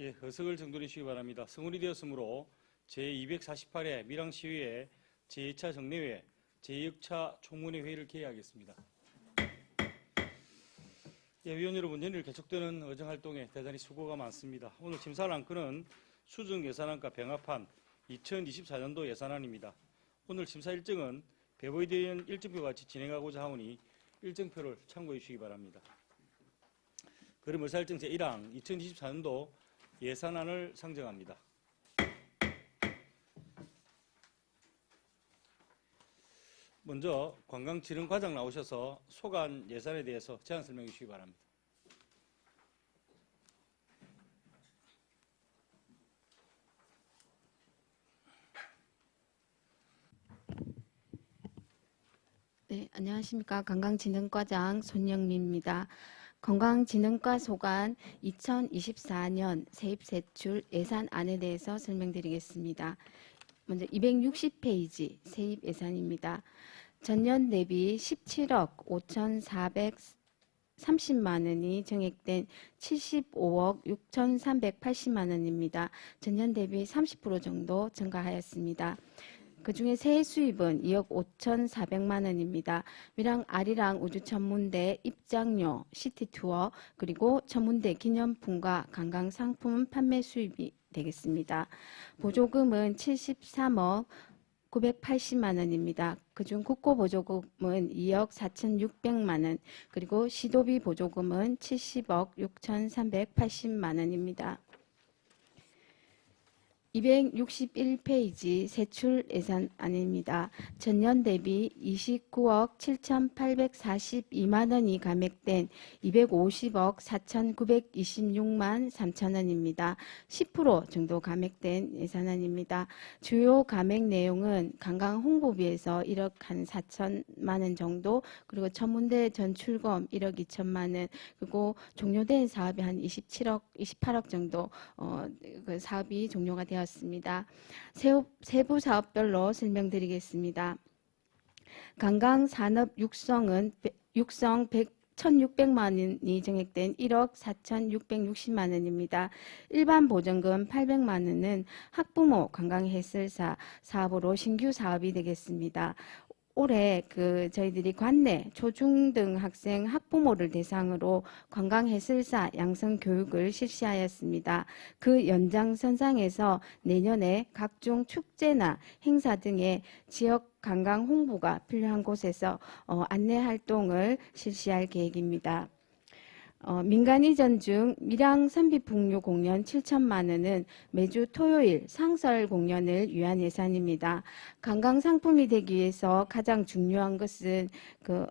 예, 허석을 정돈해주시기 바랍니다. 성운이 되었으므로 제248회 밀양시의회 제2차 정례회 제6차 총무회 회의를 개회하겠습니다. 예, 위원 여러분, 연일 계속되는 의정활동에 대단히 수고가 많습니다. 오늘 심사할 안건은 수정예산안과 병합한 2024년도 예산안입니다. 오늘 심사 일정은 배보이된 일정표와 같이 진행하고자 하오니 일정표를 참고해 주시기 바랍니다. 그럼 의사일정 제1항 2024년도 예산안을 상정합니다. 먼저 관광진흥과장 나오셔서 소관 예산에 대해서 제안 설명해 주시기 바랍니다. 네, 안녕하십니까. 관광진흥과장 손영미입니다. 관광진흥과 소관 2024년 세입세출 예산안에 대해서 설명드리겠습니다. 먼저 260페이지 세입 예산입니다. 전년 대비 17억 5,430만 원이 정액된 75억 6,380만 원입니다. 전년 대비 30% 정도 증가하였습니다. 그중에 세해 수입은 2억 5,400만 원입니다. 밀양 아리랑 우주천문대 입장료, 시티투어, 그리고 천문대 기념품과 관광상품 판매 수입이 되겠습니다. 보조금은 73억 980만 원입니다. 그중 국고보조금은 2억 4,600만 원, 그리고 시도비 보조금은 70억 6,380만 원입니다. 261페이지 세출 예산안입니다. 전년 대비 29억 7,842만 원이 감액된 250억 4,926만 3천 원입니다. 10% 정도 감액된 예산안입니다. 주요 감액 내용은 관광 홍보비에서 1억 한 4천만 원 정도, 그리고 천문대 전출금 1억 2천만 원, 그리고 종료된 사업이 한 28억 정도 그 사업이 종료가 되었습니다. 세부 사업별로 설명드리겠습니다. 관광산업 육성 1,600만 원이 정액된 1억 4,660만 원입니다. 일반 보전금 800만 원은 학부모 관광해설사 사업으로 신규 사업이 되겠습니다. 올해 저희들이 관내 초중등 학생 학부모를 대상으로 관광해설사 양성 교육을 실시하였습니다. 그 연장선상에서 내년에 각종 축제나 행사 등의 지역 관광 홍보가 필요한 곳에서 안내 활동을 실시할 계획입니다. 민간 이전 중 밀양 선비풍류 공연 7천만 원은 매주 토요일 상설 공연을 위한 예산입니다. 관광 상품이 되기 위해서 가장 중요한 것은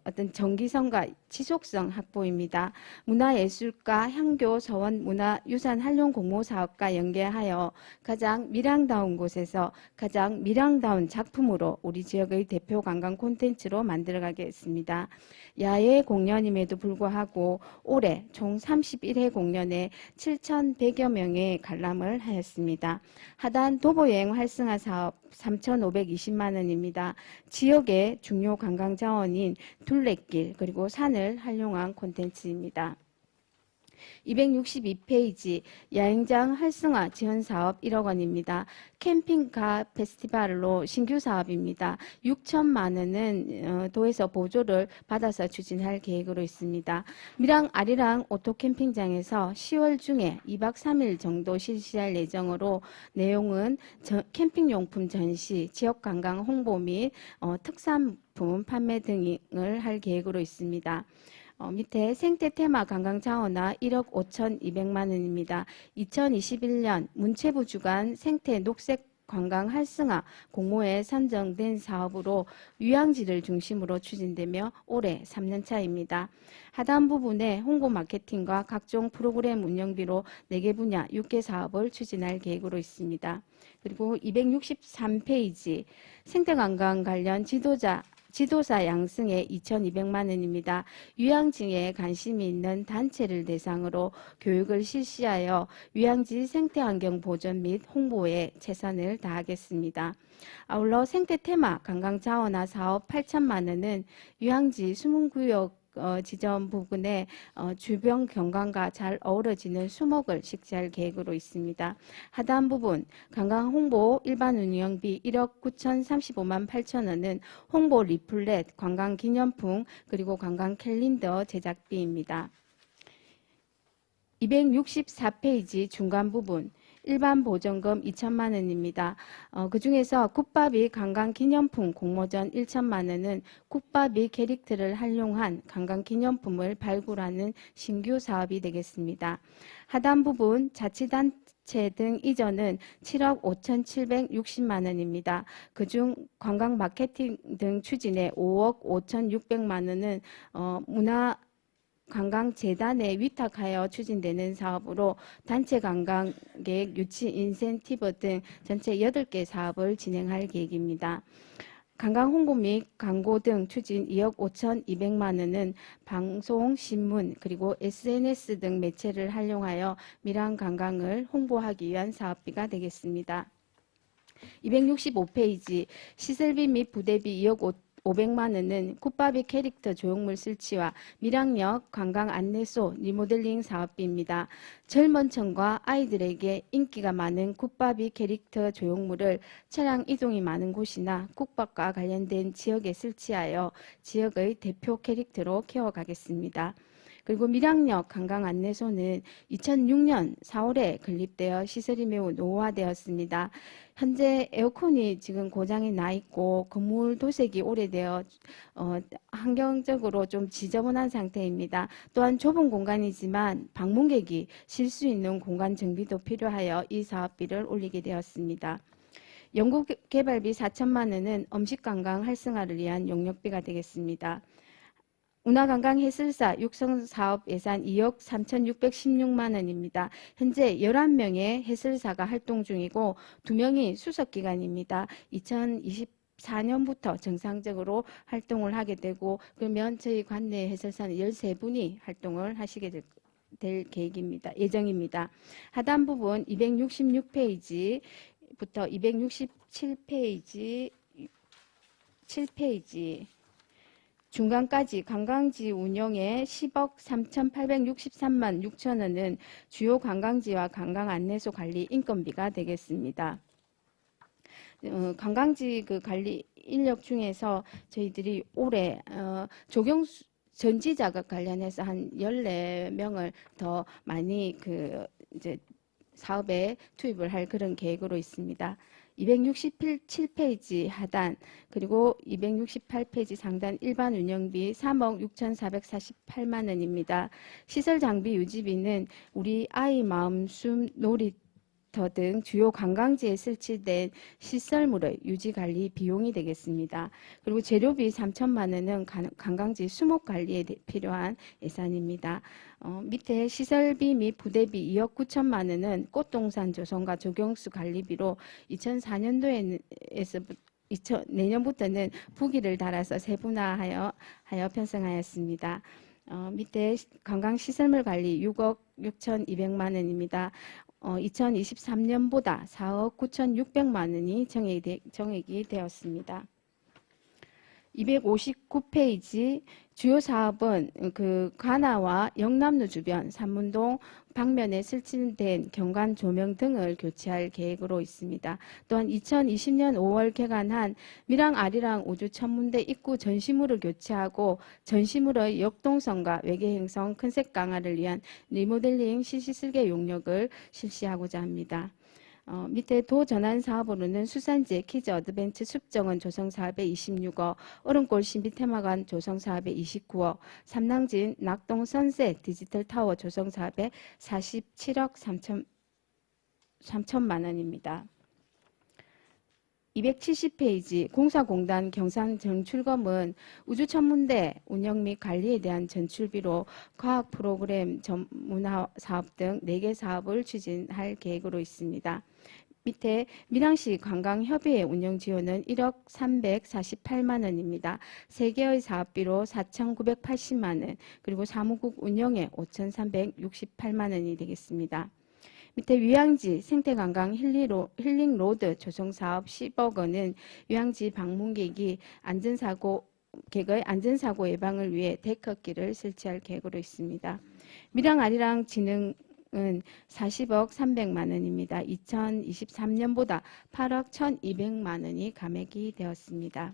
어떤 정기성과 지속성 확보입니다. 문화예술과 향교 서원 문화유산 활용 공모 사업과 연계하여 가장 밀양다운 곳에서 가장 밀양다운 작품으로 우리 지역의 대표 관광 콘텐츠로 만들어가겠습니다. 야외 공연임에도 불구하고 올해 총 31회 공연에 7,100여 명의 관람을 하였습니다. 하단 도보여행 활성화 사업 3,520만 원입니다. 지역의 중요 관광 자원인 둘레길 그리고 산을 활용한 콘텐츠입니다. 262페이지 야영장 활성화 지원 사업 1억 원입니다. 캠핑카 페스티벌로 신규 사업입니다. 6천만 원은 도에서 보조를 받아서 추진할 계획으로 있습니다. 밀양 아리랑 오토캠핑장에서 10월 중에 2박 3일 정도 실시할 예정으로 내용은 캠핑용품 전시, 지역관광 홍보 및 특산품 판매 등을 할 계획으로 있습니다. 밑에 생태 테마 관광 자원화 1억 5,200만 원입니다. 2021년 문체부 주관 생태 녹색 관광 활성화 공모에 선정된 사업으로 유양지를 중심으로 추진되며 올해 3년차입니다. 하단 부분에 홍보 마케팅과 각종 프로그램 운영비로 4개 분야 6개 사업을 추진할 계획으로 있습니다. 그리고 263페이지 생태관광 관련 지도사 양성에 2,200만 원입니다. 유양지에 관심이 있는 단체를 대상으로 교육을 실시하여 유양지 생태환경 보존 및 홍보에 최선을 다하겠습니다. 아울러 생태 테마 관광 자원화 사업 8천만 원은 유양지 수문구역 지점 부근에 주변 경관과 잘 어우러지는 수목을 식재할 계획으로 있습니다. 하단 부분 관광 홍보 일반 운영비 1억 9,035만 8천 원은 홍보 리플렛, 관광 기념품 그리고 관광 캘린더 제작비입니다. 264페이지 중간 부분 일반 보전금 2천만 원입니다. 그중에서 국밥이 관광기념품 공모전 1천만 원은 국밥이 캐릭터를 활용한 관광기념품을 발굴하는 신규 사업이 되겠습니다. 하단 부분 자치단체 등 이전은 7억 5,760만 원입니다. 그중 관광 마케팅 등 추진에 5억 5,600만 원은 관광재단에 위탁하여 추진되는 사업으로 단체 관광객 유치 인센티브 등 전체 8개 사업을 진행할 계획입니다. 관광 홍보 및 광고 등 추진 2억 5,200만 원은 방송, 신문, 그리고 SNS 등 매체를 활용하여 밀양 관광을 홍보하기 위한 사업비가 되겠습니다. 265페이지 시설비 및 부대비 2억 500만 원은 국밥이 캐릭터 조형물 설치와 밀양역 관광 안내소 리모델링 사업비입니다. 젊은 층과 아이들에게 인기가 많은 국밥이 캐릭터 조형물을 차량 이동이 많은 곳이나 국밥과 관련된 지역에 설치하여 지역의 대표 캐릭터로 키워가겠습니다. 그리고 밀양역 관광 안내소는 2006년 4월에 건립되어 시설이 매우 노후화되었습니다. 현재 에어컨이 지금 고장이 나 있고 건물 도색이 오래되어 환경적으로 좀 지저분한 상태입니다. 또한 좁은 공간이지만 방문객이 쉴 수 있는 공간 정비도 필요하여 이 사업비를 올리게 되었습니다. 연구개발비 4천만 원은 음식관광 활성화를 위한 용역비가 되겠습니다. 운하관광해설사 육성사업 예산 2억 3,616만 원입니다. 현재 11명의 해설사가 활동 중이고 2명이 수석기관입니다. 2024년부터 정상적으로 활동을 하게 되고 그러면 저희 관내 해설사는 13분이 활동을 하시게 될 계획입니다. 예정입니다. 하단 부분 266페이지부터 267페이지 7페이지 중간까지 관광지 운영에 10억 3,863만 6천 원은 주요 관광지와 관광 안내소 관리 인건비가 되겠습니다. 관광지 그 관리 인력 중에서 저희들이 올해 조경 전지 자격 관련해서 한 14명을 더 많이 이제 사업에 투입을 할 그런 계획으로 있습니다. 267페이지 하단 그리고 268페이지 상단 일반 운영비 3억 6,448만 원입니다. 시설 장비 유지비는 우리 아이 마음 숨 놀이터 등 주요 관광지에 설치된 시설물의 유지관리 비용이 되겠습니다. 그리고 재료비 3천만 원은 관광지 수목 관리에 필요한 예산입니다. 밑에 시설비 및 부대비 2억 9천만 원은 꽃동산 조성과 조경수 관리비로 2004년도에서 내년부터는 부기를 달아서 세분화하여 편성하였습니다. 밑에 관광시설물 관리 6억 6,200만 원입니다. 2023년보다 4억 9,600만 원이 정액이 되었습니다. 259페이지 주요 사업은 관아와 영남로 주변 산문동 방면에 설치된 경관 조명 등을 교체할 계획으로 있습니다. 또한 2020년 5월 개관한 밀양 아리랑 우주천문대 입구 전시물을 교체하고 전시물의 역동성과 외계행성 컨셉 강화를 위한 리모델링 실시설계 용역을 실시하고자 합니다. 밑에 도 전환 사업으로는 수산지의 키즈 어드벤처 숲정원 조성 사업에 26억, 얼음골 신비 테마관 조성 사업에 29억, 삼랑진 낙동 선셋 디지털 타워 조성 사업에 47억 3천만 원입니다. 270페이지 공사공단 경산 전출금은 우주천문대 운영 및 관리에 대한 전출비로 과학 프로그램 전문화 사업 등 4개 사업을 추진할 계획으로 있습니다. 밑에 밀양시 관광협의회 운영 지원은 1억 348만 원입니다. 3개의 사업비로 4,980만 원, 그리고 사무국 운영에 5,368만 원이 되겠습니다. 밑에 위양지 생태관광 힐링로드 조성사업 10억 원은 위양지 방문객이 안전사고 객의 안전사고 예방을 위해 데크길을 설치할 계획으로 있습니다. 밀양 아리랑 진흥은 40억 300만 원입니다. 2023년보다 8억 1,200만 원이 감액이 되었습니다.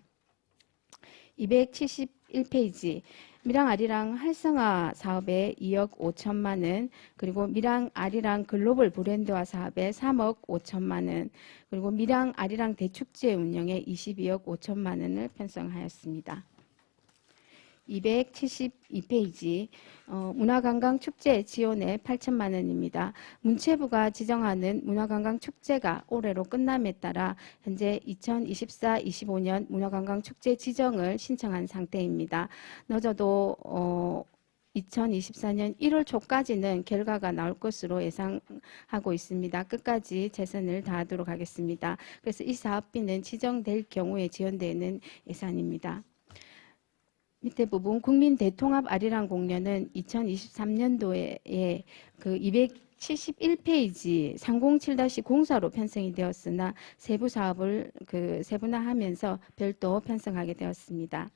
271페이지 밀양 아리랑 활성화 사업에 2억 5천만 원, 그리고 밀양 아리랑 글로벌 브랜드화 사업에 3억 5천만 원, 그리고 밀양 아리랑 대축제 운영에 22억 5천만 원을 편성하였습니다. 272페이지 문화관광축제 지원에 8천만 원입니다. 문체부가 지정하는 문화관광축제가 올해로 끝남에 따라 현재 2024-25년 문화관광축제 지정을 신청한 상태입니다. 늦어도 2024년 1월 초까지는 결과가 나올 것으로 예상하고 있습니다. 끝까지 최선을 다하도록 하겠습니다. 그래서 이 사업비는 지정될 경우에 지원되는 예산입니다. 밑에 부분 국민 대통합 아리랑 공연은 2023년도에 그 271페이지 307-04로 편성이 되었으나 세부 사업을 세분화하면서 별도 편성하게 되었습니다.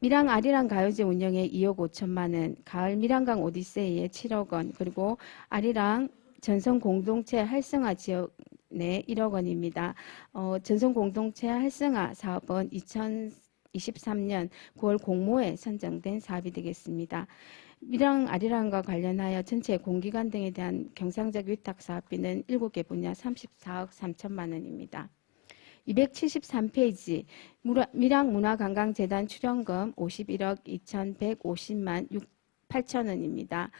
밀양 아리랑 가요제 운영에 2억 5천만 원, 가을 밀양강 오디세이에 7억 원, 그리고 아리랑 전선 공동체 활성화 지원에 1억 원입니다. 전선 공동체 활성화 사업은 2023년 9월 공모에 선정된 사업이 되겠습니다. 밀양 아리랑과 관련하여 전체 공기관 등에 대한 경상적 위탁 사업비는 7개 분야 34억 3천만 원입니다. 273페이지 밀양 문화관광재단 출연금 51억 2,150만 8천 원입니다.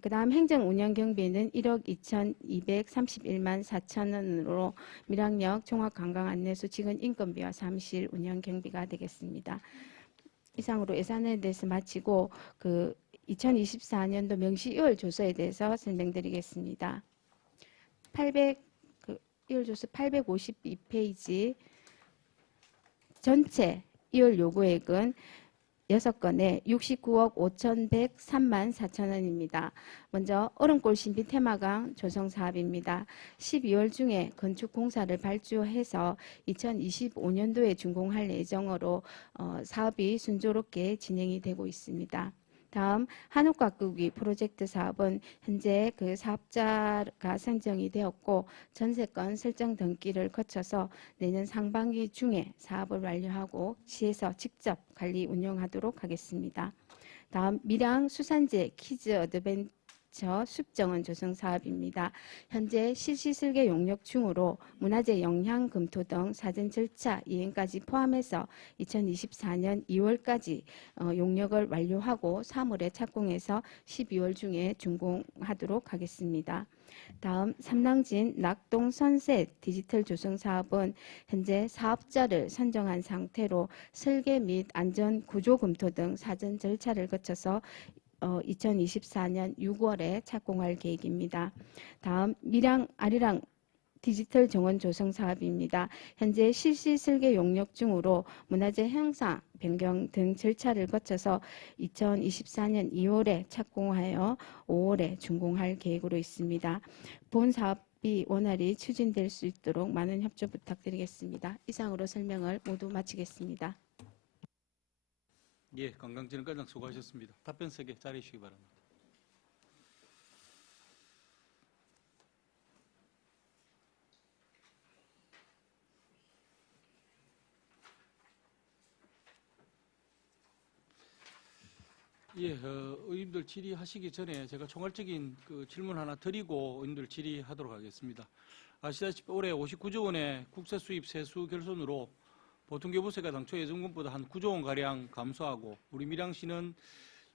그 다음 행정운영경비는 1억 2,231만 4천 원으로 밀양역 종합관광안내소 직원 인건비와 사무실 운영경비가 되겠습니다. 이상으로 예산에 대해서 마치고 2024년도 명시 2월 조서에 대해서 설명드리겠습니다. 2월 조서 852페이지 전체 2월 요구액은 6건에 69억 5,103만 4천 원입니다. 먼저 얼음골 신비 테마강 조성 사업입니다. 12월 중에 건축 공사를 발주해서 2025년도에 준공할 예정으로 사업이 순조롭게 진행이 되고 있습니다. 다음 한옥가꾸기 프로젝트 사업은 현재 그 사업자가 선정이 되었고 전세권 설정 등기를 거쳐서 내년 상반기 중에 사업을 완료하고 시에서 직접 관리 운영하도록 하겠습니다. 다음 밀양 수산제 키즈 어드벤처 숲정원 조성 사업입니다. 현재 실시 설계 용역 중으로 문화재 영향 검토 등 사전 절차 이행까지 포함해서 2024년 2월까지 용역을 완료하고 3월에 착공해서 12월 중에 준공하도록 하겠습니다. 다음 삼랑진 낙동 선셋 디지털 조성 사업은 현재 사업자를 선정한 상태로 설계 및 안전 구조 검토 등 사전 절차를 거쳐서 2024년 6월에 착공할 계획입니다. 다음 밀양 아리랑 디지털 정원 조성 사업입니다. 현재 실시 설계 용역 중으로 문화재 형상 변경 등 절차를 거쳐서 2024년 2월에 착공하여 5월에 준공할 계획으로 있습니다. 본 사업이 원활히 추진될 수 있도록 많은 협조 부탁드리겠습니다. 이상으로 설명을 모두 마치겠습니다. 예, 관광진흥과장 수고하셨습니다. 답변석에 자리해 주시기 바랍니다. 예, 의원님들 질의하시기 전에 제가 총괄적인 질문 하나 드리고 의원님들 질의하도록 하겠습니다. 아시다시피 올해 59조 원의 국세 수입 세수 결손으로 보통교부세가 당초 예정금보다 한 9조 원 가량 감소하고 우리 밀양시는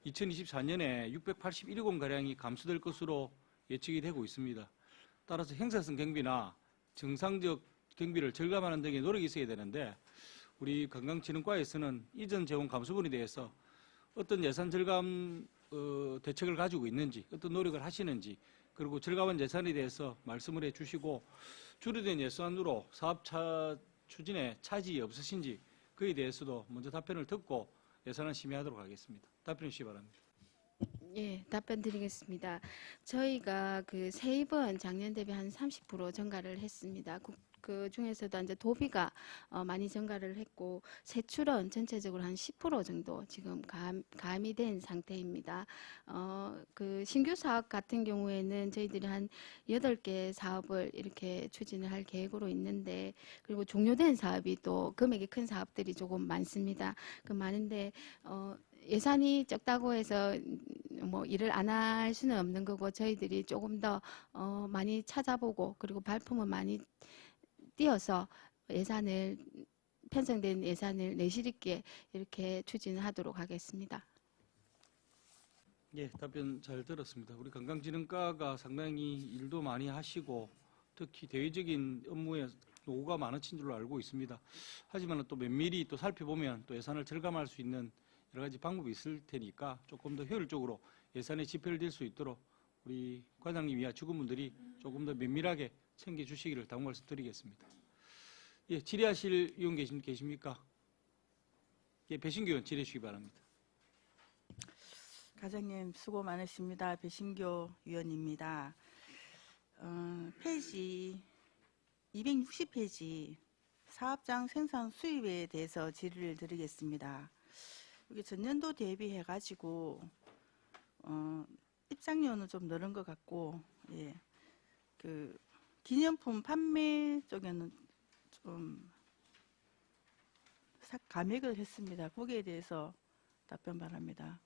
2024년에 681억 원 가량이 감소될 것으로 예측이 되고 있습니다. 따라서 행사성 경비나 정상적 경비를 절감하는 등의 노력이 있어야 되는데 우리 관광진흥과에서는 이전 재원 감소분에 대해서 어떤 예산 절감 대책을 가지고 있는지, 어떤 노력을 하시는지, 그리고 절감한 예산에 대해서 말씀을 해주시고 줄어든 예산으로 사업 추진에 차질이 없으신지 그에 대해서도 먼저 답변을 듣고 예산을 심의하도록 하겠습니다. 답변 주시기 바랍니다. 예, 답변 드리겠습니다. 저희가 세입은 작년 대비 한 30% 증가를 했습니다. 그 중에서도 이제 도비가 많이 증가를 했고 세출은 전체적으로 한 10% 정도 지금 가미된 상태입니다. 그 신규 사업 같은 경우에는 저희들이 한 8개 사업을 이렇게 추진을 할 계획으로 있는데, 그리고 종료된 사업이 또 금액이 큰 사업들이 조금 많습니다. 그 많은데 예산이 적다고 해서 뭐 일을 안 할 수는 없는 거고, 저희들이 조금 더 많이 찾아보고 그리고 발품을 많이 띄어서 예산을 편성된 예산을 내실 있게 이렇게 추진하도록 하겠습니다. 예, 답변 잘 들었습니다. 우리 관광진흥과가 상당히 일도 많이 하시고 특히 대외적인 업무에 노고가 많으신 줄로 알고 있습니다. 하지만 또 면밀히 또 살펴보면 또 예산을 절감할 수 있는 여러 가지 방법이 있을 테니까 조금 더 효율적으로 예산이 집행될 수 있도록 우리 과장님이야 직원분들이 조금 더 면밀하게 챙겨주시기를 당부 말씀드리겠습니다. 예, 질의하실 의원 계십니까? 예, 배신규 의원 질의해 주시기 바랍니다. 과장님 수고 많으십니다. 배신교 위원입니다. 페이지 260페이지 사업장 생산 수입에 대해서 질의를 드리겠습니다. 여기 전년도 대비해 가지고 입장료는 좀 늘은 것 같고, 예, 그 기념품 판매 쪽에는 좀 감액을 했습니다. 거기에 대해서 답변 바랍니다.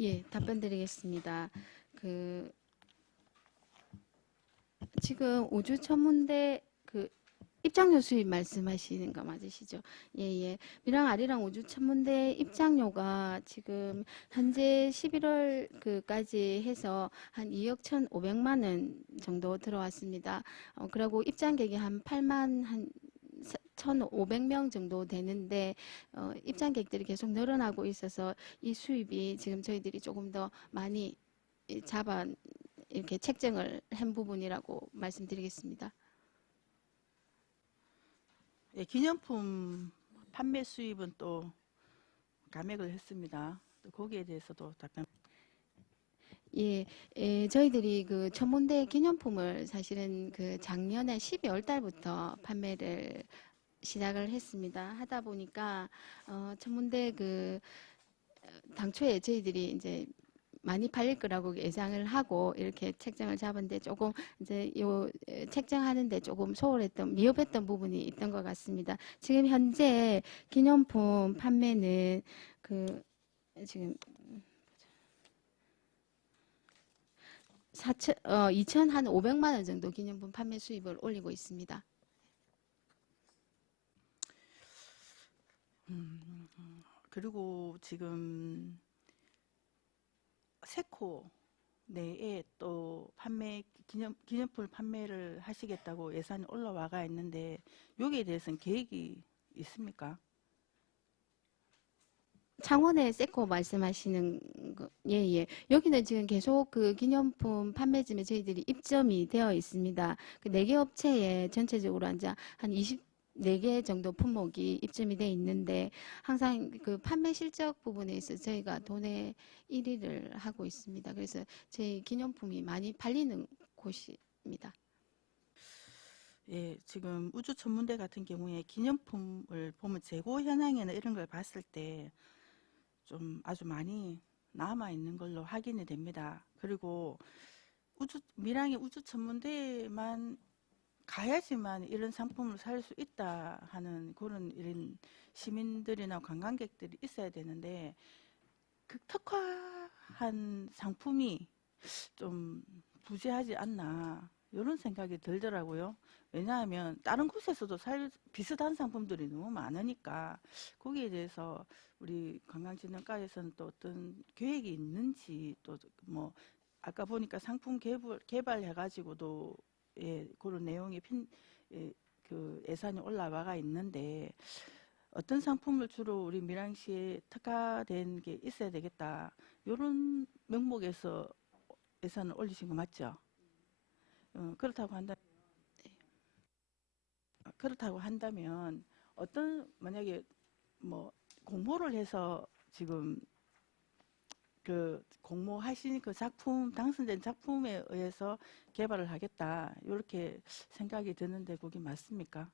예, 답변 드리겠습니다. 지금 우주천문대 입장료 수입 말씀하시는 거 맞으시죠? 예, 예. 미랑 아리랑 우주천문대 입장료가 지금 현재 11월 그까지 해서 한 2억 1,500만 원 정도 들어왔습니다. 그리고 입장객이 한 8만 한 1,500명 정도 되는데 입장객들이 계속 늘어나고 있어서 이 수입이 지금 저희들이 조금 더 많이 잡아 이렇게 책정을 한 부분이라고 말씀드리겠습니다. 예, 기념품 판매 수입은 또 감액을 했습니다. 또 거기에 대해서도 답변. 예, 저희들이 그 천문대 기념품을 사실은 그 작년에 12월 달부터 판매를 시작을 했습니다. 하다 보니까 천문대 당초에 저희들이 이제 많이 팔릴 거라고 예상을 하고 이렇게 책정을 잡았는데 조금 이제 책정하는데 조금 미흡했던 부분이 있던 것 같습니다. 지금 현재 기념품 판매는 지금 2,500만 원 정도 기념품 판매 수입을 올리고 있습니다. 그리고 지금 세코 내에 또 기념품 판매를 하시겠다고 예산이 올라와가 있는데 여기에 대해서는 계획이 있습니까? 창원의 세코 말씀하시는 거, 예, 예. 여기는 지금 계속 그 기념품 판매점에 저희들이 입점이 되어 있습니다. 그 4개 업체에 전체적으로 한 24개 정도 품목이 입점이 돼 있는데 항상 그 판매 실적 부분에 있어서 저희가 도내 1위를 하고 있습니다. 그래서 저희 기념품이 많이 팔리는 곳입니다. 예, 지금 우주천문대 같은 경우에 기념품을 보면 재고 현황이나 이런 걸 봤을 때 좀 아주 많이 남아 있는 걸로 확인이 됩니다. 그리고 밀양의 우주천문대만 가야지만 이런 상품을 살 수 있다 하는 그런 이런 시민들이나 관광객들이 있어야 되는데 그 특화한 상품이 좀 부재하지 않나 이런 생각이 들더라고요. 왜냐하면 다른 곳에서도 비슷한 상품들이 너무 많으니까 거기에 대해서 우리 관광진흥과에서는 또 어떤 계획이 있는지 또 뭐 아까 보니까 상품 개발해가지고도 예, 그런 내용이 그 예산이 올라와가 있는데 어떤 상품을 주로 우리 밀양시에 특화된 게 있어야 되겠다 이런 명목에서 예산을 올리신 거 맞죠? 그렇다고 한다면 만약에 뭐 공모를 해서 지금 그 공모하신 그 작품, 당선된 작품에 의해서 개발을 하겠다. 이렇게 생각이 드는데 그게 맞습니까?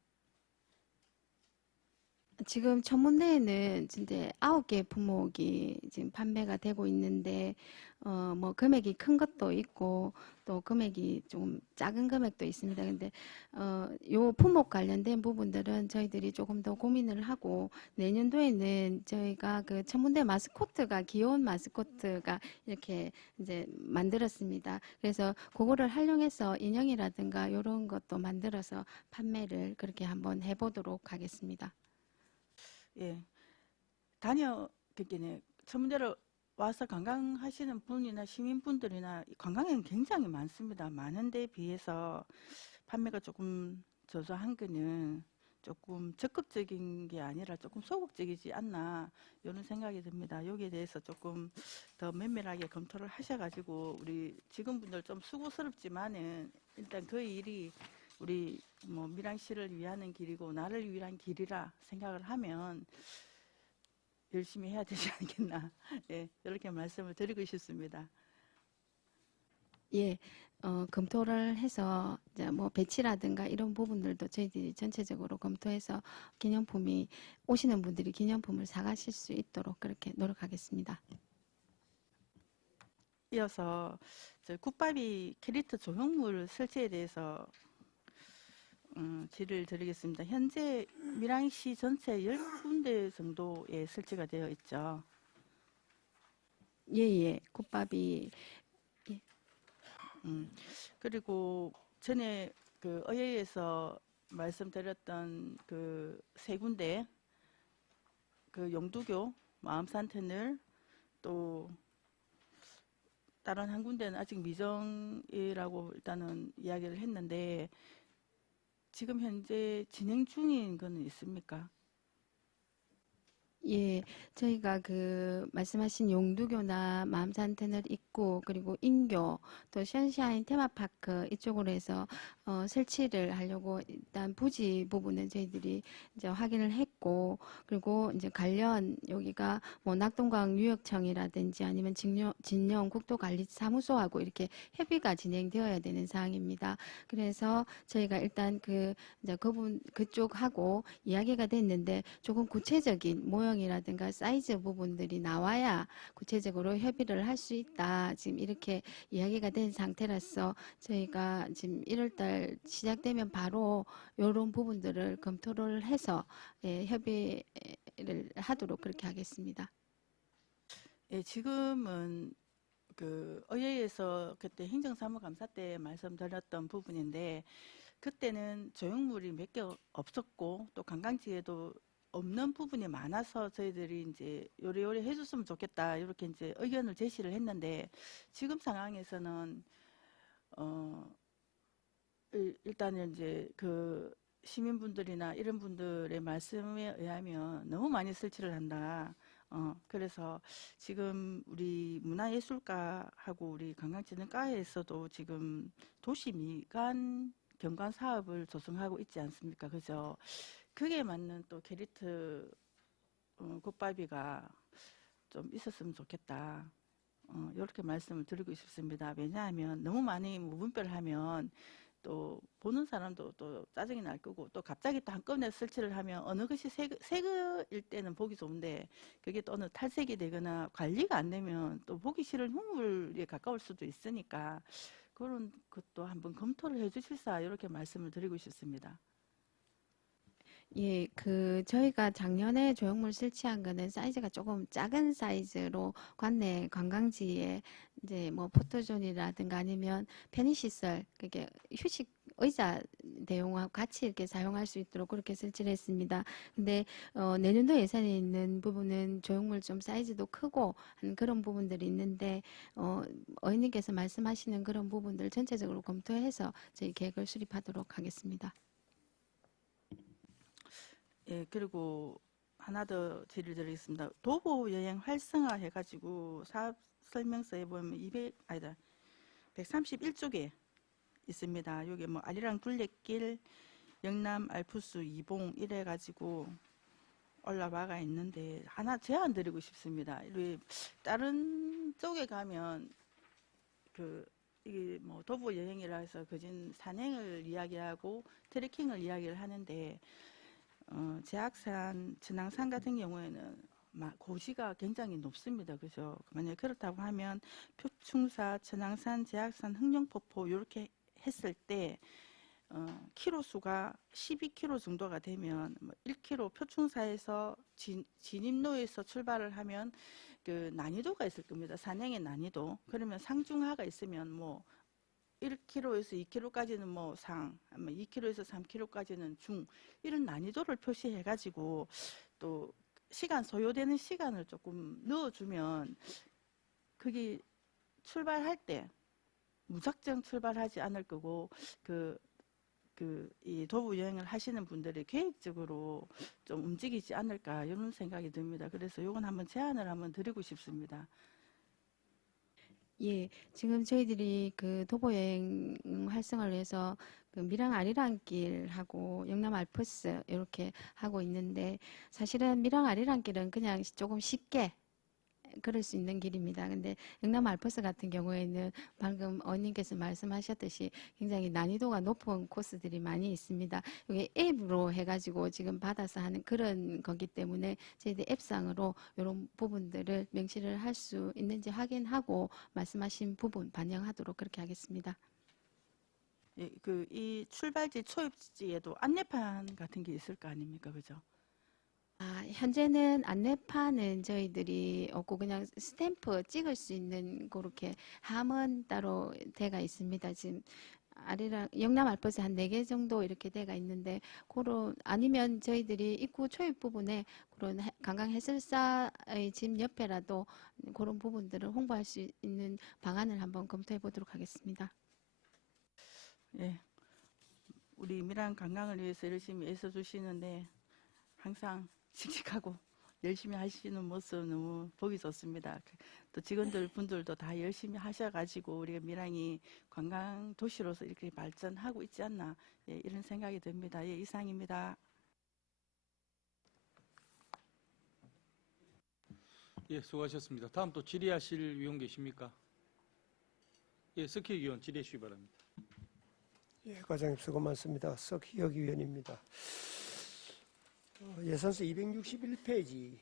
지금 천문대에는 이제 9개 품목이 지금 판매가 되고 있는데, 뭐 금액이 큰 것도 있고, 또 금액이 좀 작은 금액도 있습니다. 근데, 요 품목 관련된 부분들은 저희들이 조금 더 고민을 하고, 내년도에는 저희가 그 천문대 마스코트가, 귀여운 마스코트가 이렇게 이제 만들었습니다. 그래서 그거를 활용해서 인형이라든가 이런 것도 만들어서 판매를 그렇게 한번 해보도록 하겠습니다. 예. 그게네. 천문대를 와서 관광하시는 분이나 시민분들이나 관광객은 굉장히 많습니다. 많은데 비해서 판매가 조금 저조한 거는 조금 적극적인 게 아니라 조금 소극적이지 않나 이런 생각이 듭니다. 여기에 대해서 조금 더 면밀하게 검토를 하셔가지고 우리 직원분들 좀 수고스럽지만은 일단 그 일이 우리 뭐 밀양시를 위하는 길이고 나를 위한 길이라 생각을 하면 열심히 해야 되지 않겠나. 예, 이렇게 말씀을 드리고 싶습니다. 예, 검토를 해서 이제 뭐 배치라든가 이런 부분들도 저희들이 전체적으로 검토해서 기념품이 오시는 분들이 기념품을 사가실 수 있도록 그렇게 노력하겠습니다. 이어서 저 국밥이 캐릭터 조형물 설치에 대해서 질의를 드리겠습니다. 현재 밀양시 전체 10군데 정도에 설치가 되어 있죠. 예, 예, 국밥이 예, 음, 그리고 전에 그 의회에서 말씀드렸던 그 세 군데, 그 용두교, 마음산터널, 또 다른 한 군데는 아직 미정이라고 일단은 이야기를 했는데 지금 현재 진행 중인 거는 있습니까? 예, 저희가 그 말씀하신 용두교나 마음산터널 있고 그리고 인교 또 션샤인 테마파크 이쪽으로 해서 설치를 하려고 일단 부지 부분은 저희들이 이제 확인을 했고 그리고 이제 관련 여기가 뭐 낙동강 유역청이라든지 아니면 진영 국도관리사무소하고 이렇게 협의가 진행되어야 되는 사항입니다. 그래서 저희가 일단 그 이제 그쪽하고 이야기가 됐는데 조금 구체적인 모형이라든가 사이즈 부분들이 나와야 구체적으로 협의를 할 수 있다. 지금 이렇게 이야기가 된 상태라서 저희가 지금 1월달 시작되면 바로 이런 부분들을 검토를 해서 예, 협의를 하도록 그렇게 하겠습니다. 예, 지금은 그 의회에서 그때 행정사무감사 때 말씀드렸던 부분인데 그때는 조형물이 몇 개 없었고 또 관광지에도 없는 부분이 많아서 저희들이 이제 요래요래 해줬으면 좋겠다 이렇게 이제 의견을 제시를 했는데 지금 상황에서는 일단은 이제 그 시민분들이나 이런 분들의 말씀에 의하면 너무 많이 설치를 한다. 그래서 지금 우리 문화예술가하고 우리 관광진흥과에서도 지금 도시 미관 경관 사업을 조성하고 있지 않습니까? 그죠? 그게 맞는 또 게리트 국밥이가 좀 있었으면 좋겠다. 이렇게 말씀을 드리고 싶습니다. 왜냐하면 너무 많이 무분별을 하면 또 보는 사람도 또 짜증이 날 거고 또 갑자기 또 한꺼번에 설치를 하면 어느 것이 새거일 때는 보기 좋은데 그게 또 어느 탈색이 되거나 관리가 안 되면 또 보기 싫은 흉물에 가까울 수도 있으니까 그런 것도 한번 검토를 해주실사 이렇게 말씀을 드리고 싶습니다. 예, 그 저희가 작년에 조형물 설치한 거는 사이즈가 조금 작은 사이즈로 관내 관광지에 이제 뭐 포토존이라든가 아니면 편의시설, 그게 휴식 의자 대용하고 같이 이렇게 사용할 수 있도록 그렇게 설치를 했습니다. 근데 내년도 예산에 있는 부분은 조형물 좀 사이즈도 크고 하는 그런 부분들이 있는데 의원님께서 말씀하시는 그런 부분들 전체적으로 검토해서 저희 계획을 수립하도록 하겠습니다. 예, 그리고 하나 더 질의 드리겠습니다. 도보 여행 활성화 해가지고 사업 설명서에 보면 131쪽에 있습니다. 여기 뭐 아리랑 둘레길, 영남 알프스 이봉 이래가지고 올라와가 있는데 하나 제안 드리고 싶습니다. 다른 이쪽에 가면 이뭐 도보 여행이라 해서 그진 산행을 이야기하고 트레킹을 이야기를 하는데 제악산, 진앙산 같은 경우에는 고지가 굉장히 높습니다. 그죠? 만약에 그렇다고 하면 표충사, 진앙산, 제악산, 흥룡폭포 이렇게 했을 때 키로 수가 12km 정도가 되면 1km 표충사에서 진입로에서 출발을 하면 그 난이도가 있을 겁니다. 산행의 난이도. 그러면 상중하가 있으면 뭐 1km에서 2km까지는 뭐 상, 2km에서 3km까지는 중, 이런 난이도를 표시해 가지고 또 소요되는 시간을 조금 넣어주면 거기 출발할 때 무작정 출발하지 않을 거고 이 도보 여행을 하시는 분들이 계획적으로 좀 움직이지 않을까 이런 생각이 듭니다. 그래서 이건 한번 제안을 한번 드리고 싶습니다. 예, 지금 저희들이 그 도보여행 활성화를 위해서 그 밀양 아리랑길하고 영남 알프스 이렇게 하고 있는데 사실은 밀양 아리랑길은 그냥 조금 쉽게 그럴 수 있는 길입니다. 근데 영남 알프스 같은 경우에는 방금 어님께서 말씀하셨듯이 굉장히 난이도가 높은 코스들이 많이 있습니다. 이게 앱으로 해가지고 지금 받아서 하는 그런 거기 때문에 저희들 앱상으로 이런 부분들을 명시를 할 수 있는지 확인하고 말씀하신 부분 반영하도록 그렇게 하겠습니다. 예, 이 출발지 초입지에도 안내판 같은 게 있을 거 아닙니까? 그죠? 현재는 안내판은 저희들이 없고 그냥 스탬프 찍을 수 있는 그렇게 함은 따로 돼가 있습니다. 지금 영남 알프스 한 4개 정도 이렇게 돼가 있는데 그런 아니면 저희들이 입구 초입 부분에 그런 관광 해설사의 집 옆에라도 그런 부분들을 홍보할 수 있는 방안을 한번 검토해 보도록 하겠습니다. 예. 우리 밀양 관광을 위해서 열심히 애써주시는데 항상 씩씩하고 열심히 하시는 모습 너무 보기 좋습니다. 또 직원들 분들도 다 열심히 하셔가지고 우리가 밀양이 관광 도시로서 이렇게 발전하고 있지 않나, 예, 이런 생각이 듭니다. 예, 이상입니다. 예, 수고하셨습니다. 다음 또 질의하실 위원 계십니까? 예, 석희 의원 질의해 주시기 바랍니다. 예, 과장님 수고 많습니다. 석희혁 위원입니다. 예산서 261페이지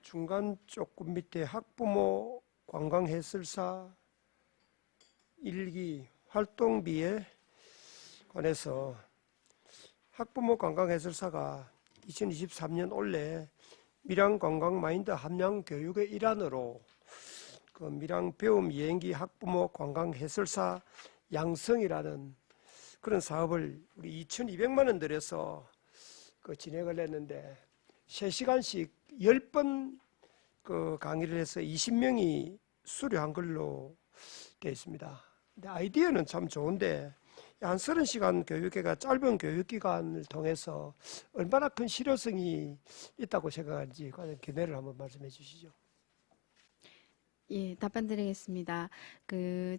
중간 조금 밑에 학부모 관광해설사 1기 활동비에 관해서 학부모 관광해설사가 2023년 올해 밀양 관광 마인드 함양 교육의 일환으로 그 밀양 배움 여행기 학부모 관광 해설사 양성이라는 그런 사업을 우리 2,200만 원 들여서 그 진행을 했는데 3시간씩 10번 그 강의를 해서 20명이 수료한 걸로 되어 있습니다. 근데 아이디어는 참 좋은데 한 30시간 교육회가 짧은 교육기간을 통해서 얼마나 큰 실효성이 있다고 생각하는지 과연 견해를 한번 말씀해 주시죠. 예, 답변 드리겠습니다.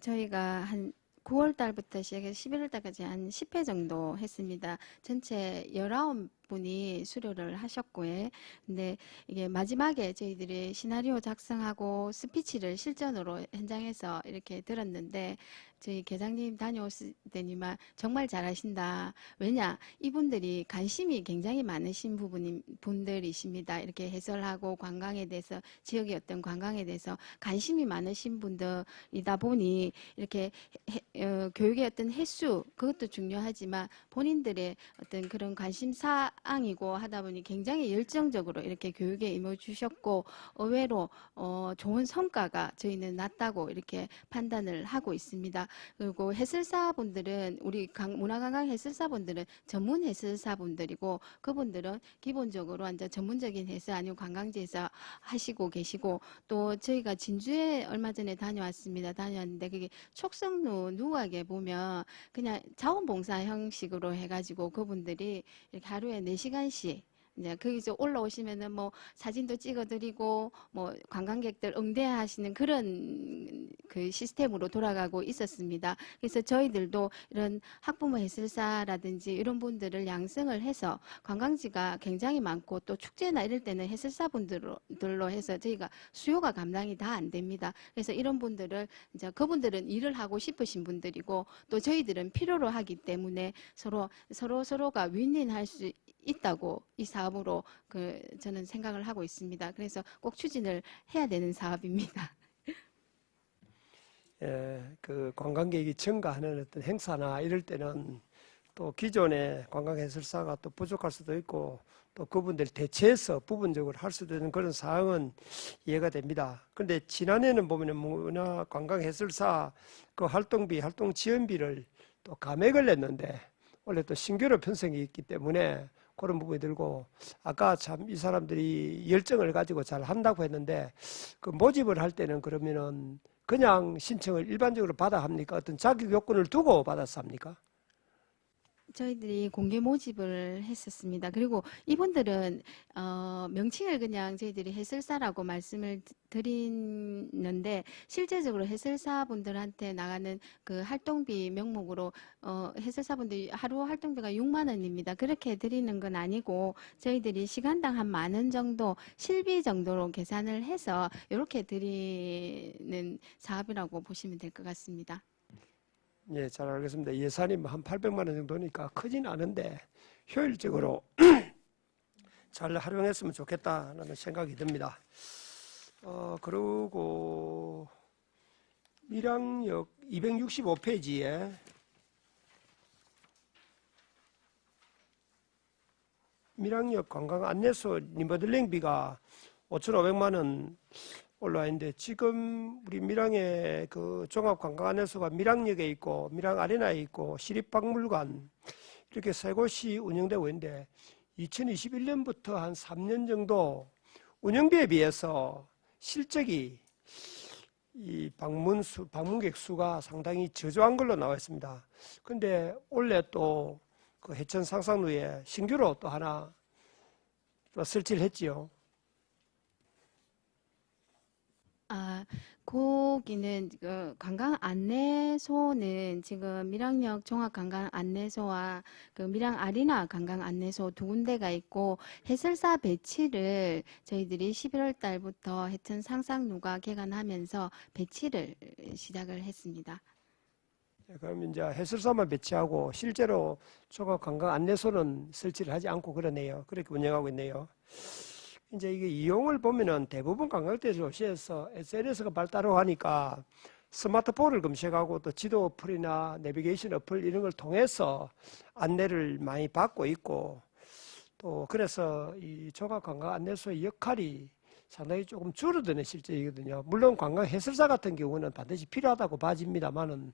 저희가 한 9월 달부터 시작해서 11월 달까지 한 10회 정도 했습니다. 전체 19분이 수료를 하셨고요. 근데 이게 마지막에 저희들이 시나리오 작성하고 스피치를 실전으로 현장에서 이렇게 들었는데 저희 계장님 다녀오실 때니만 정말 잘하신다. 왜냐? 이분들이 관심이 굉장히 많으신 분들이십니다. 이렇게 해설하고 관광에 대해서 지역의 어떤 관광에 대해서 관심이 많으신 분들이다 보니 이렇게 교육의 어떤 횟수 그것도 중요하지만 본인들의 어떤 그런 관심 사항이고 하다 보니 굉장히 열정적으로 이렇게 교육에 임해 주셨고 의외로 좋은 성과가 저희는 났다고 이렇게 판단을 하고 있습니다. 그리고 해설사분들은 우리 문화관광 해설사분들은 전문 해설사분들이고 그분들은 기본적으로 완전 전문적인 해설 아니면 관광지에서 하시고 계시고 또 저희가 진주에 얼마 전에 다녀왔는데 그게 촉성루 누각에 보면 그냥 자원봉사 형식으로 해가지고 그분들이 이렇게 하루에 4시간씩 이제 거기서 올라오시면은 뭐 사진도 찍어드리고 뭐 관광객들 응대하시는 그런 그 시스템으로 돌아가고 있었습니다. 그래서 저희들도 이런 학부모 해설사라든지 이런 분들을 양성을 해서 관광지가 굉장히 많고 또 축제나 이럴 때는 해설사분들로 해서 저희가 수요가 감당이 다 안 됩니다. 그래서 이런 분들을 이제 그분들은 일을 하고 싶으신 분들이고 또 저희들은 필요로 하기 때문에 서로가 윈윈할 수 있다고 이 사업으로 저는 생각을 하고 있습니다. 그래서 꼭 추진을 해야 되는 사업입니다. 예, 그 관광객이 증가하는 어떤 행사나 이럴 때는 또 기존의 관광해설사가 또 부족할 수도 있고 또 그분들 대체해서 부분적으로 할 수도 있는 그런 사항은 이해가 됩니다. 그런데 지난해는 보면은 문화관광해설사 그 활동비, 활동 지원비를 또 감액을 냈는데 원래 또 신규로 편성이 있기 때문에 그런 부분이 들고 아까 참 이 사람들이 열정을 가지고 잘 한다고 했는데 그 모집을 할 때는 그러면은 그냥 신청을 일반적으로 받아 합니까? 어떤 자격 요건을 두고 받아서 합니까? 저희들이 공개 모집을 했었습니다. 그리고 이분들은 명칭을 그냥 저희들이 해설사라고 말씀을 드리는데 실제적으로 해설사분들한테 나가는 그 활동비 명목으로 해설사분들이 하루 활동비가 6만 원입니다. 그렇게 드리는 건 아니고 저희들이 시간당 한 10,000원 정도 실비 정도로 계산을 해서 이렇게 드리는 사업이라고 보시면 될 것 같습니다. 예, 잘 알겠습니다. 예산이 뭐한 800만 원 정도니까 크진 않은데 효율적으로 잘 활용했으면 좋겠다는 생각이 듭니다. 그리고 밀양역 265페이지에 밀양역 관광 안내소 리모델링비가 5,500만 원 올라와 있는데 지금 우리 밀양의 그 종합관광안내소가 밀양역에 있고 밀양 아레나에 있고 시립박물관 이렇게 세 곳이 운영되고 있는데 2021년부터 한 3년 정도 운영비에 비해서 실적이 이 방문객 수가 상당히 저조한 걸로 나와 있습니다. 근데 올해 또 그 해천 상상루에 신규로 또 하나 또 설치를 했지요. 거기는 그 관광 안내소는 지금 밀양역 종합 관광 안내소와 그 밀양 아리나 관광 안내소 두 군데가 있고 해설사 배치를 저희들이 11월 달부터 해천 상상루가 개관하면서 배치를 시작을 했습니다. 그럼 이제 해설사만 배치하고 실제로 종합관광 안내소는 설치를 하지 않고 그러네요. 그렇게 운영하고 있네요. 이제 이게 이용을 보면은 대부분 관광객들이 도시에서 SNS가 발달하고 하니까 스마트폰을 검색하고 또 지도 어플이나 내비게이션 어플 이런 걸 통해서 안내를 많이 받고 있고 또 그래서 이 종합관광 안내소의 역할이 상당히 조금 줄어드는 실정이거든요. 물론 관광 해설사 같은 경우는 반드시 필요하다고 봐집니다만은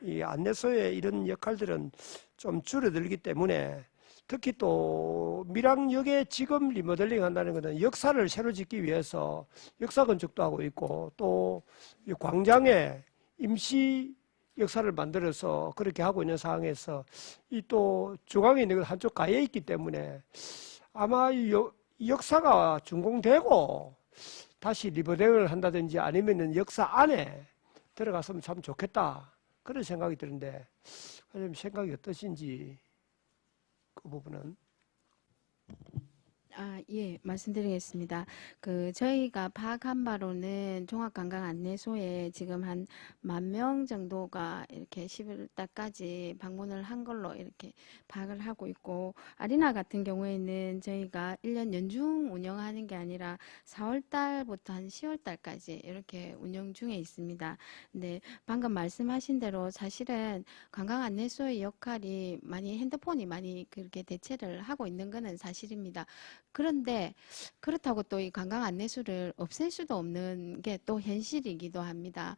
이 안내소의 이런 역할들은 좀 줄어들기 때문에 특히 또 밀양역에 지금 리모델링 한다는 것은 역사를 새로 짓기 위해서 역사 건축도 하고 있고 또 이 광장에 임시 역사를 만들어서 그렇게 하고 있는 상황에서 이 또 중앙에 있는 것 한쪽 가에 있기 때문에 아마 이 역사가 준공되고 다시 리모델링을 한다든지 아니면은 역사 안에 들어갔으면 참 좋겠다 그런 생각이 드는데 생각이 어떠신지 그 부분은. 예, 말씀드리겠습니다. 저희가 파악한 바로는 종합관광안내소에 지금 한 10,000명 정도가 이렇게 11월 달까지 방문을 한 걸로 이렇게 파악을 하고 있고, 아리나 같은 경우에는 저희가 1년 연중 운영하는 게 아니라 4월 달부터 한 10월 달까지 이렇게 운영 중에 있습니다. 근데 방금 말씀하신 대로 사실은 관광안내소의 역할이 핸드폰이 많이 그렇게 대체를 하고 있는 것은 사실입니다. 그런데 그렇다고 또 이 관광 안내소를 없앨 수도 없는 게 또 현실이기도 합니다.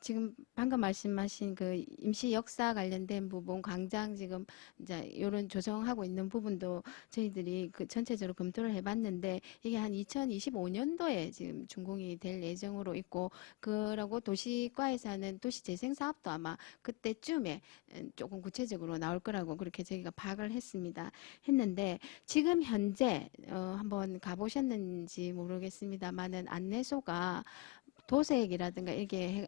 지금 방금 말씀하신 그 임시 역사 관련된 부분, 광장 지금 이제 이런 조성하고 있는 부분도 저희들이 전체적으로 검토를 해봤는데 이게 한 2025년도에 지금 준공이 될 예정으로 있고 그러고 도시과에서 하는 도시재생 사업도 아마 그때쯤에 조금 구체적으로 나올 거라고 그렇게 저희가 파악을 했는데 지금 현재 한번 가보셨는지 모르겠습니다만은 안내소가 도색이라든가 이게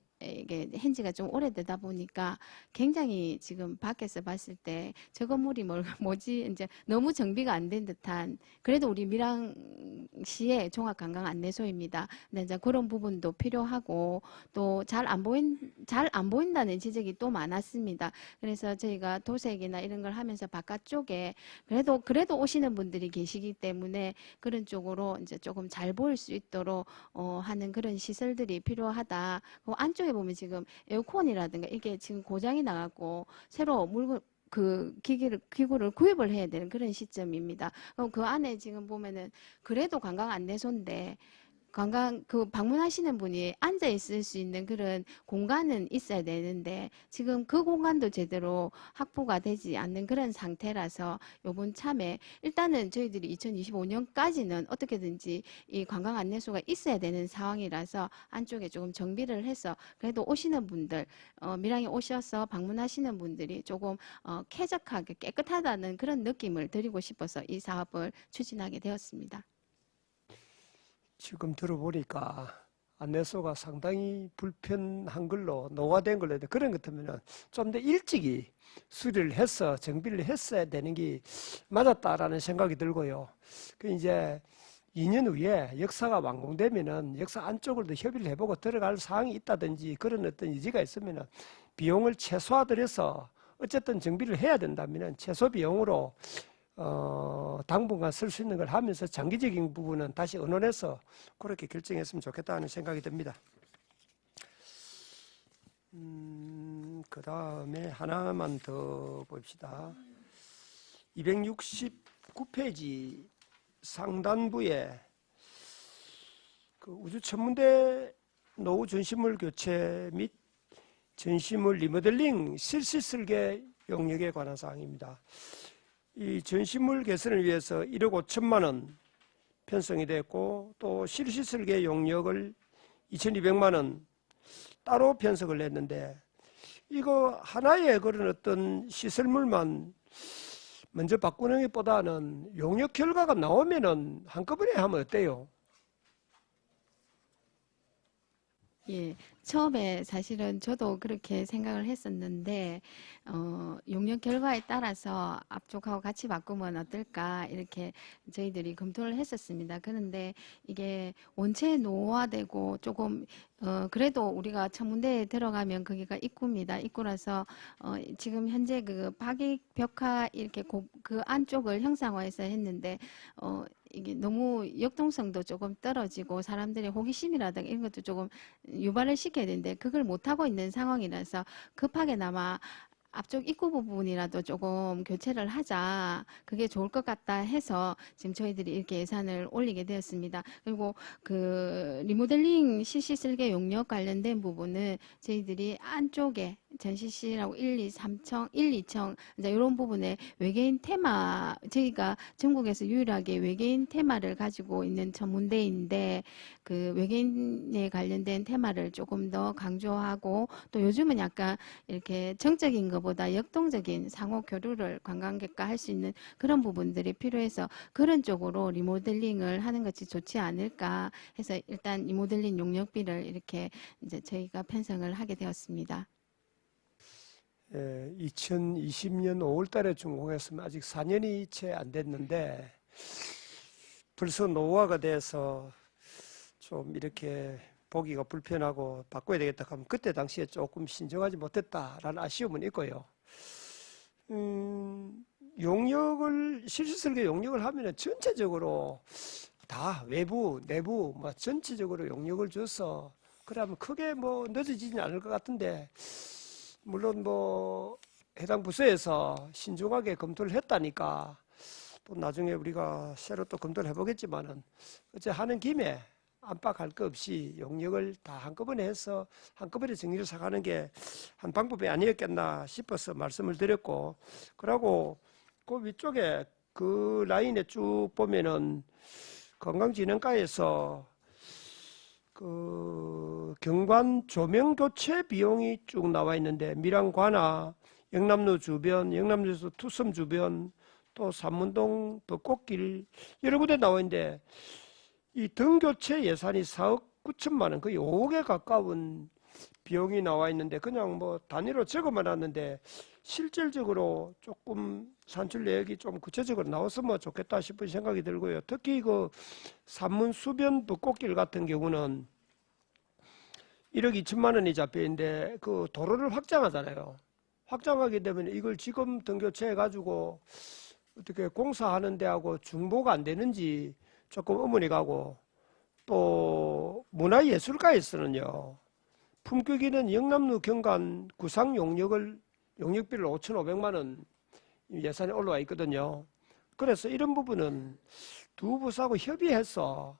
한지가 좀 오래되다 보니까 굉장히 지금 밖에서 봤을 때 저 건물이 뭐지 이제 너무 정비가 안 된 듯한, 그래도 우리 밀양시의 종합관광안내소입니다. 근데 이제 그런 부분도 필요하고 또 잘 안 보인다는 지적이 또 많았습니다. 그래서 저희가 도색이나 이런 걸 하면서 바깥쪽에 그래도 오시는 분들이 계시기 때문에 그런 쪽으로 이제 조금 잘 보일 수 있도록 하는 그런 시설들이 필요하다. 그 안쪽에 보면 지금 에어컨이라든가 이게 지금 고장이 나갖고 새로 기구를 구입을 해야 되는 그런 시점입니다. 그럼 그 안에 지금 보면은 그래도 관광 안내소인데 방문하시는 분이 앉아 있을 수 있는 그런 공간은 있어야 되는데 지금 그 공간도 제대로 확보가 되지 않는 그런 상태라서 요번 참에 일단은 저희들이 2025년까지는 어떻게든지 이 관광 안내소가 있어야 되는 상황이라서 안쪽에 조금 정비를 해서 그래도 오시는 분들, 밀양에 오셔서 방문하시는 분들이 조금 쾌적하게 깨끗하다는 그런 느낌을 드리고 싶어서 이 사업을 추진하게 되었습니다. 지금 들어보니까 안내소가 상당히 불편한 걸로 노화된 걸로 해도 그런 것 같으면 좀 더 일찍이 수리를 해서 정비를 했어야 되는 게 맞았다라는 생각이 들고요. 그 이제 2년 후에 역사가 완공되면은 역사 안쪽으로도 협의를 해보고 들어갈 사항이 있다든지 그런 어떤 의지가 있으면은 비용을 최소화들여서 어쨌든 정비를 해야 된다면은 최소 비용으로 당분간 쓸 수 있는 걸 하면서 장기적인 부분은 다시 의논해서 그렇게 결정했으면 좋겠다는 생각이 듭니다. 그 다음에 하나만 더 봅시다. 269페이지 상단부에 그 우주천문대 노후 전시물 교체 및 전시물 리모델링 실시 설계 용역에 관한 사항입니다. 이 전시물 개선을 위해서 1억 5천만 원 편성이 됐고 또 실시 설계 용역을 2,200만 원 따로 편성을 했는데 이거 하나의 그런 어떤 시설물만 먼저 바꾸는 것보다는 용역 결과가 나오면은 한꺼번에 하면 어때요? 예, 처음에 사실은 저도 그렇게 생각을 했었는데, 용역 결과에 따라서 앞쪽하고 같이 바꾸면 어떨까, 이렇게 저희들이 검토를 했었습니다. 그런데 이게 원체 노화되고 조금, 그래도 우리가 천문대에 들어가면 거기가 입구입니다. 입구라서, 지금 현재 그 박익벽화 이렇게 그 안쪽을 형상화해서 했는데, 이게 너무 역동성도 조금 떨어지고 사람들의 호기심이라든가 이런 것도 조금 유발을 시켜야 되는데 그걸 못하고 있는 상황이라서 급하게나마 앞쪽 입구 부분이라도 조금 교체를 하자, 그게 좋을 것 같다 해서 지금 저희들이 이렇게 예산을 올리게 되었습니다. 그리고 그 리모델링 실시 설계 용역 관련된 부분은 저희들이 안쪽에 전시실하고 1, 2, 3층, 1, 2층 이제 이런 부분에 외계인 테마, 저희가 전국에서 유일하게 외계인 테마를 가지고 있는 전문대인데 그 외계인에 관련된 테마를 조금 더 강조하고 또 요즘은 약간 이렇게 정적인 것보다 역동적인 상호 교류를 관광객과 할 수 있는 그런 부분들이 필요해서 그런 쪽으로 리모델링을 하는 것이 좋지 않을까 해서 일단 리모델링 용역비를 이렇게 이제 저희가 편성을 하게 되었습니다. 2020년 5월 달에 준공했으면 아직 4년이 채 안 됐는데 벌써 노후화가 돼서 좀 이렇게 보기가 불편하고 바꿔야 되겠다 하면 그때 당시에 조금 신중하지 못했다라는 아쉬움은 있고요. 실시설계 용역을 하면 전체적으로 다 외부, 내부 뭐 전체적으로 용역을 줘서 그러면 크게 뭐 늦어지지는 않을 것 같은데 물론 뭐 해당 부서에서 신중하게 검토를 했다니까 또 나중에 우리가 새로 또 검토를 해보겠지만은 어째 하는 김에 안팎할 거 없이 용역을 다 한꺼번에 해서 한꺼번에 정리를 사가는 게 한 방법이 아니었겠나 싶어서 말씀을 드렸고, 그러고 그 위쪽에 그 라인에 쭉 보면은 관광진흥과에서 그 경관 조명 교체 비용이 쭉 나와 있는데 밀양 관하, 영남로 주변, 영남로에서 투섬 주변, 또 산문동 벚꽃길 여러 군데 나와 있는데 이 등 교체 예산이 4억 9천만 원, 거의 5억에 가까운 비용이 나와 있는데 그냥 뭐 단위로 적어만 놨는데 실질적으로 조금 산출 내역이 좀 구체적으로 나왔으면 좋겠다 싶은 생각이 들고요. 특히 그 산문 수변 붓꽃길 같은 경우는 1억 2천만 원이 잡혀 있는데 그 도로를 확장하잖아요. 확장하게 되면 이걸 지금 등교체 해가지고 어떻게 공사하는 데하고 중보가 안 되는지 조금 의문이 가고, 또 문화예술가에서는요, 품격있는 영남로 경관 구상 용역비를 5,500만 원 예산이 올라와 있거든요. 그래서 이런 부분은 두 부서하고 협의해서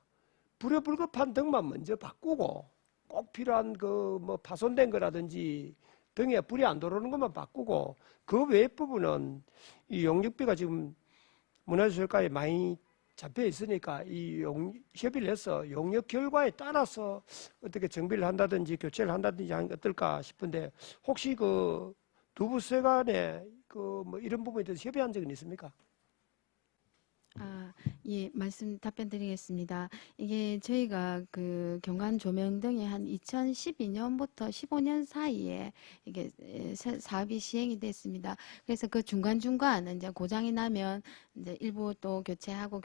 불효불급한 등만 먼저 바꾸고, 꼭 필요한 그 뭐 파손된 거라든지 등에 불이 안 들어오는 것만 바꾸고, 그 외의 부분은 이 용역비가 지금 문화예술가에 많이 잡혀 있으니까 협의를 해서 용역 결과에 따라서 어떻게 정비를 한다든지 교체를 한다든지 하는 게 어떨까 싶은데, 혹시 그 두 부서 간에 그 뭐 이런 부분에 대해서 협의한 적은 있습니까? 예, 답변 드리겠습니다. 이게 저희가 그 경관 조명 등이 한 2012년부터 15년 사이에 이게 사업이 시행이 됐습니다. 그래서 그 중간중간 이제 고장이 나면 이제 일부 또 교체하고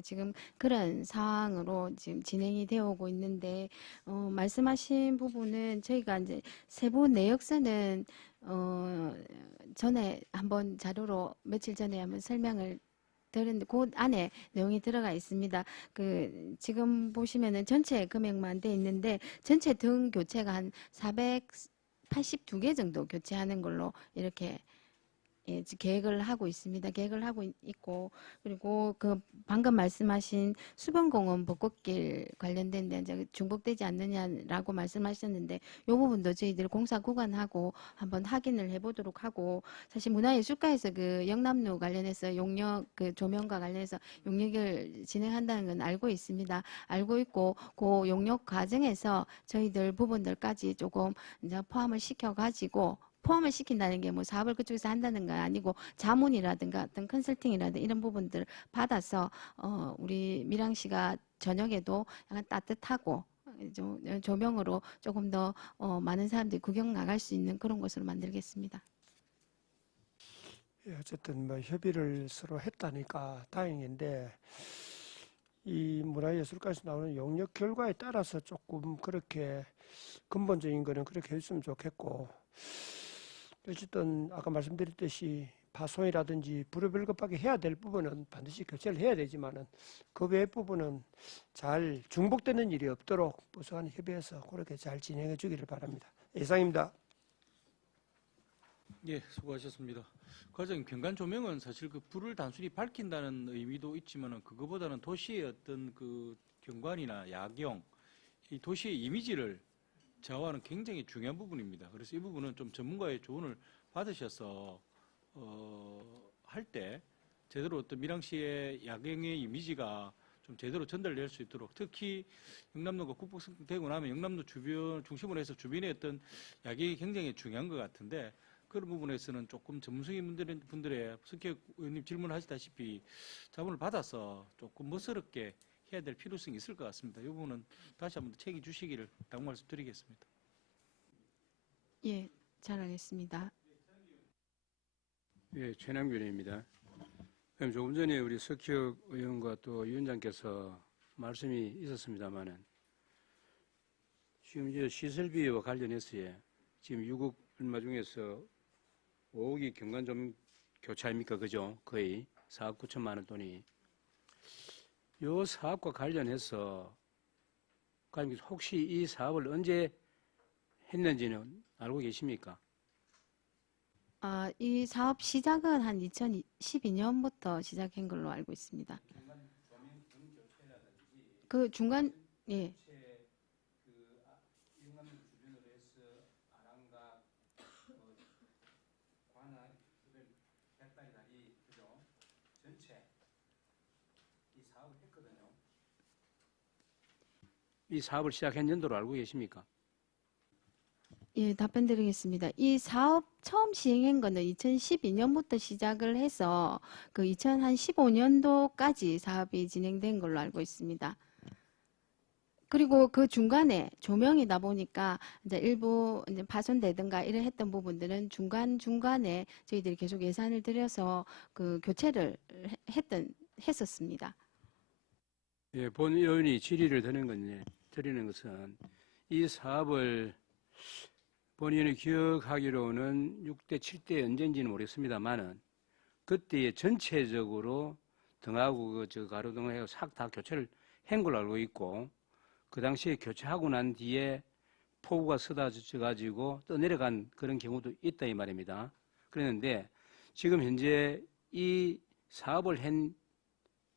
지금 그런 상황으로 지금 진행이 되어 오고 있는데, 말씀하신 부분은 저희가 이제 세부 내역서는 전에 한번 자료로 며칠 전에 한번 설명을 들었는데 그 안에 내용이 들어가 있습니다. 그 지금 보시면은 전체 금액만 돼 있는데 전체 등 교체가 한 482개 정도 교체하는 걸로 이렇게 계획을 하고 있습니다. 계획을 하고 있고, 그리고 그 방금 말씀하신 수변공원 벚꽃길 관련된 데 이제 중복되지 않느냐라고 말씀하셨는데, 이 부분도 저희들 공사 구간하고 한번 확인을 해보도록 하고, 사실 문화예술가에서 그 영남로 관련해서 용역 그 조명과 관련해서 용역을 진행한다는 건 알고 있습니다. 알고 있고, 그 용역 과정에서 저희들 부분들까지 조금 이제 포함을 시켜가지고, 포함을 시킨다는 게 뭐 사업을 그쪽에서 한다는 건 아니고 자문이라든가 어떤 컨설팅이라든가 이런 부분들을 받아서 우리 밀양시가 저녁에도 약간 따뜻하고 조명으로 조금 더 많은 사람들이 구경 나갈 수 있는 그런 곳으로 만들겠습니다. 예, 어쨌든 뭐 협의를 서로 했다니까 다행인데, 이 문화예술가에서 나오는 용역 결과에 따라서 조금 그렇게 근본적인 거는 그렇게 했으면 좋겠고, 어쨌든 아까 말씀드렸듯이 파손이라든지 불효불급하게 해야 될 부분은 반드시 교체를 해야 되지만은 그 외의 부분은 잘 중복되는 일이 없도록 부서 간 협의해서 그렇게 잘 진행해 주기를 바랍니다. 이상입니다. 예, 수고하셨습니다. 과장님, 경관 조명은 사실 그 불을 단순히 밝힌다는 의미도 있지만은 그거보다는 도시의 어떤 그 경관이나 야경, 이 도시의 이미지를 좌우하는 굉장히 중요한 부분입니다. 그래서 이 부분은 좀 전문가의 조언을 받으셔서 할 때 제대로 어떤 밀양시의 야경의 이미지가 좀 제대로 전달될 수 있도록, 특히 영남로가 국복되고 나면 영남로 주변 중심으로 해서 주변의 어떤 야경이 굉장히 중요한 것 같은데, 그런 부분에서는 조금 전문성인 분들의 성격 의원님 질문하시다시피 자문을 받아서 조금 멋스럽게 해야 될 필요성이 있을 것 같습니다. 이 부분은 다시 한번 책임 주시기를 당부 말씀드리겠습니다. 예, 잘 알겠습니다. 예, 최남균입니다. 그럼 조금 전에 우리 석혁 의원과 또 위원장께서 말씀이 있었습니다만은 지금 이제 시설비와 관련해서 지금 6억 얼마 중에서 5억이 경관 좀 교체 아닙니까? 그죠? 거의 4억 9천만 원 돈이. 이 사업과 관련해서 혹시 이 사업을 언제 했는지는 알고 계십니까? 이 사업 시작은 한 2012년부터 시작한 걸로 알고 있습니다. 그 중간, 예. 이 사업을 시작한 연도로 알고 계십니까? 예, 답변 드리겠습니다. 이 사업 처음 시행한 거는 2012년부터 시작을 해서 그 2015년도까지 사업이 진행된 걸로 알고 있습니다. 그리고 그 중간에 조명이다 보니까 이제 일부 이제 파손되든가 이래 했던 부분들은 중간에 저희들이 계속 예산을 들여서 그 교체를 했었습니다. 예, 본 의원이 질의를 드리는 것은 이 사업을 본 의원이 기억하기로는 6대, 7대 언제인지는 모르겠습니다만은 그때에 전체적으로 등하고 저 가로등하고 싹 다 교체를 한 걸로 알고 있고 그 당시에 교체하고 난 뒤에 폭우가 쏟아져 가지고 떠내려간 그런 경우도 있다 이 말입니다. 그랬는데 지금 현재 이 사업을 한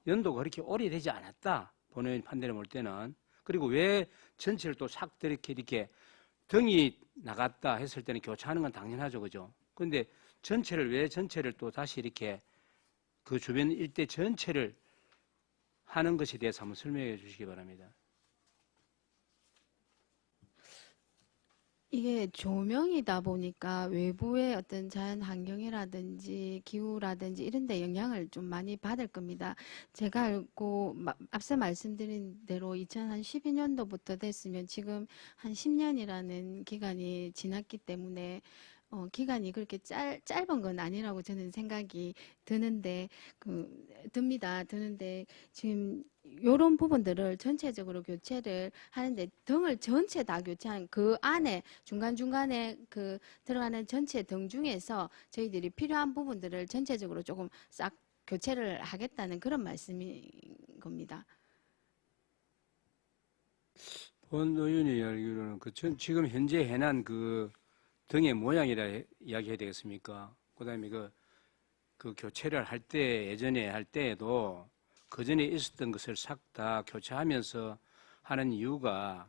연도가 그렇게 오래되지 않았다. 본회의 판단해 볼 때는. 그리고 왜 전체를 또 싹 이렇게 등이 나갔다 했을 때는 교체하는 건 당연하죠. 그죠? 근데 왜 전체를 또 다시 이렇게 그 주변 일대 전체를 하는 것에 대해서 한번 설명해 주시기 바랍니다. 이게 조명이다 보니까 외부의 어떤 자연 환경이라든지 기후라든지 이런 데 영향을 좀 많이 받을 겁니다. 제가 알고 앞서 말씀드린 대로 2012년도부터 됐으면 지금 한 10년이라는 기간이 지났기 때문에 기간이 그렇게 짧은 건 아니라고 저는 생각이 드는데 지금 요런 부분들을 전체적으로 교체를 하는데 등을 전체 다 교체한 그 안에 중간중간에 그 들어가는 전체 등 중에서 저희들이 필요한 부분들을 전체적으로 조금 싹 교체를 하겠다는 그런 말씀인 겁니다. 본 의원이 알기로는 지금 현재 해난 그 등의 모양이라 이야기해야 되겠습니까? 그다음에 그 교체를 할 때 예전에 할 때에도 그 전에 있었던 것을 싹 다 교체하면서 하는 이유가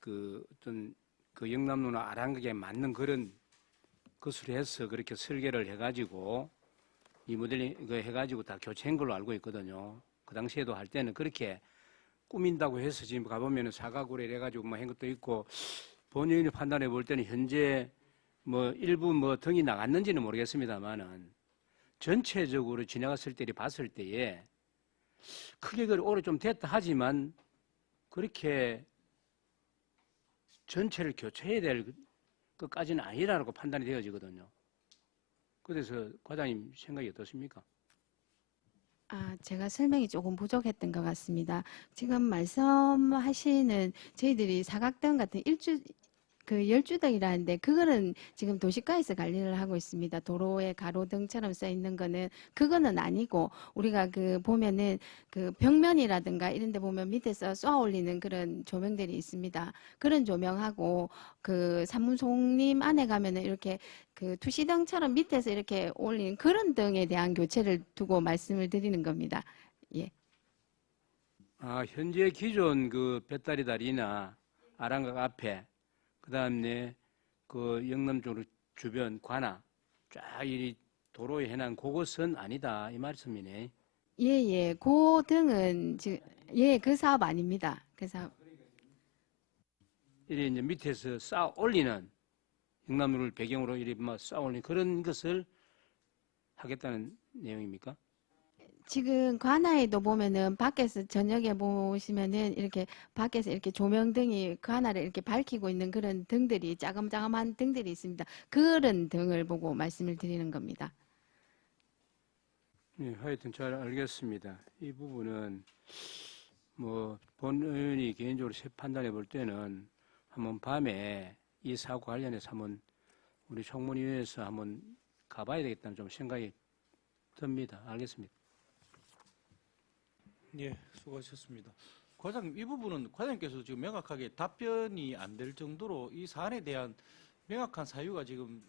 그 어떤 그 영남로나 아랑각에 맞는 그런 것으로 해서 그렇게 설계를 해가지고 이 모델링 해가지고 다 교체한 걸로 알고 있거든요. 그 당시에도 할 때는 그렇게 꾸민다고 해서 지금 가보면은 사각으로 해가지고 뭐 한 것도 있고 본인이 판단해 볼 때는 현재 뭐 일부 뭐 등이 나갔는지는 모르겠습니다만은 전체적으로 지나갔을 때 봤을 때에 크게 오래 좀 됐다 하지만 그렇게 전체를 교체해야 될 것까지는 아니라고 판단이 되어지거든요. 그래서 과장님 생각이 어떻습니까? 제가 설명이 조금 부족했던 것 같습니다. 지금 말씀하시는 저희들이 사각등 같은 열주등이라는데 그거는 지금 도시가에서 관리를 하고 있습니다. 도로에 가로등처럼 써 있는 거는 그거는 아니고 우리가 그 보면은 그 벽면이라든가 이런 데 보면 밑에서 쏘아 올리는 그런 조명들이 있습니다. 그런 조명하고 그 산문송림 안에 가면은 이렇게 그 투시등처럼 밑에서 이렇게 올리는 그런 등에 대한 교체를 두고 말씀을 드리는 겁니다. 예. 현재 기존 그 배터리 다리나 아랑각 앞에 그다음에 그 영남 쪽으로 주변 관아 쫙 이 도로에 해난 그것은 아니다 이 말씀이네. 예. 그 등은 지금 그 사업 아닙니다. 그 사업. 이래 이제 밑에서 쌓아 올리는 영남로를 배경으로 이래 막 쌓아 올리는 그런 것을 하겠다는 내용입니까? 지금 관아에도 보면은 밖에서 저녁에 보시면은 이렇게 밖에서 이렇게 조명등이 관아를 이렇게 밝히고 있는 그런 등들이 짜금짜금한 등들이 있습니다. 그런 등을 보고 말씀을 드리는 겁니다. 네, 하여튼 잘 알겠습니다. 이 부분은 뭐 본 의원이 개인적으로 판단해 볼 때는 한번 밤에 이 사고 관련해서 한번 우리 청문위원회에서 한번 가봐야 되겠다는 좀 생각이 듭니다. 알겠습니다. 예, 수고하셨습니다. 과장님, 이 부분은 과장님께서 지금 명확하게 답변이 안 될 정도로 이 사안에 대한 명확한 사유가 지금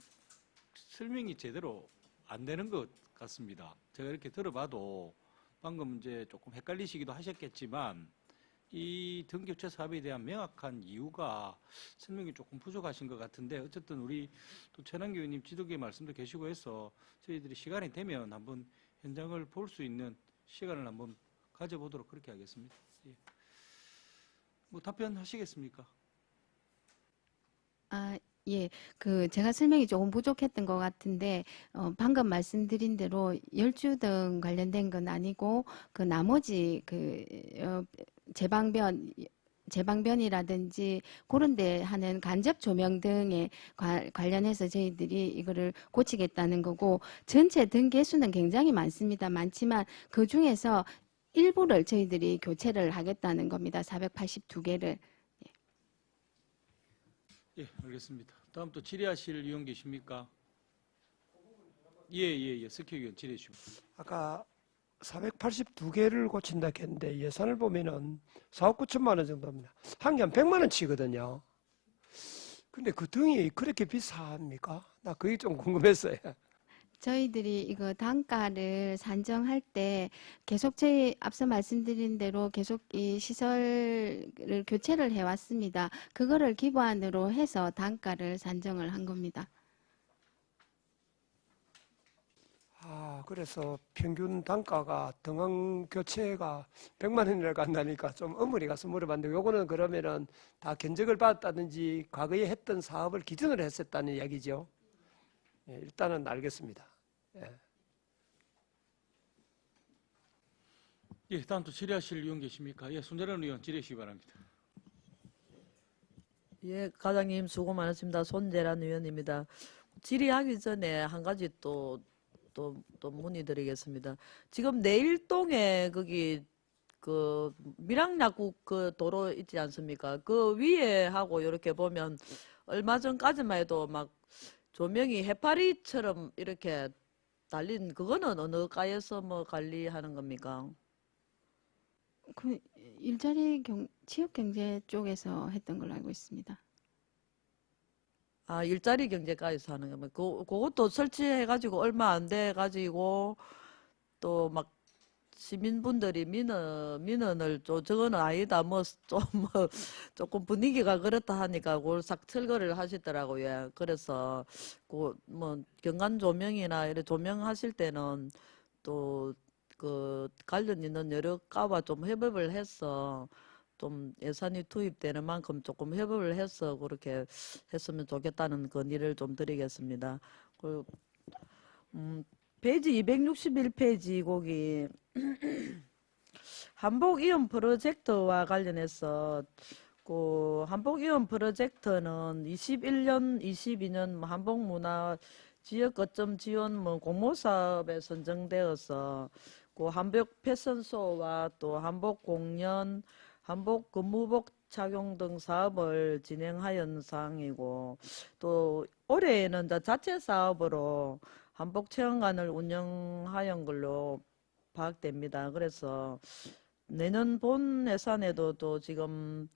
설명이 제대로 안 되는 것 같습니다. 제가 이렇게 들어봐도 방금 이제 조금 헷갈리시기도 하셨겠지만 이 등교체 사업에 대한 명확한 이유가 설명이 조금 부족하신 것 같은데 어쨌든 우리 또 최남기 의원님 지도부의 말씀도 계시고 해서 저희들이 시간이 되면 한번 현장을 볼 수 있는 시간을 한번 가져보도록 그렇게 하겠습니다. 예. 뭐 답변하시겠습니까? 예. 제가 설명이 조금 부족했던 것 같은데, 방금 말씀드린 대로 열주등 관련된 건 아니고, 그 나머지 제방변, 제방변이라든지 그런 데 하는 간접 조명 등에 관련해서 저희들이 이거를 고치겠다는 거고, 전체 등 개수는 굉장히 많지만 그 중에서 일부를 저희들이 교체를 하겠다는 겁니다. 482개를. 예, 알겠습니다. 다음 또 질의하실 의원 계십니까? 예. 석희 의원 질의해 주십시오. 아까 482개를 고친다 했는데 예산을 보면은 4억 9천만 원 정도입니다. 한 개 한 100만 원치거든요. 근데 그 등이 그렇게 비쌉니까? 나 그게 좀 궁금했어요. 저희들이 이거 단가를 산정할 때 계속 저희 앞서 말씀드린 대로 계속 이 시설을 교체를 해왔습니다. 그거를 기반으로 해서 단가를 산정을 한 겁니다. 그래서 평균 단가가 등한 교체가 100만 원이라고 한다니까 좀 어머니 가서 물어봤는데, 요거는 그러면은 다 견적을 받았다든지 과거에 했던 사업을 기준으로 했었다는 이야기죠. 예, 일단은 알겠습니다. 예. 예, 다음 또 질의하실 의원 계십니까? 예, 손재련 의원 질의해 주시기 바랍니다. 예, 과장님 수고 많으십니다. 손재란 의원입니다. 질의하기 전에 한 가지 또 문의드리겠습니다. 지금 내일동에 거기 그 밀양약국 그 도로 있지 않습니까? 그 위에 하고 이렇게 보면 얼마 전까지만 해도 막 조명이 해파리처럼 이렇게 달린, 그거는 어느 과에서 뭐 관리하는 겁니까? 그 취업경제 쪽에서 했던 걸로 알고 있습니다. 아, 일자리 경제과에서 하는 거면 그것도 설치해가지고 얼마 안 돼가지고 또 막 시민분들이 민원을 저거는 아니다 뭐 좀 뭐 조금 분위기가 그렇다 하니까 그걸 싹 철거를 하시더라고요. 그래서 그 뭐 경관 조명이나 이렇게 조명하실 때는 또 그 관련 있는 여러 과와 좀 협업을 해서 좀 예산이 투입되는 만큼 조금 협업을 해서 그렇게 했으면 좋겠다는 건의를 좀 드리겠습니다. 그, 페이지 261페이지 거기 한복이용 프로젝트와 관련해서 그 한복이용 프로젝트는 21년, 22년 한복문화 지역 거점 지원 공모 사업에 선정되어서 그 한복 패션쇼와 또 한복 공연, 한복 근무복 착용 등 사업을 진행하였는 사항이고, 또 올해에는 이제 자체 사업으로 한복 체험관을 운영하연 걸로 파악됩니다. 그래서 내년 본 예산에도 또 지금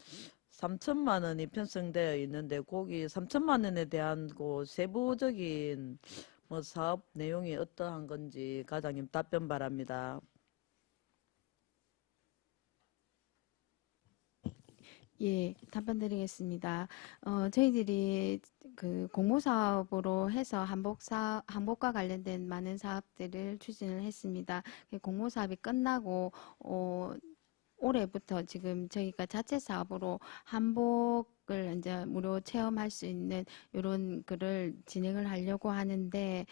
3천만 원이 편성되어 있는데, 거기 3천만 원에 대한 그 세부적인 뭐 사업 내용이 어떠한 건지 과장님 답변 바랍니다. 예, 답변 드리겠습니다. 저희들이 그 공모사업으로 해서 한복과 관련된 많은 사업들을 추진을 했습니다. 그 공모사업이 끝나고, 올해부터 지금 저희가 자체 사업으로 한복을 이제 무료 체험할 수 있는 이런 거를 진행을 하려고 하는데,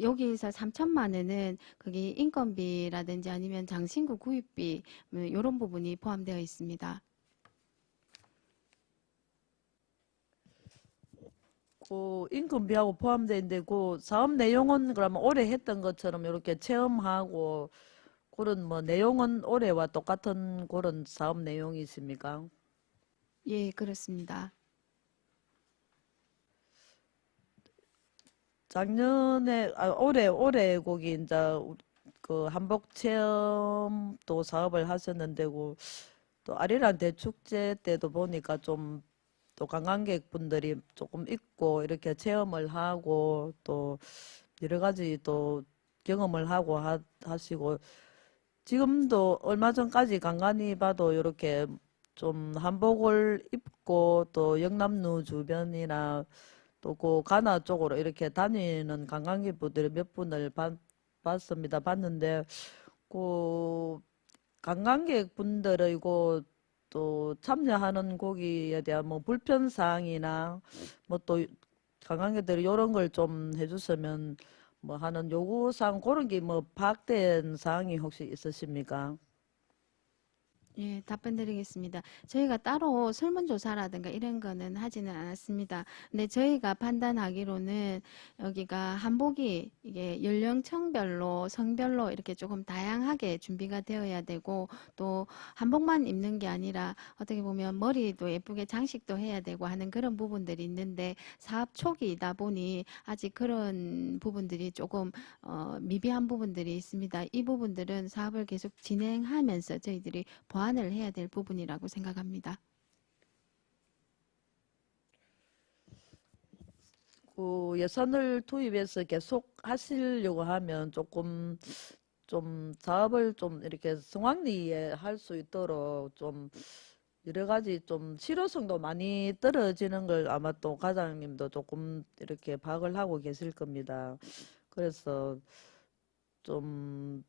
여기서 3천만 원은 거기 인건비라든지 아니면 장신구 구입비, 이런 부분이 포함되어 있습니다. 그 인건비하고 포함되어 있는데 그 사업 내용은 그러면 올해 했던 것처럼 이렇게 체험하고 그런 뭐 내용은 올해와 똑같은 그런 사업 내용이십니까? 예, 그렇습니다. 작년에 올해 거기 이제 그 한복 체험도 사업을 하셨는데 또 아리랑 대축제 때도 보니까 좀 또 관광객분들이 조금 있고 이렇게 체험을 하고 또 여러 가지 또 경험을 하고 하시고, 지금도 얼마 전까지 간간히 봐도 이렇게 좀 한복을 입고 또 영남로 주변이나 또 그 가나 쪽으로 이렇게 다니는 관광객분들 몇 분을 봤는데, 그 관광객분들의 또 참여하는 거기에 대한 뭐 불편 사항이나 뭐 또 관광객들이 이런 걸 좀 해줬으면 뭐 하는 요구 사항, 그런 게 뭐 파악된 사항이 혹시 있으십니까? 예, 답변 드리겠습니다. 저희가 따로 설문조사라든가 이런 거는 하지는 않았습니다. 근데 저희가 판단하기로는 여기가 한복이 이게 연령층별로, 성별로 이렇게 조금 다양하게 준비가 되어야 되고 또 한복만 입는 게 아니라 어떻게 보면 머리도 예쁘게 장식도 해야 되고 하는 그런 부분들이 있는데 사업 초기이다 보니 아직 그런 부분들이 조금 미비한 부분들이 있습니다. 이 부분들은 사업을 계속 진행하면서 저희들이 보완을 해야 될 부분이라고 생각합니다. 그 예산을 투입해서 계속 하시려고 하면 조금 좀 사업을 좀 이렇게 성황리에 할 수 있도록 좀 여러 가지 좀 실효성도 많이 떨어지는 걸 아마 또 과장님도 조금 이렇게 파악을 하고 계실 겁니다. 그래서 좀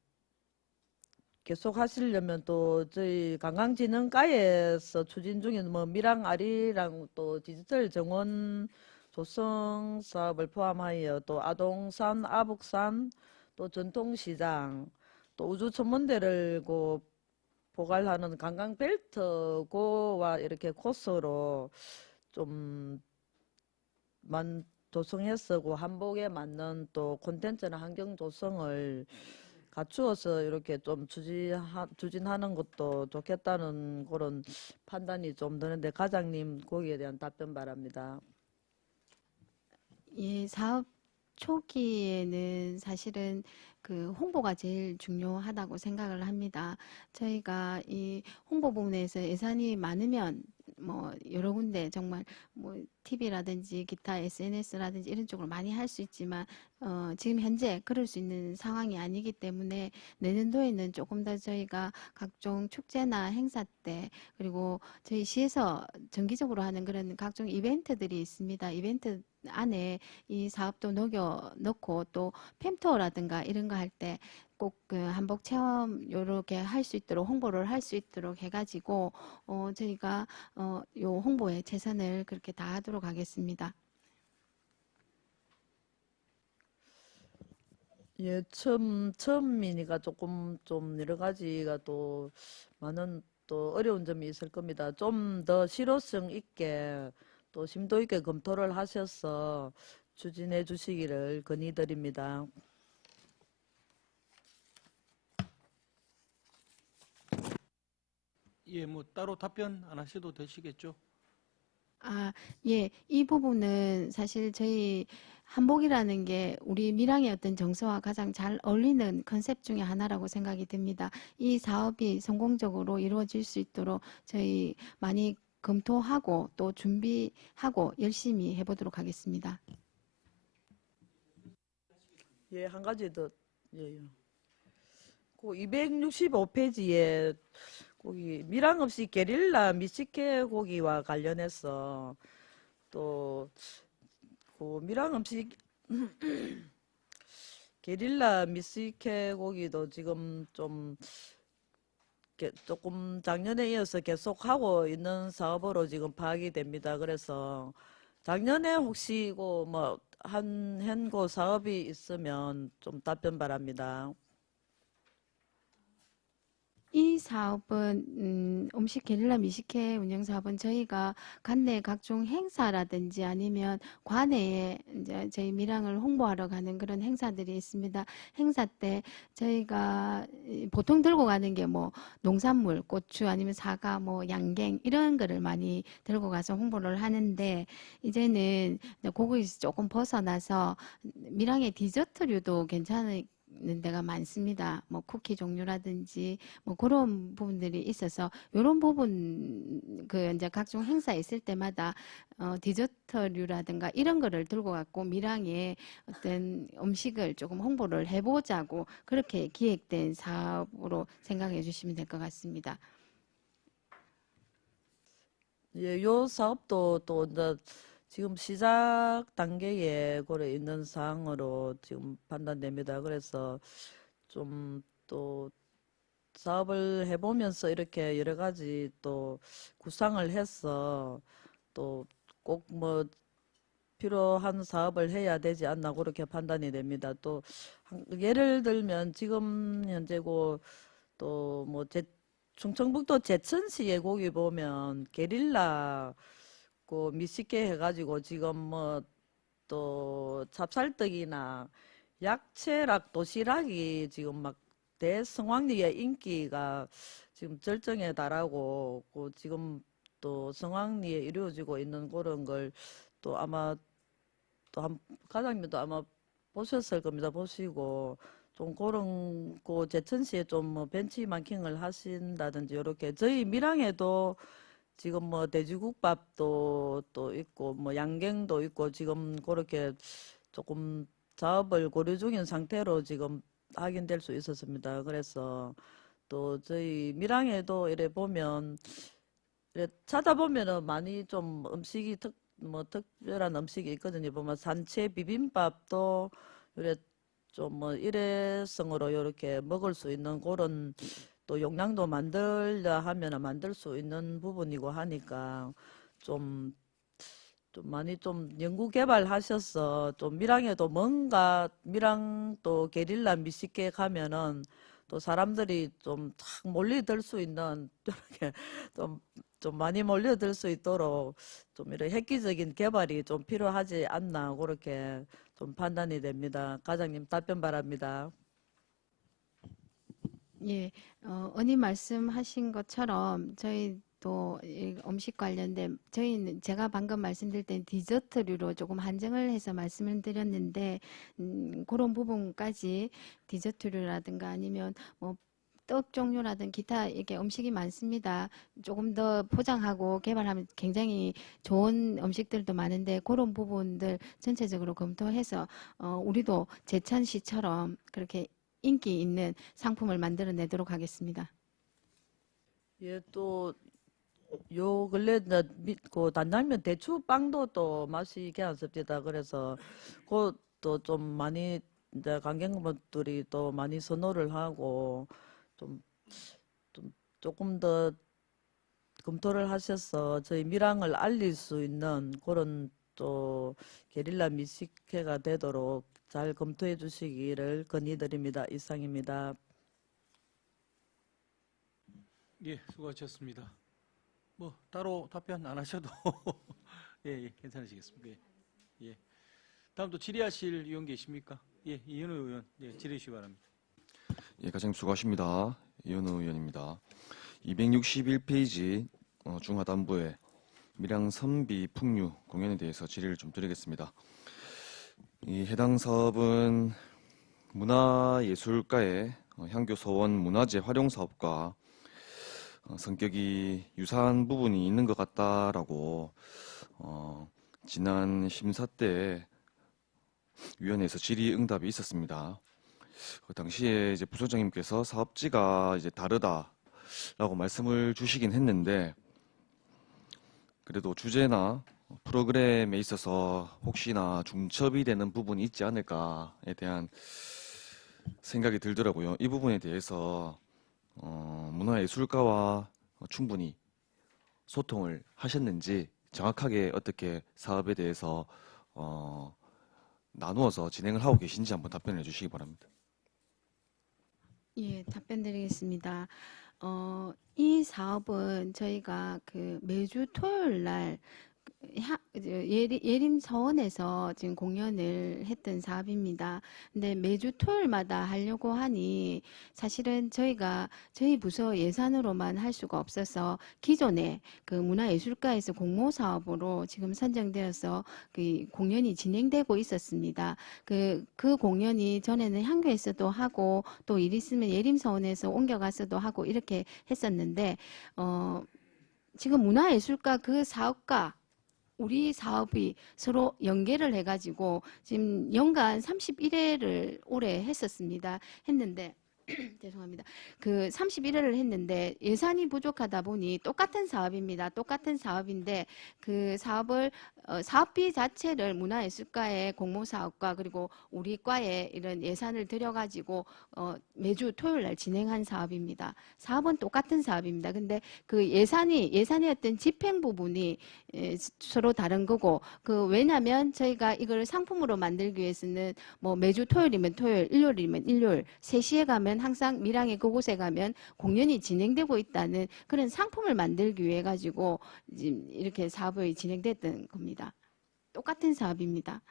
계속 하시려면 또 저희 관광진흥과에서 추진 중인 뭐 미랑 아리랑 또 디지털 정원 조성 사업을 포함하여 또 아동산, 아북산, 또 전통시장, 또 우주천문대를 보관하는 관광벨트고와 이렇게 코스로 좀 조성해서 한복에 맞는 또 콘텐츠나 환경 조성을 갖추어서 이렇게 좀 추진하는 것도 좋겠다는 그런 판단이 좀 드는데 과장님 거기에 대한 답변 바랍니다. 예, 사업 초기에는 사실은 그 홍보가 제일 중요하다고 생각을 합니다. 저희가 이 홍보 부분에서 예산이 많으면 뭐 여러 군데 정말 뭐 TV라든지 기타 SNS라든지 이런 쪽으로 많이 할 수 있지만 지금 현재 그럴 수 있는 상황이 아니기 때문에 내년도에는 조금 더 저희가 각종 축제나 행사 때 그리고 저희 시에서 정기적으로 하는 그런 각종 이벤트들이 있습니다. 이벤트 안에 이 사업도 넣고 또 팸투어라든가 이런 거 할 때 꼭 그 한복 체험 요렇게 할 수 있도록 홍보를 할 수 있도록 해가지고 저희가 요 홍보에 최선을 그렇게 다하도록 하겠습니다. 예, 처음이니까 조금 좀 여러 가지가 또 많은 또 어려운 점이 있을 겁니다. 좀 더 실효성 있게 또 심도 있게 검토를 하셔서 추진해 주시기를 건의드립니다. 예, 뭐 따로 답변 안 하셔도 되시겠죠? 아, 예, 이 부분은 사실 저희 한복이라는 게 우리 밀양의 어떤 정서와 가장 잘 어울리는 컨셉 중에 하나라고 생각이 듭니다. 이 사업이 성공적으로 이루어질 수 있도록 저희 많이 검토하고 또 준비하고 열심히 해보도록 하겠습니다. 예, 한 가지 더, 예, 예. 그 265페이지에 거기 밀항 없이 게릴라 미식회 고기와 관련해서 또 그 밀항 없이 게릴라 미식회 고기도 지금 좀 조금 작년에 이어서 계속 하고 있는 사업으로 지금 파악이 됩니다. 그래서 작년에 혹시 현고 사업이 있으면 좀 답변 바랍니다. 이 사업은 음식 게릴라 미식회 운영 사업은 저희가 관내 각종 행사라든지 아니면 관내에 이제 저희 밀양을 홍보하러 가는 그런 행사들이 있습니다. 행사 때 저희가 보통 들고 가는 게 뭐 농산물, 고추 아니면 사과, 뭐 양갱 이런 거를 많이 들고 가서 홍보를 하는데 이제는 거기서 조금 벗어나서 밀양의 디저트류도 괜찮은 데가 많습니다. 뭐 쿠키 종류라든지 뭐 그런 부분들이 있어서 이런 부분 그 이제 각종 행사 있을 때마다 디저트류라든가 이런 거를 들고 갖고 밀양에 어떤 음식을 조금 홍보를 해보자고 그렇게 기획된 사업으로 생각해 주시면 될 것 같습니다. 예, 요 사업도 또 이제 지금 시작 단계에 고래 있는 사항으로 지금 판단됩니다. 그래서 좀 또 사업을 해보면서 이렇게 여러 가지 또 구상을 해서 또 꼭 뭐 필요한 사업을 해야 되지 않나 그렇게 판단이 됩니다. 또 예를 들면 지금 현재고 또 뭐 충청북도 제천시에 거기 보면 게릴라 그 미식회 해가지고 지금 뭐 또 찹쌀떡이나 약채락 도시락이 지금 막 대성황리의 인기가 지금 절정에 달하고 그 지금 또 성황리에 이루어지고 있는 그런 걸 또 아마 또 한 과장님도 아마 보셨을 겁니다. 보시고 좀 그런 그 제천시에 좀 뭐 벤치마킹을 하신다든지 이렇게 저희 밀양에도 지금 뭐 돼지국밥도 또 있고 뭐 양갱도 있고 지금 그렇게 조금 사업을 고려 중인 상태로 지금 확인될 수 있었습니다. 그래서 또 저희 밀양에도 이래 보면 이래 찾아보면은 많이 좀 음식이 뭐 특별한 음식이 있거든요. 보면 산채 비빔밥도 이래 좀 뭐 일회성으로 이렇게 먹을 수 있는 그런 또 용량도 만들려 하면 만들 수 있는 부분이고 하니까 좀 많이 좀 연구 개발하셔서 좀 밀양에도 뭔가 밀양 또 게릴라 미식회 가면은 또 사람들이 좀 착 몰려들 수 있는 이렇게 좀 많이 몰려들 수 있도록 좀 이런 획기적인 개발이 좀 필요하지 않나 그렇게 좀 판단이 됩니다. 과장님 답변 바랍니다. 예, 언니 말씀하신 것처럼 저희도 이 음식 관련된 저희는 제가 방금 말씀드릴 땐 디저트류로 조금 한정을 해서 말씀을 드렸는데 그런 부분까지 디저트류라든가 아니면 뭐 떡 종류라든 기타 이렇게 음식이 많습니다. 조금 더 포장하고 개발하면 굉장히 좋은 음식들도 많은데 그런 부분들 전체적으로 검토해서 우리도 제천시처럼 그렇게 인기 있는 상품을 만들어내도록 하겠습니다. 예, 또 요 근래 그 단장면 대추빵도 또 맛이 괜찮습니다. 그래서 그것도 좀 많이 이제 관객분들이 또 많이 선호를 하고 좀 조금 더 검토를 하셔서 저희 밀양을 알릴 수 있는 그런 또 게릴라 미식회가 되도록 잘 검토해 주시기를 건의드립니다. 이상입니다. 예, 수고하셨습니다. 뭐 따로 답변 안 하셔도 예, 괜찮으시겠습니다. 예, 예. 다음 또 질의하실 의원 계십니까? 예, 이현우 의원, 예, 질의해 주시기 바랍니다. 예, 과장님 수고하십니다. 이현우 의원입니다. 261페이지 중하단부의 밀양 선비 풍류 공연에 대해서 질의를 좀 드리겠습니다. 이 해당 사업은 문화예술가의 향교 서원 문화재 활용 사업과 성격이 유사한 부분이 있는 것 같다라고 지난 심사 때 위원회에서 질의응답이 있었습니다. 그 당시에 이제 부소장님께서 사업지가 이제 다르다라고 말씀을 주시긴 했는데 그래도 주제나 프로그램에 있어서 혹시나 중첩이 되는 부분이 있지 않을까에 대한 생각이 들더라고요. 이 부분에 대해서 문화예술가와 충분히 소통을 하셨는지 정확하게 어떻게 사업에 대해서 나누어서 진행을 하고 계신지 한번 답변해 주시기 바랍니다. 예, 답변 드리겠습니다. 이 사업은 저희가 그 매주 토요일 날 예림 서원에서 지금 공연을 했던 사업입니다. 근데 매주 토요일마다 하려고 하니 사실은 저희가 저희 부서 예산으로만 할 수가 없어서 기존에 그 문화예술가에서 공모 사업으로 지금 선정되어서 그 공연이 진행되고 있었습니다. 그 공연이 전에는 향교에서도 하고 또 일 있으면 예림 서원에서 옮겨가서도 하고 이렇게 했었는데 지금 문화예술가 그 사업과 우리 사업이 서로 연계를 해가지고 지금 연간 31회를 올해 했는데 죄송합니다. 그 31회를 했는데 예산이 부족하다 보니 똑같은 사업입니다. 똑같은 사업인데 그 사업을 사업비 자체를 문화예술과의 공모사업과 그리고 우리 과에 이런 예산을 들여가지고 매주 토요일 날 진행한 사업입니다. 사업은 똑같은 사업입니다. 근데 그 예산이 어떤 집행 부분이 서로 다른 거고, 왜냐면 저희가 이걸 상품으로 만들기 위해서는 뭐 매주 토요일이면 토요일, 일요일이면 일요일, 3시에 가면 항상 밀양의 그곳에 가면 공연이 진행되고 있다는 그런 상품을 만들기 위해 가지고 지금 이렇게 사업이 진행됐던 겁니다. 똑같은 사업입니다.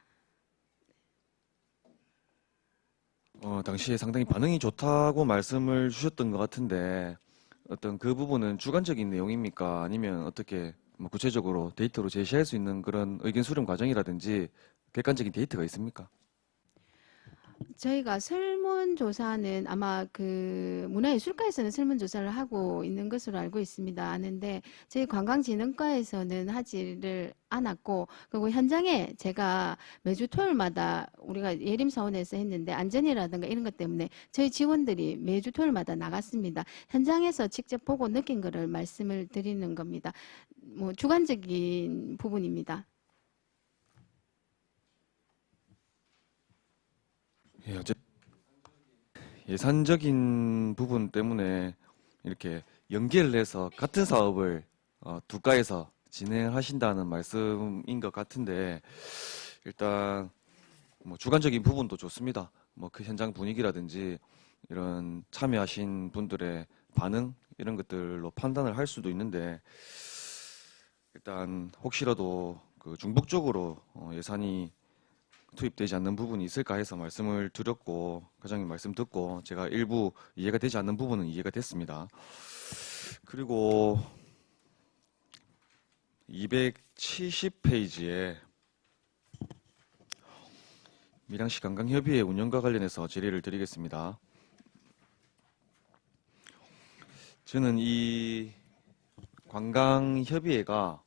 당시에 상당히 반응이 좋다고 말씀을 주셨던 것 같은데 어떤 그 부분은 주관적인 내용입니까? 아니면 어떻게 뭐 구체적으로 데이터로 제시할 수 있는 그런 의견 수렴 과정이라든지 객관적인 데이터가 있습니까? 저희가 설문조사는 아마 그 문화예술과에서는 설문조사를 하고 있는 것으로 알고 있습니다. 아는데 저희 관광진흥과에서는 하지를 않았고, 그리고 현장에 제가 매주 토요일마다 우리가 예림사원에서 했는데 안전이라든가 이런 것 때문에 저희 직원들이 매주 토요일마다 나갔습니다. 현장에서 직접 보고 느낀 거를 말씀을 드리는 겁니다. 뭐 주관적인 부분입니다. 예, 예산적인 부분 때문에 이렇게 연계를 해서 같은 사업을 두 과에서 진행하신다는 말씀인 것 같은데 일단 뭐 주관적인 부분도 좋습니다. 뭐 그 현장 분위기라든지 이런 참여하신 분들의 반응 이런 것들로 판단을 할 수도 있는데 일단 혹시라도 그 중복적으로 예산이 투입되지 않는 부분이 있을까 해서 말씀을 드렸고 과장님 말씀 듣고 제가 일부 이해가 되지 않는 부분은 이해가 됐습니다. 그리고 270페이지에 밀양시 관광협의회 운영과 관련해서 질의를 드리겠습니다. 저는 이 관광협의회가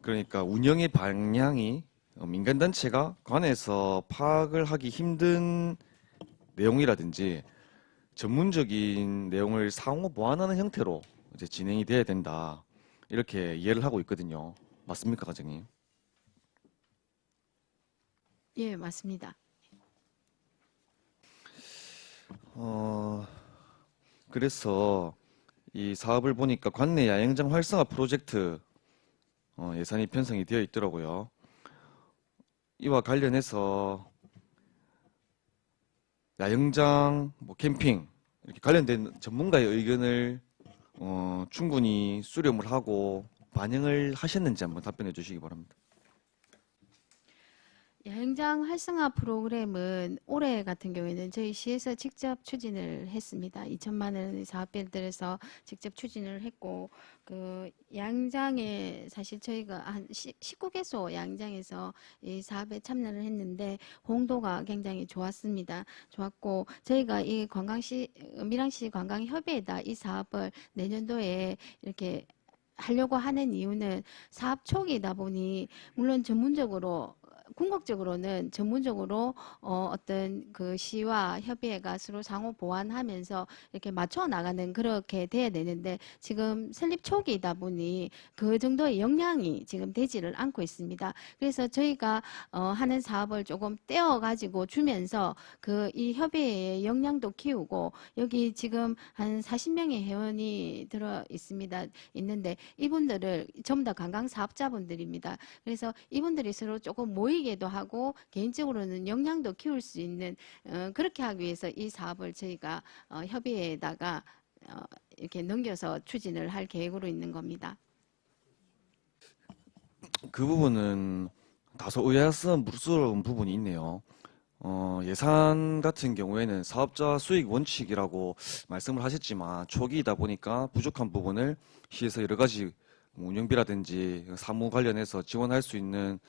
그러니까 운영의 방향이 민간단체가 관에서 파악을 하기 힘든 내용이라든지 전문적인 내용을 상호 보완하는 형태로 이제 진행이 돼야 된다. 이렇게 이해를 하고 있거든요. 맞습니까, 과장님? 예, 맞습니다. 그래서 이 사업을 보니까 관내 야영장 활성화 프로젝트 예산이 편성이 되어 있더라고요. 이와 관련해서 야영장, 뭐 캠핑 이렇게 관련된 전문가의 의견을 충분히 수렴을 하고 반영을 하셨는지 한번 답변해 주시기 바랍니다. 야영장 활성화 프로그램은 올해 같은 경우에는 저희 시에서 직접 추진을 했습니다. 2천만 원 사업비를 들여서 직접 추진을 했고, 그 야영장에 사실 저희가 한 19개소 야영장에서 이 사업에 참여를 했는데 홍도가 굉장히 좋았습니다. 좋았고, 저희가 이 밀양시 관광협의회에다 이 사업을 내년도에 이렇게 하려고 하는 이유는 사업 초기이다 보니 물론 궁극적으로는 전문적으로 어떤 그 시와 협의회가 서로 상호 보완하면서 이렇게 맞춰 나가는 그렇게 돼야 되는데 지금 설립 초기이다 보니 그 정도의 역량이 지금 되지를 않고 있습니다. 그래서 저희가 하는 사업을 조금 떼어 가지고 주면서 그 이 협의회의 역량도 키우고 여기 지금 한 40명의 회원이 들어 있는데 이분들을 전부 다 관광 사업자분들입니다. 그래서 이분들이 서로 조금 모이기도 하고 개인적으로는 역량도 키울 수 있는 그렇게 하기 위해서 이 사업을 저희가 협의회에다가 이렇게 넘겨서 추진을 할 계획으로 있는 겁니다. 그 부분은 다소 의아스러운 부분이 있네요. 예산 같은 경우에는 사업자 수익 원칙이라고 말씀을 하셨지만 초기이다 보니까 부족한 부분을 시에서 여러 가지 운영비라든지 사무 관련해서 지원할 수 있는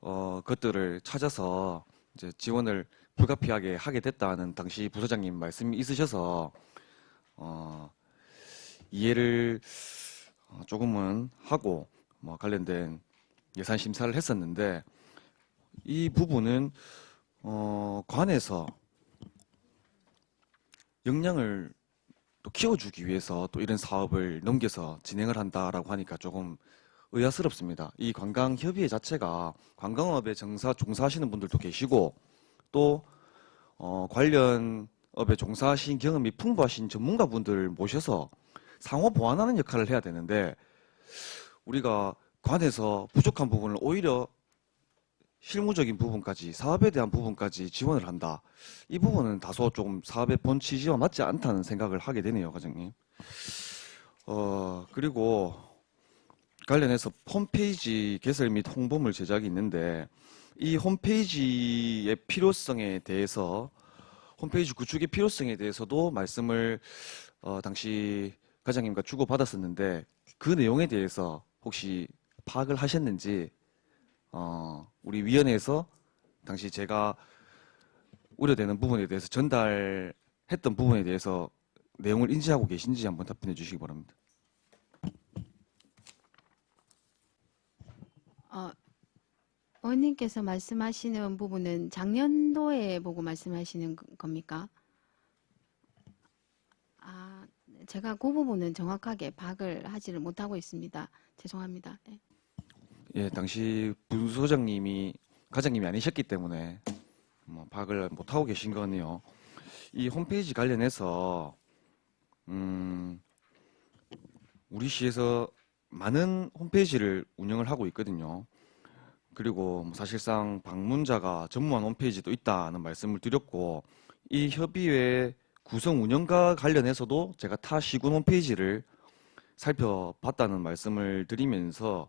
것들을 찾아서 이제 지원을 불가피하게 하게 됐다는 당시 부서장님 말씀이 있으셔서 이해를 조금은 하고 뭐 관련된 예산 심사를 했었는데 이 부분은 관에서 역량을 또 키워주기 위해서 또 이런 사업을 넘겨서 진행을 한다라고 하니까 조금 의아스럽습니다. 이 관광협의회 자체가 관광업에 종사하시는 분들도 계시고 또 관련 업에 종사하신 경험이 풍부하신 전문가분들 모셔서 상호 보완하는 역할을 해야 되는데 우리가 관에서 부족한 부분을 오히려 실무적인 부분까지 사업에 대한 부분까지 지원을 한다. 이 부분은 다소 좀 사업의 본 취지와 맞지 않다는 생각을 하게 되네요, 과장님. 그리고 관련해서 홈페이지 개설 및 홍보물 제작이 있는데 이 홈페이지의 필요성에 대해서 홈페이지 구축의 필요성에 대해서도 말씀을 당시 과장님과 주고받았었는데 그 내용에 대해서 혹시 파악을 하셨는지 우리 위원회에서 당시 제가 우려되는 부분에 대해서 전달했던 부분에 대해서 내용을 인지하고 계신지 한번 답변해 주시기 바랍니다. 의원님께서 말씀하시는 부분은 작년도에 보고 말씀하시는 겁니까? 제가 그 부분은 정확하게 파악을 하지를 못하고 있습니다. 죄송합니다. 네. 예, 당시 부소장님이 과장님이 아니셨기 때문에 파악을 못하고 계신 거네요. 이 홈페이지 관련해서 우리 시에서 많은 홈페이지를 운영을 하고 있거든요. 그리고 사실상 방문자가 전무한 홈페이지도 있다는 말씀을 드렸고 이 협의회 구성 운영과 관련해서도 제가 타 시군 홈페이지를 살펴봤다는 말씀을 드리면서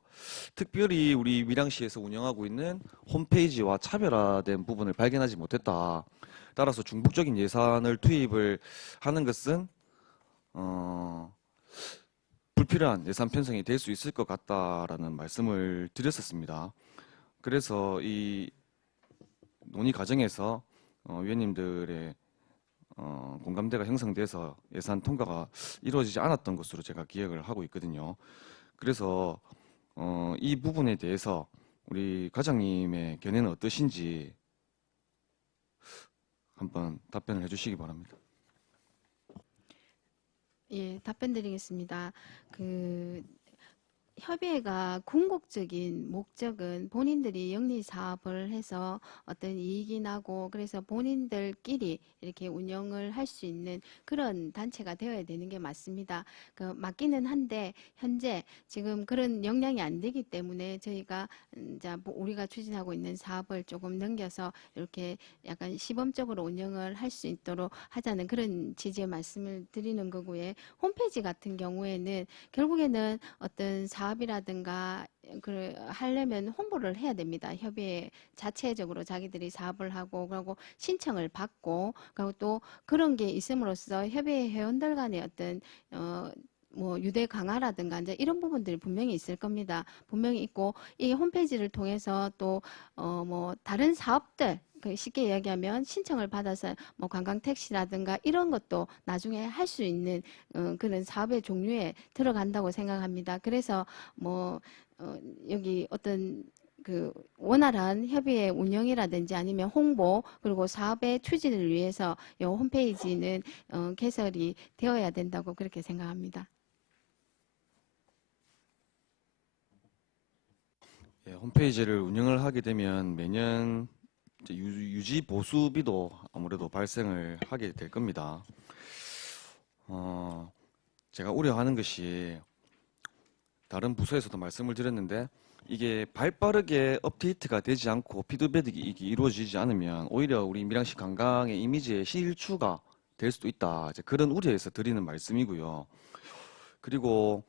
특별히 우리 밀양시에서 운영하고 있는 홈페이지와 차별화된 부분을 발견하지 못했다. 따라서 중복적인 예산을 투입을 하는 것은 불필요한 예산 편성이 될 수 있을 것 같다라는 말씀을 드렸었습니다. 그래서 이 논의 과정에서 위원님들의 공감대가 형성돼서 예산 통과가 이루어지지 않았던 것으로 제가 기억을 하고 있거든요. 그래서 이 부분에 대해서 우리 과장님의 견해는 어떠신지 한번 답변을 해주시기 바랍니다. 예, 답변 드리겠습니다. 협의회가 궁극적인 목적은 본인들이 영리 사업을 해서 어떤 이익이 나고 그래서 본인들끼리 이렇게 운영을 할 수 있는 그런 단체가 되어야 되는 게 맞습니다. 맞기는 한데 현재 지금 그런 역량이 안 되기 때문에 저희가 이제 우리가 추진하고 있는 사업을 조금 넘겨서 이렇게 약간 시범적으로 운영을 할 수 있도록 하자는 그런 취지의 말씀을 드리는 거고요. 홈페이지 같은 경우에는 결국에는 어떤 사업이라든가 하려면 홍보를 해야 됩니다. 협의회 자체적으로 자기들이 사업을 하고 그리고 신청을 받고 그리고 또 그런 게 있음으로써 협의회 회원들 간의 어떤 유대 강화라든가 이제 이런 부분들이 분명히 있을 겁니다. 분명히 있고 이 홈페이지를 통해서 또 다른 사업들 쉽게 이야기하면 신청을 받아서 관광 택시라든가 이런 것도 나중에 할 수 있는 그런 사업의 종류에 들어간다고 생각합니다. 그래서 여기 어떤 원활한 협의회 운영이라든지 아니면 홍보 그리고 사업의 추진을 위해서 이 홈페이지는 개설이 되어야 된다고 그렇게 생각합니다. 예, 홈페이지를 운영을 하게 되면 매년 이제 유지 보수비도 아무래도 발생을 하게 될 겁니다. 제가 우려하는 것이 다른 부서에서도 말씀을 드렸는데 이게 발빠르게 업데이트가 되지 않고 피드백이 이루어지지 않으면 오히려 우리 밀양시 관광의 이미지의 실추가 될 수도 있다. 이제 그런 우려에서 드리는 말씀이고요. 그리고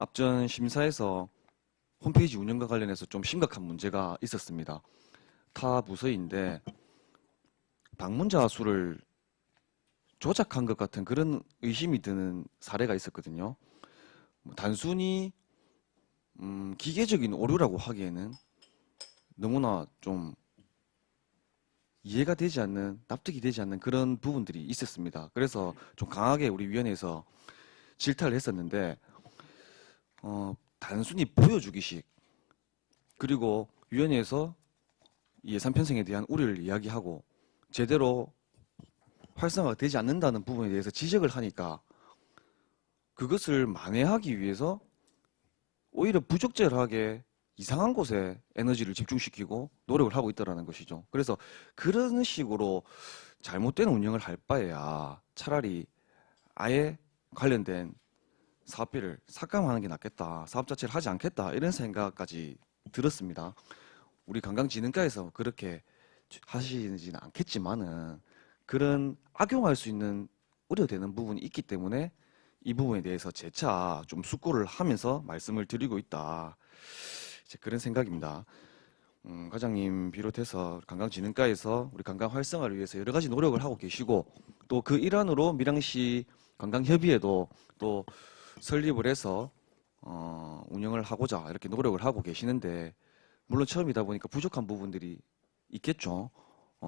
앞전 심사에서 홈페이지 운영과 관련해서 좀 심각한 문제가 있었습니다. 타 부서인데 방문자 수를 조작한 것 같은 그런 의심이 드는 사례가 있었거든요. 단순히 기계적인 오류라고 하기에는 너무나 좀 이해가 되지 않는, 납득이 되지 않는 그런 부분들이 있었습니다. 그래서 좀 강하게 우리 위원회에서 질타를 했었는데 단순히 보여주기식 그리고 위원회에서 예산 편성에 대한 우려를 이야기하고 제대로 활성화가 되지 않는다는 부분에 대해서 지적을 하니까 그것을 만회하기 위해서 오히려 부적절하게 이상한 곳에 에너지를 집중시키고 노력을 하고 있다라는 것이죠. 그래서 그런 식으로 잘못된 운영을 할 바에야 차라리 아예 관련된 사업비를 삭감하는 게 낫겠다. 사업 자체를 하지 않겠다. 이런 생각까지 들었습니다. 우리 관광진흥과에서 그렇게 하시지는 않겠지만은 그런 악용할 수 있는 우려되는 부분이 있기 때문에 이 부분에 대해서 재차 좀 숙고를 하면서 말씀을 드리고 있다. 이제 그런 생각입니다. 과장님 비롯해서 관광진흥과에서 우리 관광 활성화를 위해서 여러 가지 노력을 하고 계시고 또 그 일환으로 밀양시 관광협의회도 또 설립을 해서 운영을 하고자 이렇게 노력을 하고 계시는데 물론 처음이다 보니까 부족한 부분들이 있겠죠.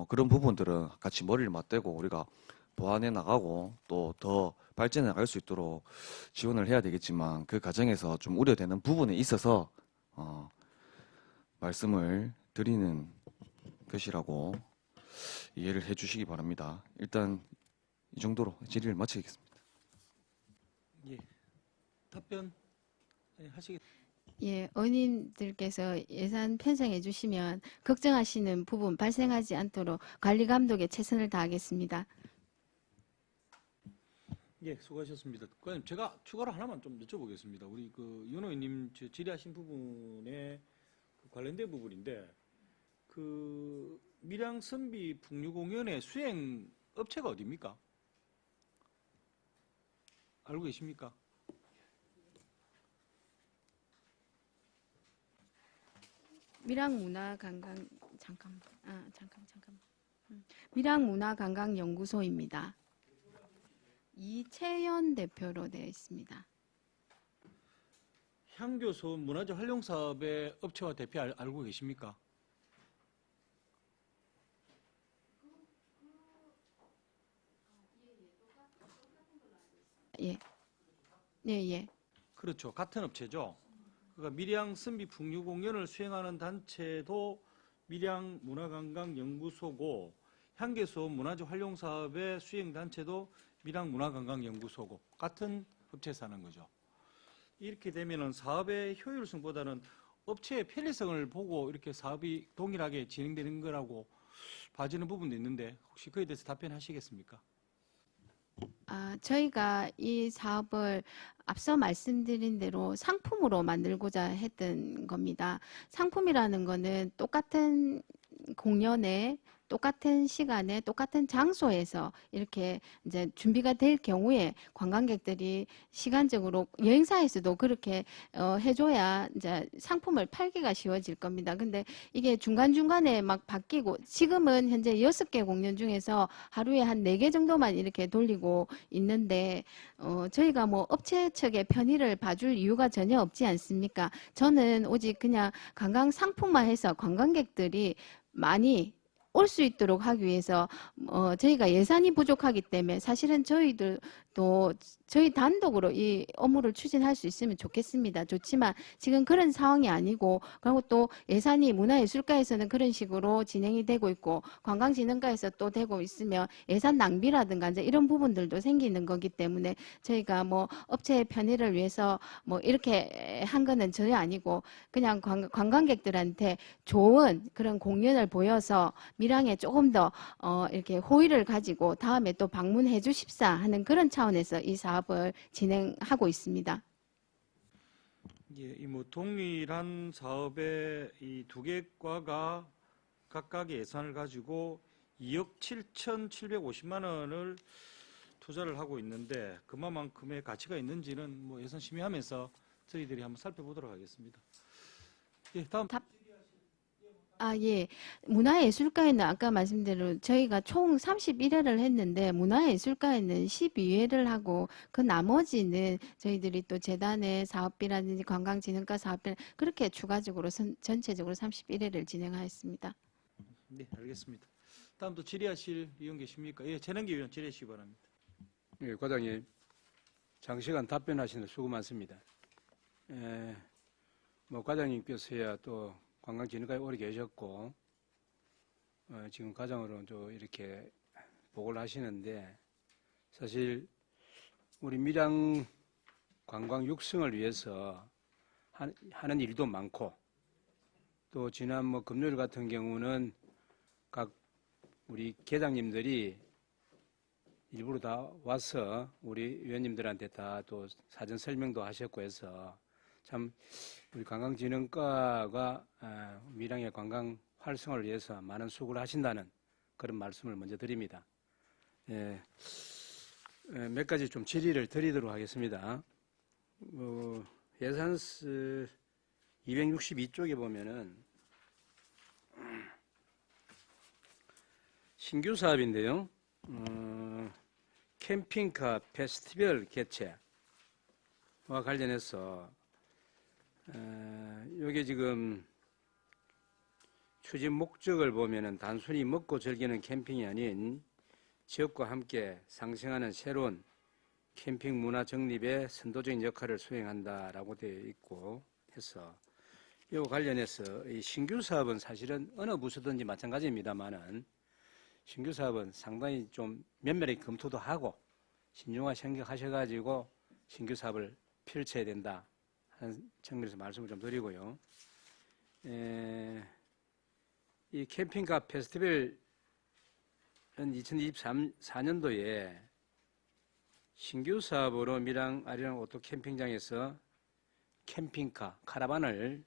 그런 부분들은 같이 머리를 맞대고 우리가 보완해 나가고 또 더 발전해 나갈 수 있도록 지원을 해야 되겠지만 그 과정에서 좀 우려되는 부분에 있어서 말씀을 드리는 것이라고 이해를 해 주시기 바랍니다. 일단 이 정도로 질의를 마치겠습니다. 예. 답변 하시겠습니까? 예, 의원님들께서 예산 편성해 주시면 걱정하시는 부분 발생하지 않도록 관리 감독에 최선을 다하겠습니다. 예, 수고하셨습니다. 과장님, 제가 추가로 하나만 좀 여쭤보겠습니다. 우리 그 윤 의원님 질의하신 부분에 관련된 부분인데, 그 밀양 선비 풍류공연의 수행 업체가 어디입니까? 알고 계십니까? 밀양문화관광 잠깐만. 밀양문화관광연구소입니다. 이채연 대표로 되어 있습니다. 향교소 문화재 활용 사업의 업체와 대표 알고 계십니까? 예. 예. 그렇죠. 같은 업체죠. 그러니까 밀양 선비 풍류 공연을 수행하는 단체도 밀양 문화관광연구소고 향교소 문화재 활용 사업의 수행 단체도 밀양 문화관광연구소고 같은 업체에서 하는 거죠. 이렇게 되면은 사업의 효율성보다는 업체의 편리성을 보고 이렇게 사업이 동일하게 진행되는 거라고 봐지는 부분도 있는데 혹시 그에 대해서 답변하시겠습니까? 저희가 이 사업을 앞서 말씀드린 대로 상품으로 만들고자 했던 겁니다. 상품이라는 거는 똑같은 공연에 똑같은 시간에 똑같은 장소에서 이렇게 이제 준비가 될 경우에 관광객들이 시간적으로 여행사에서도 그렇게 해줘야 이제 상품을 팔기가 쉬워질 겁니다. 근데 이게 중간중간에 막 바뀌고 지금은 현재 6개 공연 중에서 하루에 한 4개 정도만 이렇게 돌리고 있는데 저희가 뭐 업체 측의 편의를 봐줄 이유가 전혀 없지 않습니까? 저는 오직 그냥 관광 상품화 해서 관광객들이 많이 올 수 있도록 하기 위해서 저희가 예산이 부족하기 때문에 사실은 저희들도 저희 단독으로 이 업무를 추진할 수 있으면 좋겠습니다. 좋지만 지금 그런 상황이 아니고 그리고 또 예산이 문화예술가에서는 그런 식으로 진행이 되고 있고 관광진흥가에서 또 되고 있으면 예산 낭비라든가 이제 이런 부분들도 생기는 거기 때문에 저희가 뭐 업체의 편의를 위해서 뭐 이렇게 한 거는 전혀 아니고 그냥 관광객들한테 좋은 그런 공연을 보여서 밀양에 조금 더 이렇게 호의를 가지고 다음에 또 방문해 주십사 하는 그런 차원에서 이 사업을 진행하고 있습니다. 예, 이 뭐 동일한 사업에 이 두 개 과가 각각의 예산을 가지고 2억 7,750만 원을 투자를 하고 있는데 그만큼의 가치가 있는지는 뭐 예산 심의하면서 저희들이 한번 살펴보도록 하겠습니다. 예, 다음. 예. 문화예술가에는 아까 말씀대로 저희가 총 31회를 했는데 문화예술가에는 12회를 하고 그 나머지는 저희들이 또 재단의 사업비라든지 관광진흥과 사업비 그렇게 추가적으로 전체적으로 31회를 진행하였습니다. 네, 알겠습니다. 다음 또 질의하실 의원 계십니까? 예, 재능기 의원 질의하시기 바랍니다. 예, 과장님 장시간 답변하시는 수고 많습니다. 뭐 과장님께서야 또 관광진흥가에 오래 계셨고 지금 과장으로 좀 이렇게 보고를 하시는데 사실 우리 밀양 관광 육성을 위해서 하는 일도 많고 또 지난 뭐 금요일 같은 경우는 각 우리 계장님들이 일부러 다 와서 우리 위원님들한테 다 또 사전 설명도 하셨고 해서 참 우리 관광진흥과가 밀양의 관광 활성화를 위해서 많은 수고를 하신다는 그런 말씀을 먼저 드립니다. 예, 몇 가지 좀 질의를 드리도록 하겠습니다. 예산스 262쪽에 보면은 신규 사업인데요. 캠핑카 페스티벌 개최와 관련해서 이게 지금 추진 목적을 보면은 단순히 먹고 즐기는 캠핑이 아닌 지역과 함께 상생하는 새로운 캠핑 문화 정립에 선도적인 역할을 수행한다라고 되어 있고 해서 이와 관련해서 이 신규 사업은 사실은 어느 부서든지 마찬가지입니다만은 신규 사업은 상당히 좀 면밀하게 검토도 하고 신중하게 생각하셔가지고 신규 사업을 펼쳐야 된다 하는 측면에서 말씀을 좀 드리고요. 이 캠핑카 페스티벌은 2023년도에 신규 사업으로 밀양 아리랑 오토 캠핑장에서 캠핑카, 카라반을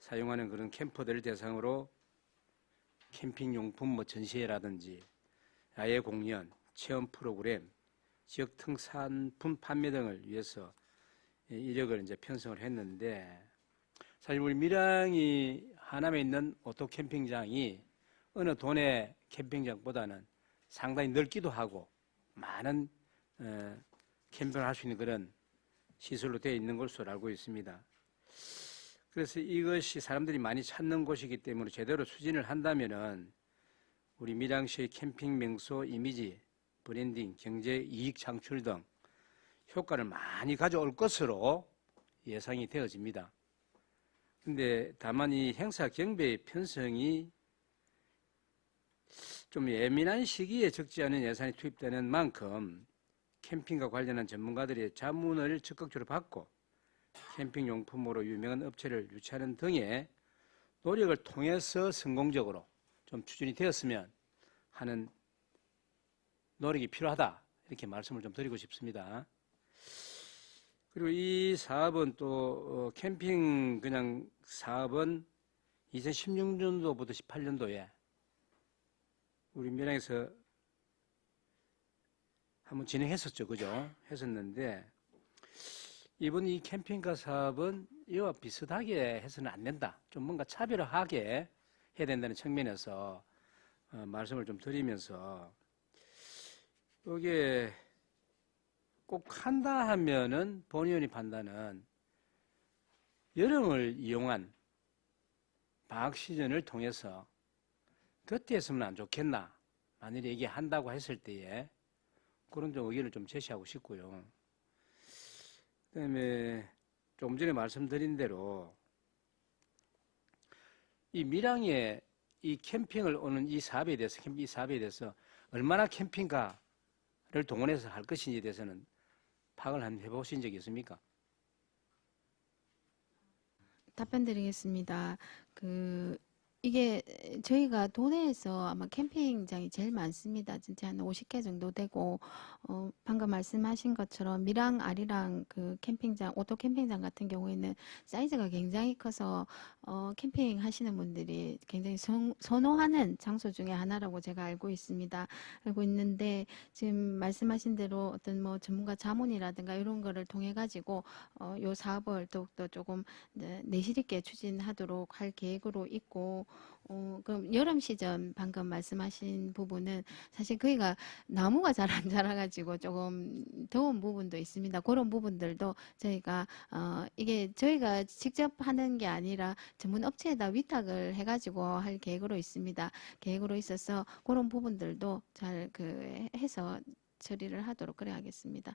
사용하는 그런 캠퍼들을 대상으로 캠핑용품 뭐 전시회라든지 야외 공연, 체험 프로그램, 지역 특산품 판매 등을 위해서 이력을 이제 편성을 했는데 사실 우리 밀양이 하남에 있는 오토 캠핑장이 어느 도내 캠핑장보다는 상당히 넓기도 하고 많은 캠핑을 할 수 있는 그런 시설로 되어 있는 것으로 알고 있습니다. 그래서 이것이 사람들이 많이 찾는 곳이기 때문에 제대로 추진을 한다면은 우리 밀양시의 캠핑 명소 이미지, 브랜딩, 경제 이익 창출 등 효과를 많이 가져올 것으로 예상이 되어집니다. 근데 다만 이 행사 경비의 편성이 좀 예민한 시기에 적지 않은 예산이 투입되는 만큼 캠핑과 관련한 전문가들의 자문을 적극적으로 받고 캠핑용품으로 유명한 업체를 유치하는 등의 노력을 통해서 성공적으로 좀 추진이 되었으면 하는 노력이 필요하다 이렇게 말씀을 좀 드리고 싶습니다. 그리고 이 사업은 또 캠핑 그냥 사업은 2016년도부터 18년도에 우리 밀양에서 한번 진행했었죠, 그죠? 했었는데 이번 이 캠핑카 사업은 이와 비슷하게 해서는 안 된다. 좀 뭔가 차별화하게 해야 된다는 측면에서 말씀을 좀 드리면서 이게 꼭 한다 하면은 본의원이 판단은 여름을 이용한 방학 시즌을 통해서 그때 했으면 안 좋겠나. 만일에 이게 한다고 했을 때에 그런 좀 의견을 좀 제시하고 싶고요. 그다음에 조금 전에 말씀드린 대로 이 밀양에 이 캠핑을 오는 이 사업에 대해서 얼마나 캠핑카를 동원해서 할 것인지에 대해서는 파악을 한번 해보신 적이 있습니까? 답변 드리겠습니다. 이게 저희가 도내에서 아마 캠핑장이 제일 많습니다. 진짜 한 50개 정도 되고, 방금 말씀하신 것처럼 밀양 아리랑 캠핑장, 오토 캠핑장 같은 경우에는 사이즈가 굉장히 커서, 캠핑 하시는 분들이 굉장히 선호하는 장소 중에 하나라고 제가 알고 있습니다. 알고 있는데, 지금 말씀하신 대로 어떤 뭐 전문가 자문이라든가 이런 거를 통해 가지고, 요 사업을 더욱더 조금 내실 있게 추진하도록 할 계획으로 있고, 그럼 여름 시즌 방금 말씀하신 부분은 사실 거기가 나무가 잘 안 자라가지고 조금 더운 부분도 있습니다. 그런 부분들도 저희가 이게 저희가 직접 하는 게 아니라 전문 업체에다 위탁을 해가지고 할 계획으로 있습니다. 계획으로 있어서 그런 부분들도 잘 해서 처리를 하도록 그래 하겠습니다.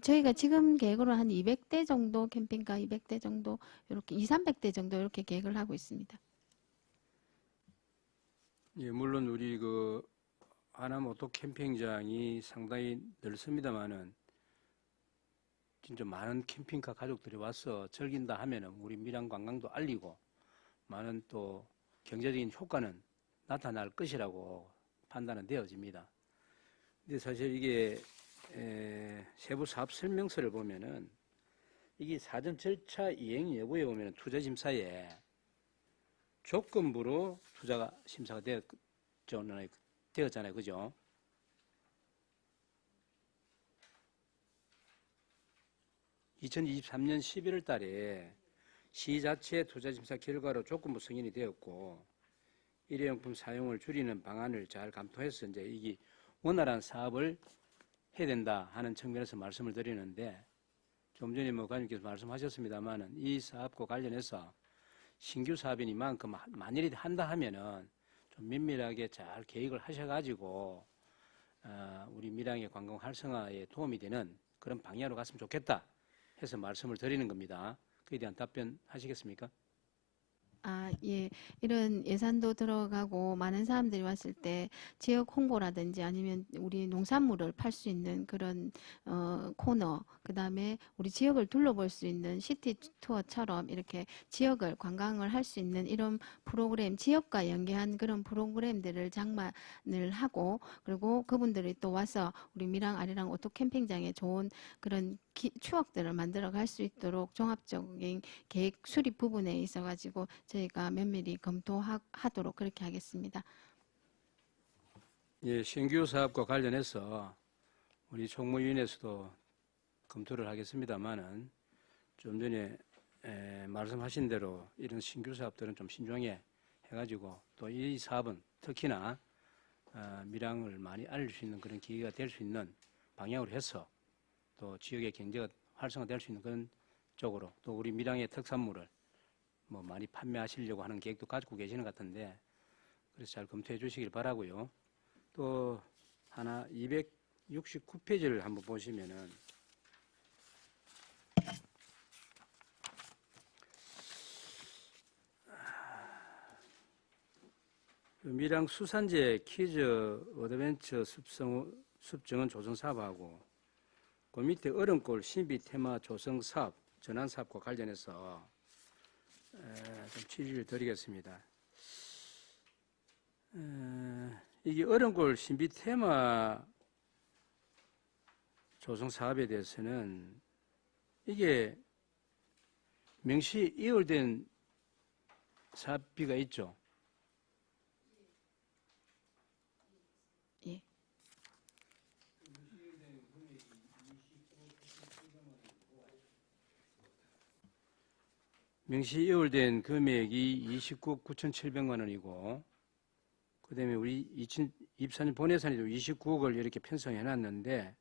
저희가 지금 계획으로 한 200대 정도 캠핑카 200대 정도 이렇게 200~300대 정도 이렇게 계획을 하고 있습니다. 예, 물론 우리 하남 오토 캠핑장이 상당히 넓습니다만은 진짜 많은 캠핑카 가족들이 와서 즐긴다 하면은 우리 밀양 관광도 알리고 많은 또 경제적인 효과는 나타날 것이라고 판단은 되어집니다. 근데 사실 이게 세부 사업 설명서를 보면은 이게 사전 절차 이행 여부에 보면은 투자 심사에 조건부로 투자가 심사가 되었잖아요. 그죠? (2023년 11월) 달에 시자체 투자심사 결과로 조건부 승인이 되었고 일회용품 사용을 줄이는 방안을 잘 감토해서 이제 이게 원활한 사업을 해야 된다 하는 측면에서 말씀을 드리는데, 좀 전에 과장님께서 말씀하셨습니다만은 이 사업과 관련해서 신규 사업이니만큼 만일이 한다 하면은 좀 면밀하게 잘 계획을 하셔가지고 우리 밀양의 관광 활성화에 도움이 되는 그런 방향으로 갔으면 좋겠다 해서 말씀을 드리는 겁니다. 그에 대한 답변 하시겠습니까? 예. 이런 예산도 들어가고 많은 사람들이 왔을 때 지역 홍보라든지 아니면 우리 농산물을 팔 수 있는 그런 코너, 그다음에 우리 지역을 둘러볼 수 있는 시티 투어처럼 이렇게 지역을 관광을 할 수 있는 이런 프로그램, 지역과 연계한 그런 프로그램들을 장만을 하고, 그리고 그분들이 또 와서 우리 밀양 아리랑 오토 캠핑장에 좋은 그런 추억들을 만들어 갈 수 있도록 종합적인 계획 수립 부분에 있어 가지고 저희가 면밀히 검토하도록 그렇게 하겠습니다. 예, 신규 사업과 관련해서 우리 총무위원회에서도 검토를 하겠습니다만은 좀 전에 말씀하신 대로 이런 신규 사업들은 좀 신중하게 해가지고 또 이 사업은 특히나 밀양을 많이 알릴 수 있는 그런 기회가 될 수 있는 방향으로 해서 또 지역의 경제가 활성화될 수 있는 그런 쪽으로, 또 우리 밀양의 특산물을 뭐 많이 판매하시려고 하는 계획도 가지고 계시는 것 같은데, 그래서 잘 검토해 주시길 바라고요. 또 하나 269페이지를 한번 보시면은 밀양 수산재 키즈 어드벤처 숲정원 조성 사업하고 그 밑에 얼음골 신비 테마 조성 사업 전환 사업과 관련해서 좀 취지를 드리겠습니다. 이게 얼음골 신비 테마 조성 사업에 대해서는 이게 명시 이월된 사업비가 있죠. 예. 명시 이월된 금액이 29억 9,700만 원이고, 그 다음에 우리 2024년 본예산에도 29억을 이렇게 편성해 놨는데,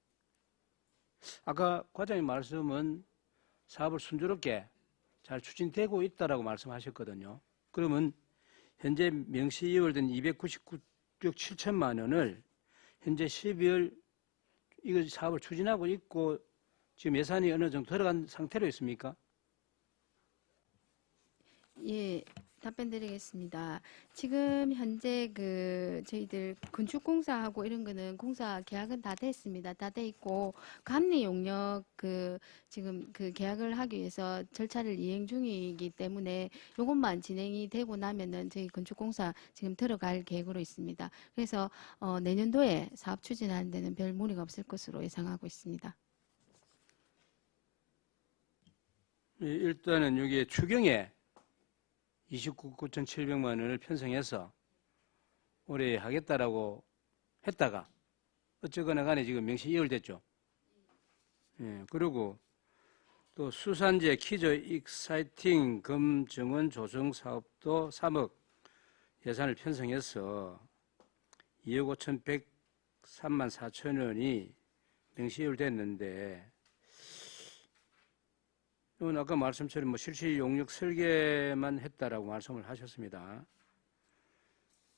아까 과장님 말씀은 사업을 순조롭게 잘 추진되고 있다라고 말씀하셨거든요. 그러면 현재 명시 이월된 299억 7천만 원을 현재 12월 이거 사업을 추진하고 있고 지금 예산이 어느 정도 들어간 상태로 있습니까? 예, 답변 드리겠습니다. 지금 현재 저희들 건축공사하고 이런 거는 공사 계약은 다 됐습니다. 다 돼 있고, 감리 용역 지금 계약을 하기 위해서 절차를 이행 중이기 때문에 요것만 진행이 되고 나면은 저희 건축공사 지금 들어갈 계획으로 있습니다. 그래서 내년도에 사업 추진하는 데는 별 무리가 없을 것으로 예상하고 있습니다. 예, 일단은 여기에 추경에 29억 9,700만 원을 편성해서 올해 하겠다라고 했다가 어쨌거나 간에 지금 명시 이월됐죠. 예, 그리고 또 수산재 키즈 익사이팅 검 정원 조성 사업도 3억 예산을 편성해서 2억 5,103만 4천 원이 명시 이월됐는데, 이건 아까 말씀처럼 뭐 실시 용역 설계만 했다라고 말씀을 하셨습니다.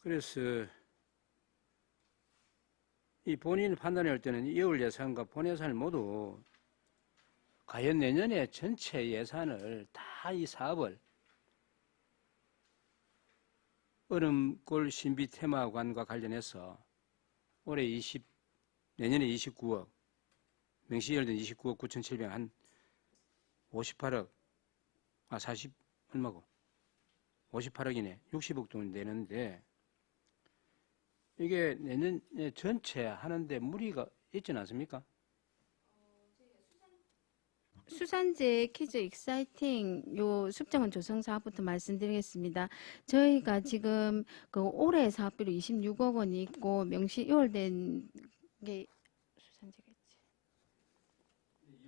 그래서 이 본인 판단할 때는 이월 예산과 본 예산을 모두 과연 내년에 전체 예산을 다 이 사업을 얼음골 신비 테마관과 관련해서 올해 내년에 29억, 명시 이월된 29억 9,700 한 58억, 40 얼마고? 58억이네. 60억 돈 내는데 이게 내년에 전체 하는데 무리가 있지는 않습니까? 수산제 퀴즈 익사이팅 요 숙정원 조성 사업부터 말씀드리겠습니다. 저희가 지금 그 올해 사업비로 26억 원이 있고 명시 2월된 게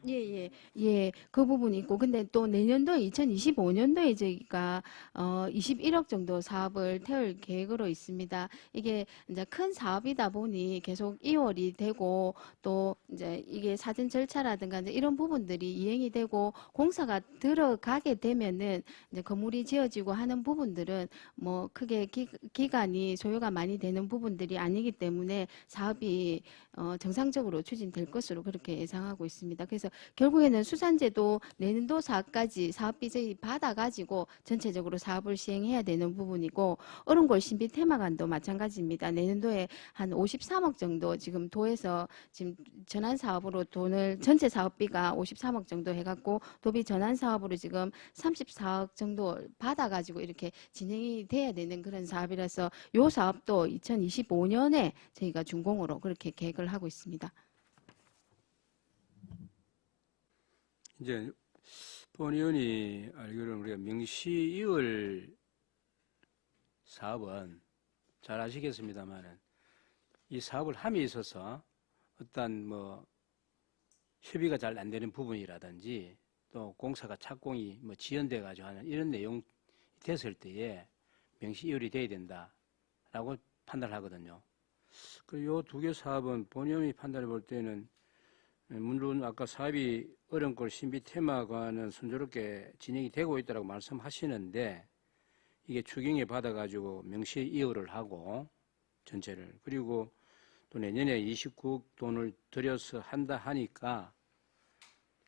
수산제겠지. 예. 그 부분이 있고, 근데 또 내년도에 2025년도에 저희가 21억 정도 사업을 태울 계획으로 있습니다. 이게 이제 큰 사업이다 보니 계속 2월이 되고, 또 이제 이게 사전 절차라든가 이제 이런 부분들이 이행이 되고, 공사가 들어가게 되면은 이제 건물이 지어지고 하는 부분들은 뭐 크게 기간이 소요가 많이 되는 부분들이 아니기 때문에 사업이 정상적으로 추진될 것으로 그렇게 예상하고 있습니다. 그래서 결국에는 수산제도 내년도 사업까지 사업비 저희 받아가지고 전체적으로 사업을 시행해야 되는 부분이고, 어른골 신비 테마관도 마찬가지입니다. 내년도에 한 53억 정도 지금 도에서 지금 전환 사업으로 돈을 전체 사업비가 53억 정도 해갖고 도비 전환 사업으로 지금 34억 정도 받아가지고 이렇게 진행이 돼야 되는 그런 사업이라서 요 사업도 2025년에 저희가 준공으로 그렇게 계획을 하고 있습니다. 이제 본 의원이 알기로는 우리가 명시 2월 사업은 잘 아시겠습니다만은 이 사업을 함에 있어서 어떤 뭐 협의가 잘 안 되는 부분이라든지 또 공사가 착공이 뭐 지연돼 가지고 하는 이런 내용이 됐을 때에 명시 2월이 돼야 된다라고 판단을 하거든요. 그리고 이 두 개 사업은 본 의원이 판단해 볼 때는 물론 아까 사업이 어른골 신비 테마관은 순조롭게 진행이 되고 있다고 말씀하시는데 이게 추경에 받아가지고 명시 2월을 하고 전체를 그리고 또 내년에 29억 돈을 들여서 한다 하니까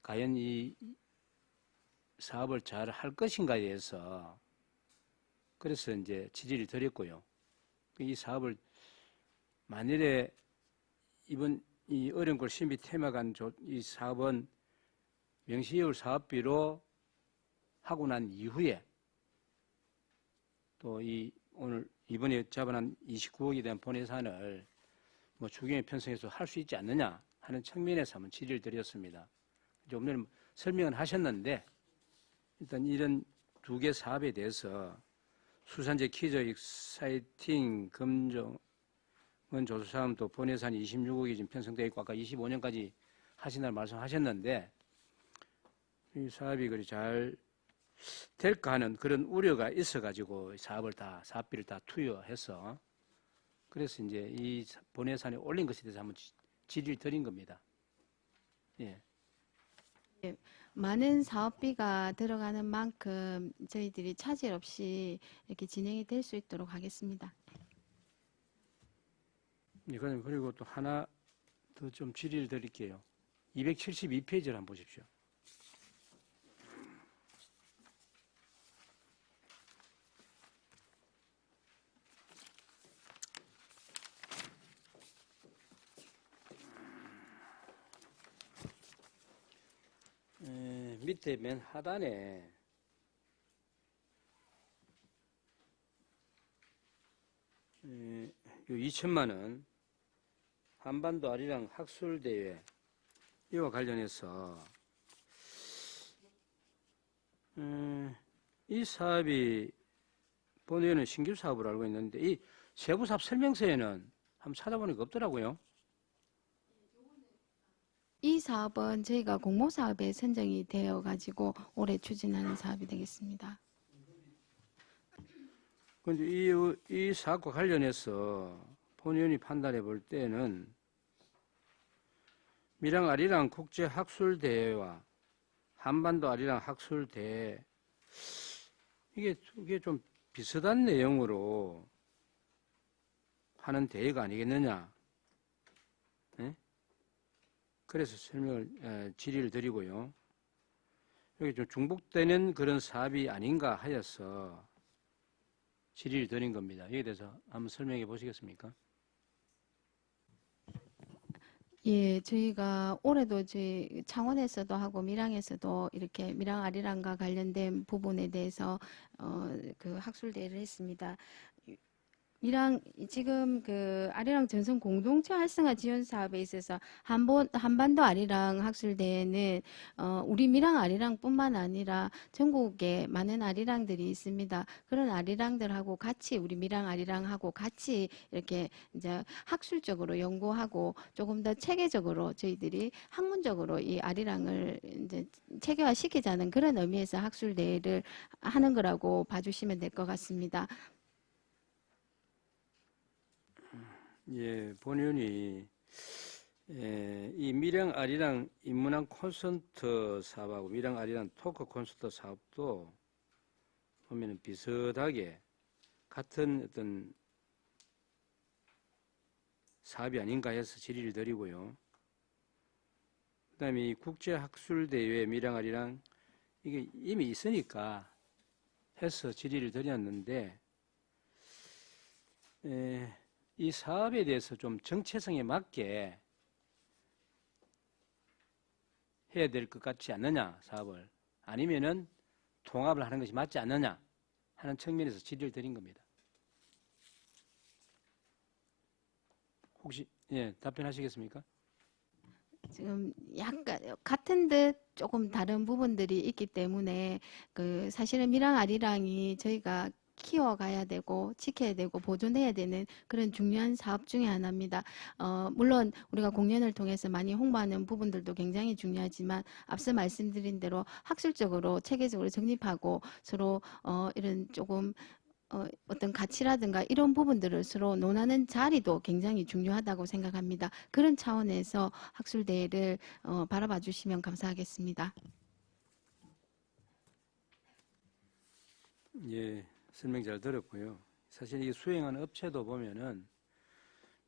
과연 이 사업을 잘 할 것인가에 대해서 그래서 이제 지지를 드렸고요. 이 사업을 만일에 이번 이 어른골 신비 테마관 이 사업은 명시 2월 사업비로 하고 난 이후에 또 오늘 이번에 잡아난 29억에 대한 본 예산을 뭐 추경에 편성해서 할 수 있지 않느냐 하는 측면에서 한번 질의를 드렸습니다. 좀 전에 설명은 하셨는데 일단 이런 두 개 사업에 대해서 수산제 퀴즈 익사이팅 금정은 조수사업 또 본 예산이 26억이 지금 편성되어 있고 아까 25년까지 하신다는 말씀하셨는데 이 사업이 그리 잘 될까 하는 그런 우려가 있어가지고 사업비를 다 투여해서 그래서 이제 이 본 예산에 올린 것에 대해서 한번 질의를 드린 겁니다. 예. 많은 사업비가 들어가는 만큼 저희들이 차질 없이 이렇게 진행이 될 수 있도록 하겠습니다. 예, 그리고 또 하나 더 좀 질의를 드릴게요. 272페이지를 한번 보십시오. 밑에 맨 하단에 요 2천만 원 한반도 아리랑 학술대회 이와 관련해서 이 사업이 본회의는 신규 사업으로 알고 있는데 이 세부 사업 설명서에는 한번 찾아보니까 없더라고요. 이 사업은 저희가 공모사업에 선정이 되어 가지고 올해 추진하는 사업이 되겠습니다. 그런데 이 사업과 관련해서 본의원이 판단해 볼 때는 밀양 아리랑 국제학술대회와 한반도 아리랑 학술대회 이게 좀 비슷한 내용으로 하는 대회가 아니겠느냐. 네? 그래서 질의를 드리고요. 여기 좀 중복되는 그런 사업이 아닌가 하여서 질의를 드린 겁니다. 여기에 대해서 한번 설명해 보시겠습니까? 예, 저희가 올해도 저희 창원에서도 하고 밀양에서도 이렇게 밀양 아리랑과 관련된 부분에 대해서 그 학술대회를 했습니다. 밀양 지금 그 아리랑 전선 공동체 활성화 지원 사업에 있어서 한반도 아리랑 학술대회는 우리 밀양 아리랑뿐만 아니라 전국에 많은 아리랑들이 있습니다. 그런 아리랑들하고 같이 우리 밀양 아리랑하고 같이 이렇게 이제 학술적으로 연구하고 조금 더 체계적으로 저희들이 학문적으로 이 아리랑을 이제 체계화시키자는 그런 의미에서 학술대회를 하는 거라고 봐주시면 될 것 같습니다. 예, 본 의원이 이 밀양 아리랑 인문학 콘서트 사업하고 밀양 아리랑 토크 콘서트 사업도 보면은 비슷하게 같은 어떤 사업이 아닌가 해서 질의를 드리고요. 그다음에 이 국제학술대회 밀양 아리랑 이게 이미 있으니까 해서 질의를 드렸는데 이 사업에 대해서 좀 정체성에 맞게 해야 될 것 같지 않느냐, 사업을. 아니면은 통합을 하는 것이 맞지 않느냐 하는 측면에서 질의를 드린 겁니다. 혹시 답변하시겠습니까? 지금 약간 같은 듯 조금 다른 부분들이 있기 때문에 그 사실은 밀양 아리랑이 저희가 키워가야 되고 지켜야 되고 보존해야 되는 그런 중요한 사업 중에 하나입니다. 물론 우리가 공연을 통해서 많이 홍보하는 부분들도 굉장히 중요하지만 앞서 말씀드린 대로 학술적으로 체계적으로 정립하고 서로 이런 조금 어떤 가치라든가 이런 부분들을 서로 논하는 자리도 굉장히 중요하다고 생각합니다. 그런 차원에서 학술대회를 바라봐 주시면 감사하겠습니다. 예, 설명 잘 들었고요. 사실 이 수행하는 업체도 보면은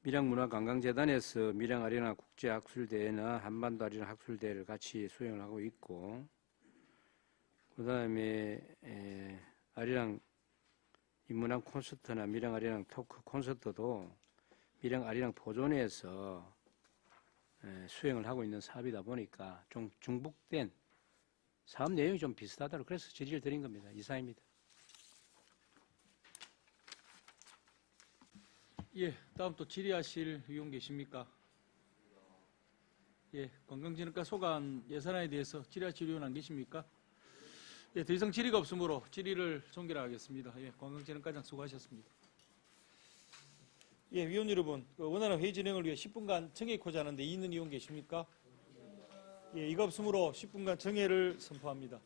밀양문화관광재단에서 밀양 아리랑 국제학술대회나 한반도 아리랑 학술대회를 같이 수행을 하고 있고, 그 다음에 아리랑 인문학 콘서트나 밀양 아리랑 토크 콘서트도 밀양 아리랑 보존회에서 수행을 하고 있는 사업이다 보니까 좀 중복된 사업 내용이 좀 비슷하다고 그래서 질의를 드린 겁니다. 이상입니다. 예, 다음 또 질의하실 의원 계십니까? 예, 관광진흥과 소관 예산안에 대해서 질의하실 의원 안 계십니까? 예, 더 이상 질의가 없으므로 질의를 종결하겠습니다. 예, 관광진흥과장 수고하셨습니다. 예, 위원 여러분, 원활한 회의 진행을 위해 10분간 정회코자 하는데 있는 의원 계십니까? 예, 이거 없으므로 10분간 정회를 선포합니다.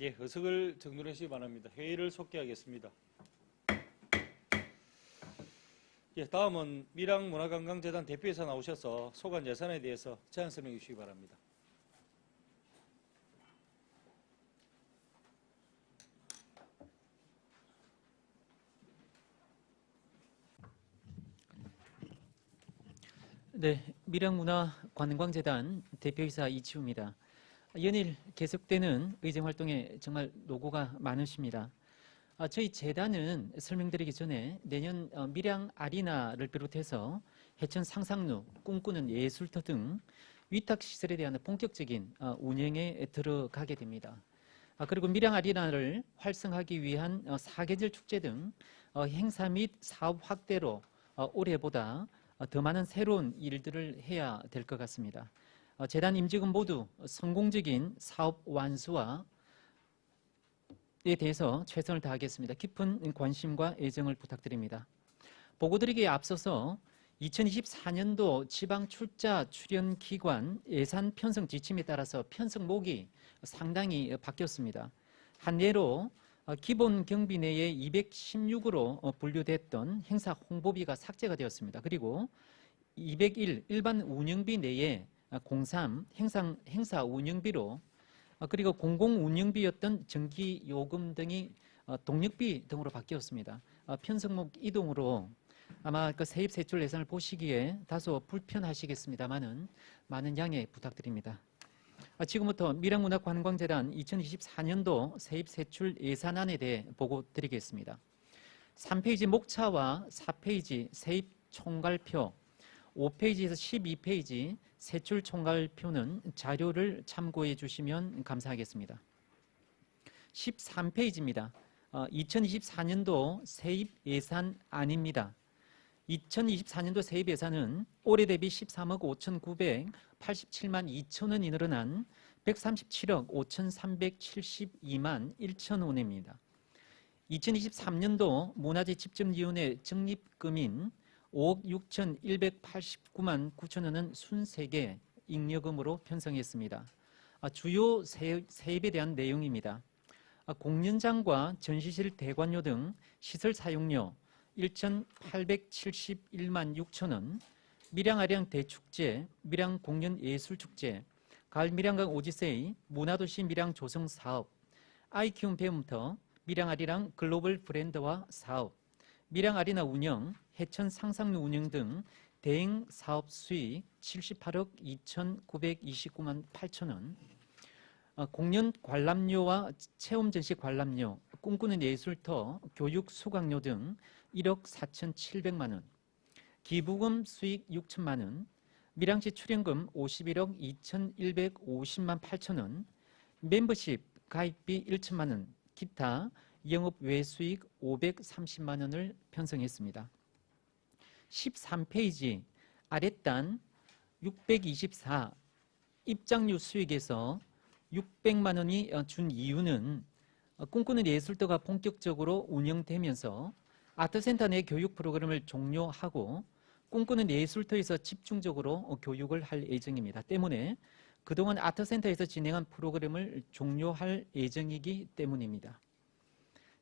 예, 의석을 정돈하시기 바랍니다. 회의를 속개하겠습니다. 예, 다음은 밀양문화관광재단 대표이사 나오셔서 소관 예산에 대해서 제안 설명해 주시기 바랍니다. 네, 밀양문화관광재단 대표이사 이치우입니다. 연일 계속되는 의정활동에 정말 노고가 많으십니다. 저희 재단은 설명드리기 전에 내년 밀양 아리나를 비롯해서 해천 상상루, 꿈꾸는 예술터 등 위탁시설에 대한 본격적인 운영에 들어가게 됩니다. 그리고 밀양 아리나를 활성화하기 위한 사계절 축제 등 행사 및 사업 확대로 올해보다 더 많은 새로운 일들을 해야 될 것 같습니다. 재단 임직원 모두 성공적인 사업 완수와 에 대해서 최선을 다하겠습니다. 깊은 관심과 애정을 부탁드립니다. 보고드리기에 앞서서 2024년도 지방 출자 출연 기관 예산 편성 지침에 따라서 편성목이 상당히 바뀌었습니다. 한 예로 기본 경비 내에 216으로 분류됐던 행사 홍보비가 삭제가 되었습니다. 그리고 201 일반 운영비 내에 03 행사 운영비로 그리고 공공운영비였던 전기요금 등이 동력비 등으로 바뀌었습니다. 편성목 이동으로 아마 그 세입세출 예산을 보시기에 다소 불편하시겠습니다만은 많은 양해 부탁드립니다. 지금부터 밀양문화관광재단 2024년도 세입 세출 예산안에 대해 보고 드리겠습니다. 3페이지 목차와 4페이지 세입 총괄표, 5페이지에서 12페이지 세출 총괄표는 자료를 참고해 주시면 감사하겠습니다. 13페이지입니다. 2024년도 세입 예산안입니다. 2024년도 세입 예산은 올해 대비 13억 5,987만 2천 원이 늘어난 137억 5,372만 1천 원입니다. 2023년도 문화재 집정위원회 적립금인 5억 6,189만 9천 원은 순세계 잉여금으로 편성했습니다. 주요 세입에 대한 내용입니다. 공연장과 전시실 대관료 등 시설 사용료 1,871만 6천 원, 밀양아리랑 대축제, 밀양 공연예술축제, 가을 밀양강 오지세이, 문화도시 밀양 조성 사업, 아이 키움 배움터, 밀양아리랑 글로벌 브랜드화 사업, 밀양아리나 운영, 해천 상상루 운영 등 대행 사업 수익 78억 2,929만 8천 원, 공연 관람료와 체험 전시 관람료, 꿈꾸는 예술터, 교육 수강료 등 1억 4,700만 원, 기부금 수익 6천만 원, 밀양시 출연금 51억 2,150만 8천 원, 멤버십 가입비 1천만 원, 기타 영업 외수익 530만 원을 편성했습니다. 13페이지 아랫단 624 입장료 수익에서 600만 원이 준 이유는 꿈꾸는 예술터가 본격적으로 운영되면서 아트센터 내 교육 프로그램을 종료하고 꿈꾸는 예술터에서 집중적으로 교육을 할 예정입니다. 때문에 그동안 아트센터에서 진행한 프로그램을 종료할 예정이기 때문입니다.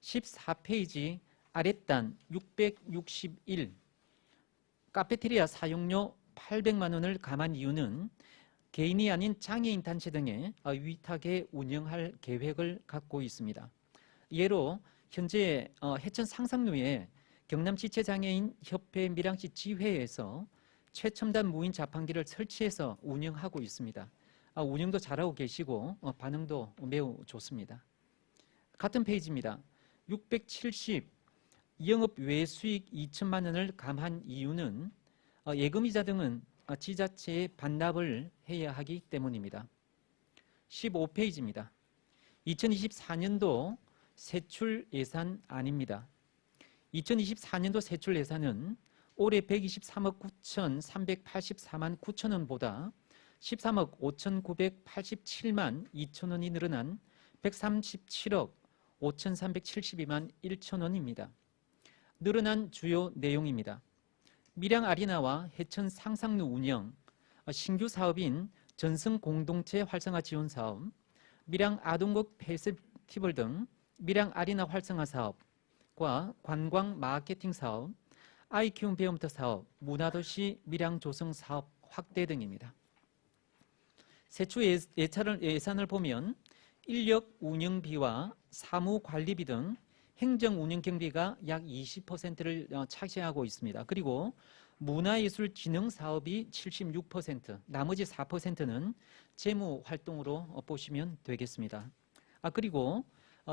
14페이지 아랫단 661 카페테리아 사용료 800만 원을 감한 이유는 개인이 아닌 장애인 단체 등의 위탁에 운영할 계획을 갖고 있습니다. 예로 현재 해천 상상루에 경남지체장애인 협회 밀양시 지회에서 최첨단 무인 자판기를 설치해서 운영하고 있습니다. 운영도 잘하고 계시고 반응도 매우 좋습니다. 같은 페이지입니다. 670 영업 외수익 2천만 원을 감한 이유는 예금이자 등은 지자체에 반납을 해야 하기 때문입니다. 15페이지입니다. 2024년도 세출 예산안입니다. 2024년도 세출 예산은 올해 123억 9,384만 9천 원보다 13억 5,987만 2천 원이 늘어난 137억 5,372만 1천 원입니다. 늘어난 주요 내용입니다. 밀양 아리나와 해천 상상루 운영, 신규 사업인 전승 공동체 활성화 지원 사업, 밀양 아동극 페스티벌 등 밀양 아리나 활성화 사업과 관광 마케팅 사업, 아이 키움 배움터 사업, 문화도시 밀양 조성 사업 확대 등입니다. 세출 예산을 보면 인력 운영비와 사무 관리비 등 행정 운영 경비가 약 20%를 차지하고 있습니다. 그리고 문화예술 진흥 사업이 76%, 나머지 4%는 재무 활동으로 보시면 되겠습니다. 그리고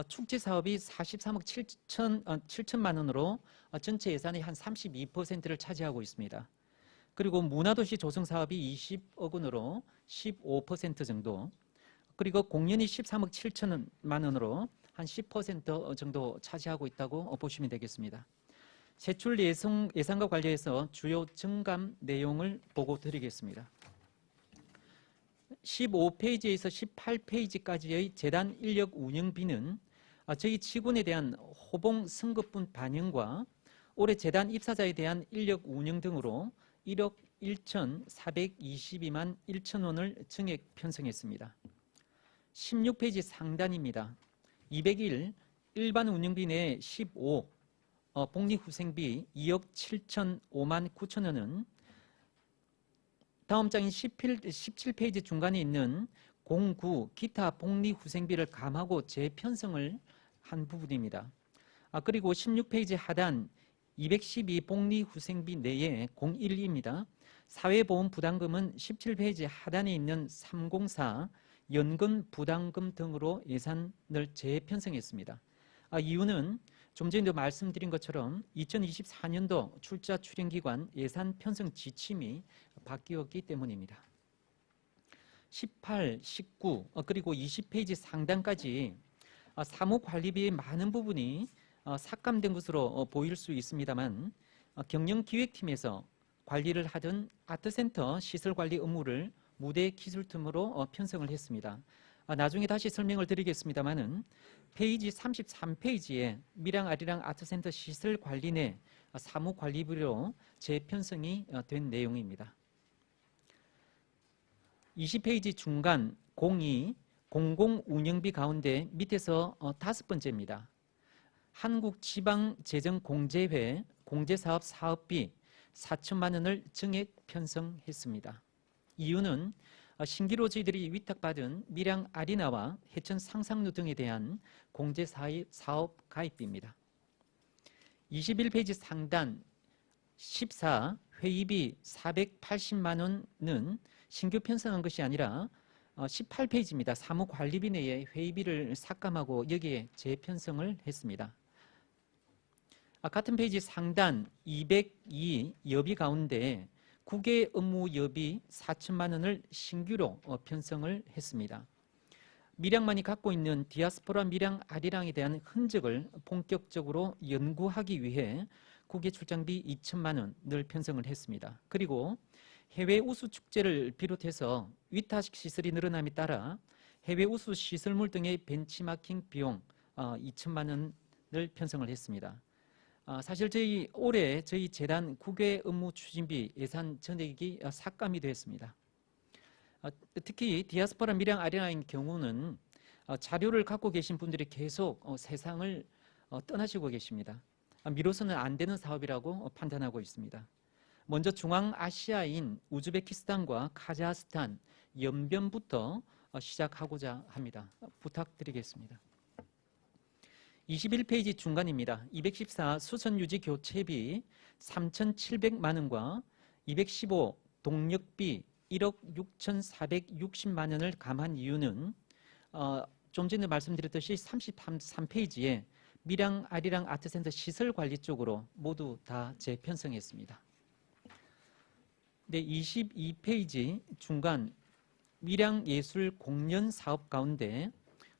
축제 사업이 43억 7천만 원으로 전체 예산의 한 32%를 차지하고 있습니다. 그리고 문화도시 조성 사업이 20억 원으로 15% 정도, 그리고 공연이 13억 7천만 원으로 한 10% 정도 차지하고 있다고 보시면 되겠습니다. 세출 예산과 관련해서 주요 증감 내용을 보고 드리겠습니다. 15페이지에서 18페이지까지의 재단 인력 운영비는 저희 직원에 대한 호봉 승급분 반영과 올해 재단 입사자에 대한 인력 운영 등으로 1억 1,422만 1천 원을 증액 편성했습니다. 16페이지 상단입니다. 201 일반 운영비 내 15 복리후생비 2억 7,005만 9천 원은 다음 장인 17페이지 중간에 있는 09 기타 복리후생비를 감하고 재편성을 한 부분입니다. 그리고 16페이지 하단 212 복리후생비 내에 012입니다. 사회보험 부담금은 17페이지 하단에 있는 304 연금, 부담금 등으로 예산을 재편성했습니다. 이유는 좀 전에도 말씀드린 것처럼 2024년도 출자 출연기관 예산 편성 지침이 바뀌었기 때문입니다. 18, 19 그리고 20페이지 상단까지 사무관리비의 많은 부분이 삭감된 것으로 보일 수 있습니다만 경영기획팀에서 관리를 하던 아트센터 시설관리 업무를 무대기술팀으로 편성을 했습니다. 나중에 다시 설명을 드리겠습니다만은 페이지 33페이지에 밀양 아리랑 아트센터 시설관리 내 사무관리비로 재편성이 된 내용입니다. 20페이지 중간 02 공공운영비 가운데 밑에서 5번째입니다. 한국지방재정공제회 공제사업 사업비 4천만 원을 증액 편성했습니다. 이유는 신기로 저희들이 위탁받은 밀양 아리나와 해천 상상루 등에 대한 공제사업 가입비입니다. 21페이지 상단 14 회의비 480만 원은 신규 편성한 것이 아니라 18페이지입니다. 사무관리비 내에 회의비를 삭감하고 여기에 재편성을 했습니다. 같은 페이지 상단 202 여비 가운데 국외 업무 여비 4천만 원을 신규로 편성을 했습니다. 밀양만이 갖고 있는 디아스포라 밀양 아리랑에 대한 흔적을 본격적으로 연구하기 위해 국외 출장비 2천만 원을 편성을 했습니다. 그리고 해외 우수 축제를 비롯해서 위탁 시설이 늘어남에 따라 해외 우수 시설물 등의 벤치마킹 비용 2천만 원을 편성을 했습니다. 사실 올해 저희 재단 국외 업무 추진비 예산 전액이 삭감이 되었습니다. 특히 디아스포라 밀양 아리나의 경우는 자료를 갖고 계신 분들이 계속 세상을 떠나시고 계십니다. 미뤄서는 안 되는 사업이라고 판단하고 있습니다. 먼저 중앙아시아인 우즈베키스탄과 카자흐스탄 연변부터 시작하고자 합니다. 부탁드리겠습니다. 21페이지 중간입니다. 214 수선유지 교체비 3,700만 원과 215 동력비 1억 6,460만 원을 감한 이유는 좀 전에 말씀드렸듯이 33페이지에 밀양 아리랑 아트센터 시설관리 쪽으로 모두 다 재편성했습니다. 네, 22페이지 중간 밀양예술 공연 사업 가운데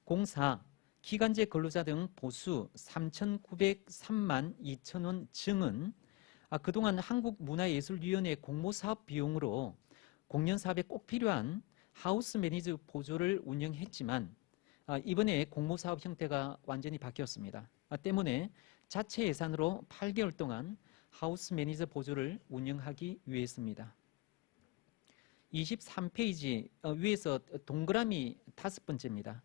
공사 기간제 근로자 등 보수 3,903만 2천 원 증은 그동안 한국문화예술위원회 공모사업 비용으로 공연 사업에 꼭 필요한 하우스 매니저 보조를 운영했지만 이번에 공모사업 형태가 완전히 바뀌었습니다. 때문에 자체 예산으로 8개월 동안 하우스 매니저 보조를 운영하기 위해서입니다. 23페이지 위에서 동그라미 5번째입니다.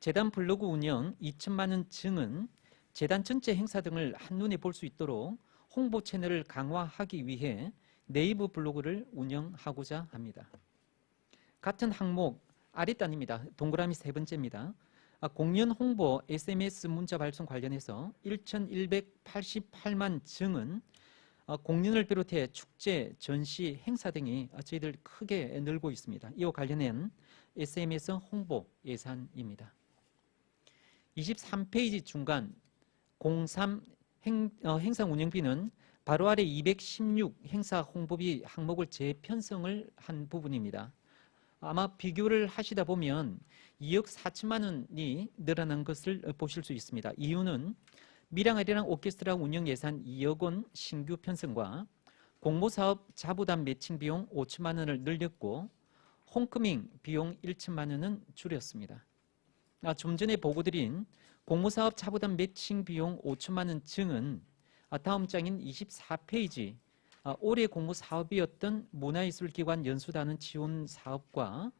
재단 블로그 운영 2천만 원 증은 재단 전체 행사 등을 한눈에 볼 수 있도록 홍보 채널을 강화하기 위해 네이버 블로그를 운영하고자 합니다. 같은 항목 아랫단입니다. 동그라미 3번째입니다. 공연 홍보 SMS 문자 발송 관련해서 1,188만 증은 공연을 비롯해 축제, 전시, 행사 등이 저희들 크게 늘고 있습니다. 이와 관련한 SMS 홍보 예산입니다. 23페이지 중간 03 행사 운영비는 바로 아래 216 행사 홍보비 항목을 재편성을 한 부분입니다. 아마 비교를 하시다 보면 2억 4천만 원이 늘어난 것을 보실 수 있습니다. 이유는 밀양 아리랑 오케스트라 운영 예산 2억 원 신규 편성과 공모사업 자부담 매칭 비용 5천만 원을 늘렸고 홈커밍 비용 1천만 원은 줄였습니다. 좀 전에 보고드린 공모사업 자부담 매칭 비용 5천만 원 증은 다음 장인 24페이지 올해 공모사업이었던 문화예술기관 연수단원 지원 사업과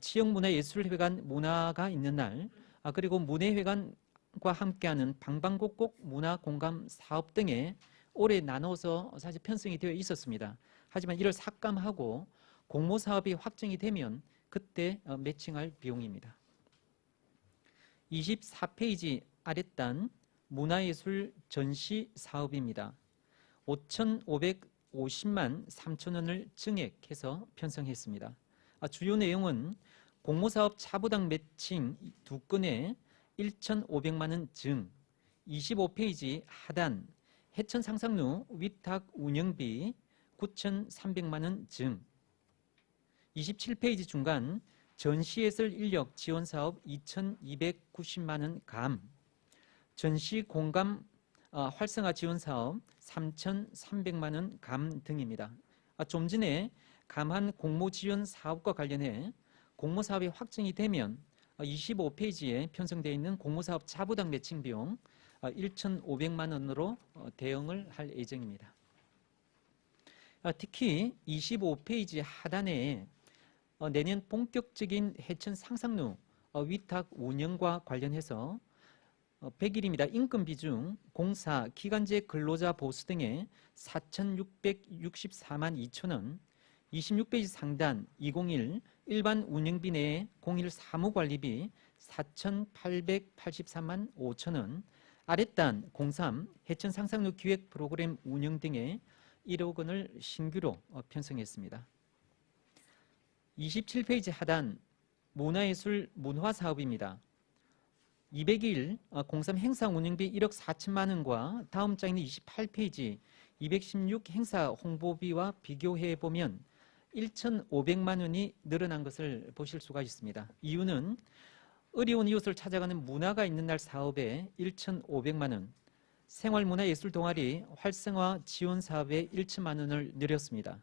지역문화예술회관 문화가 있는 날 그리고 문예회관과 함께하는 방방곡곡 문화공감 사업 등에 올해 나눠서 사실 편성이 되어 있었습니다. 하지만 이를 삭감하고 공모사업이 확정이 되면 그때 매칭할 비용입니다. 24페이지 아랫단 문화예술 전시 사업입니다. 5,550만 3천 원을 증액해서 편성했습니다. 주요 내용은 공모사업 차부당 매칭 2건에 1,500만 원 증, 25페이지 하단 해천 상상루 위탁 운영비 9,300만 원 증, 27페이지 중간 전시예술 인력 지원 사업 2,290만 원 감, 전시 공감 활성화 지원 사업 3,300만 원 감 등입니다. 좀 전에 감한 공모 지원 사업과 관련해 공모 사업이 확정이 되면 25페이지에 편성되어 있는 공모 사업 차부당 매칭 비용 1,500만 원으로 대응을 할 예정입니다. 특히 25페이지 하단에 내년 본격적인 해천 상상루 위탁 운영과 관련해서 100일입니다. 인건 비중, 공사, 기간제 근로자 보수 등에 4,664만 2천 원, 26페이지 상단 201 일반 운영비 내에 01 사무관리비 4,883만 5천 원, 아랫단 03 해천 상상루 기획 프로그램 운영 등에 1억 원을 신규로 편성했습니다. 27페이지 하단 문화예술 문화사업입니다. 200일 03 행사 운영비 1억 4천만 원과 다음 장인 28페이지 216 행사 홍보비와 비교해 보면 1,500만 원이 늘어난 것을 보실 수가 있습니다. 이유는 어려운 이웃을 찾아가는 문화가 있는 날 사업에 1,500만 원, 생활문화예술 동아리 활성화 지원 사업에 1천만 원을 늘렸습니다.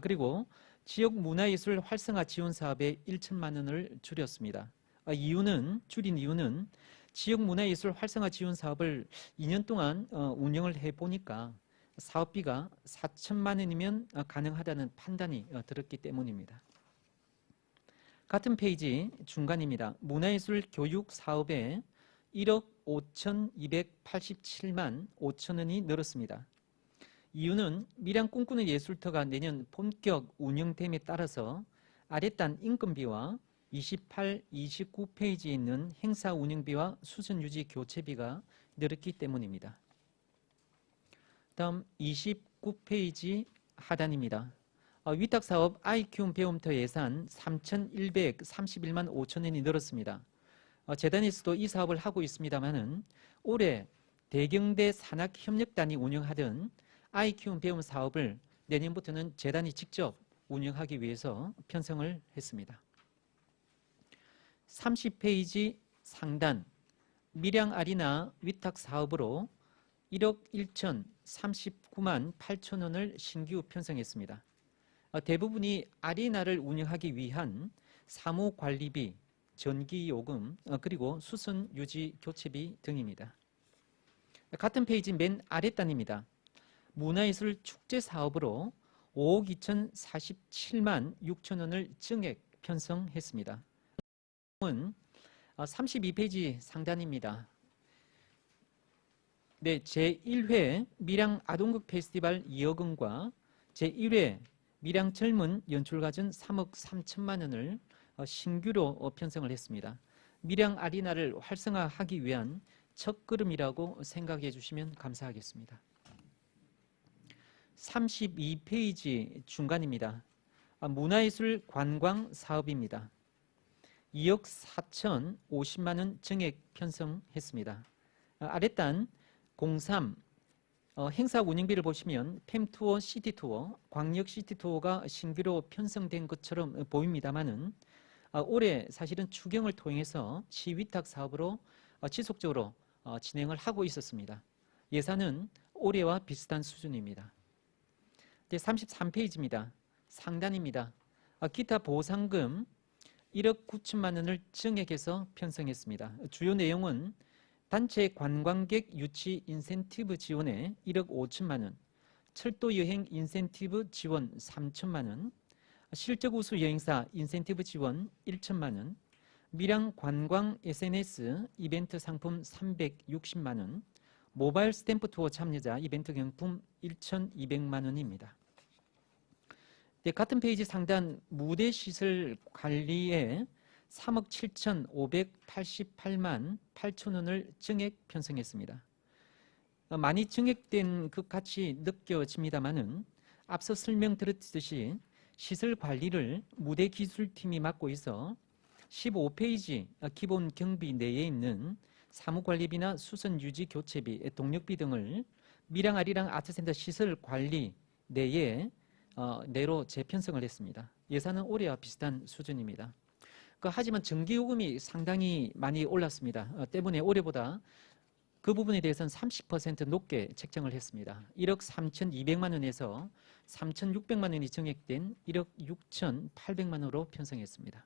그리고 지역 문화예술 활성화 지원 사업에 1천만 원을 줄였습니다. 줄인 이유는 지역 문화예술 활성화 지원 사업을 2년 동안 운영을 해보니까 사업비가 4천만 원이면 가능하다는 판단이 들었기 때문입니다. 같은 페이지 중간입니다. 문화예술 교육 사업에 1억 5,287만 5천 원이 늘었습니다. 이유는 밀양 꿈꾸는 예술터가 내년 본격 운영됨에 따라서 아랫단 인건비와 28, 29페이지에 있는 행사 운영비와 수선 유지 교체비가 늘었기 때문입니다. 다음 29페이지 하단입니다. 위탁사업 아이키움 배움터 예산 3,131만 5천 원이 늘었습니다. 재단에서도 이 사업을 하고 있습니다만은 올해 대경대 산학협력단이 운영하던 아이키움 배움 사업을 내년부터는 재단이 직접 운영하기 위해서 편성을 했습니다. 30페이지 상단 밀양 아리나 위탁 사업으로 1억 1,039만 8천 원을 신규 편성했습니다. 대부분이 아리나를 운영하기 위한 사무관리비, 전기요금, 그리고 수선 유지 교체비 등입니다. 같은 페이지 맨 아랫단입니다. 문화예술 축제 사업으로 5억 2,047만 6천 원을 증액 편성했습니다. 32페이지 상단입니다. 네, 제1회 밀양 아동극 페스티벌 2억 원과 제1회 밀양 젊은 연출가전 3억 3천만 원을 신규로 편성을 했습니다. 밀양 아리나를 활성화하기 위한 첫걸음이라고 생각해 주시면 감사하겠습니다. 32페이지 중간입니다. 문화예술 관광 사업입니다. 2억 4,050만 원 증액 편성했습니다. 아랫단 03 행사 운영비를 보시면 팸투어, 시티투어, 광역 시티투어가 신규로 편성된 것처럼 보입니다만은 올해 사실은 추경을 통해서 시위탁 사업으로 지속적으로 진행을 하고 있었습니다. 예산은 올해와 비슷한 수준입니다. 33페이지입니다. 상단입니다. 기타 보상금 1억 9천만 원을 증액해서 편성했습니다. 주요 내용은 단체 관광객 유치 인센티브 지원에 1억 5천만 원, 철도 여행 인센티브 지원 3천만 원, 실적 우수 여행사 인센티브 지원 1천만 원, 밀양 관광 SNS 이벤트 상품 360만 원, 모바일 스탬프 투어 참여자 이벤트 경품 1,200만 원입니다. 네, 같은 페이지 상단 무대 시설 관리에 3억 7,588만 8천 원을 증액 편성했습니다. 많이 증액된 것 같이 느껴집니다만은 앞서 설명드렸듯이 시설 관리를 무대기술팀이 맡고 있어 15페이지 기본 경비 내에 있는 사무관리비나 수선 유지 교체비, 동력비 등을 밀양 아리랑 아트센터 시설 관리 내에 내로 재편성을 했습니다. 예산은 올해와 비슷한 수준입니다. 하지만 전기요금이 상당히 많이 올랐습니다. 때문에 올해보다 그 부분에 대해서는 30% 높게 책정을 했습니다. 1억 3,200만 원에서 3,600만 원이 증액된 1억 6,800만 원으로 편성했습니다.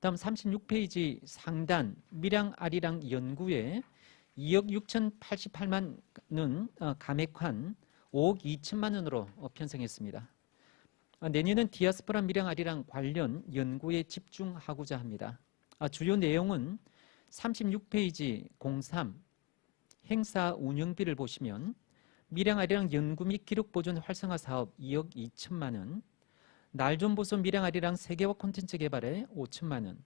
다음 36페이지 상단 밀양 아리랑 연구에 2억 6,088만 원 감액한 5억 2천만 원으로 편성했습니다. 내년은 디아스포라 밀양 아리랑 관련 연구에 집중하고자 합니다. 주요 내용은 36페이지 03 행사 운영비를 보시면 밀양 아리랑 연구 및 기록 보존 활성화 사업 2억 2천만 원, 날좀 보소 밀양 아리랑 세계화 콘텐츠 개발에 5천만 원,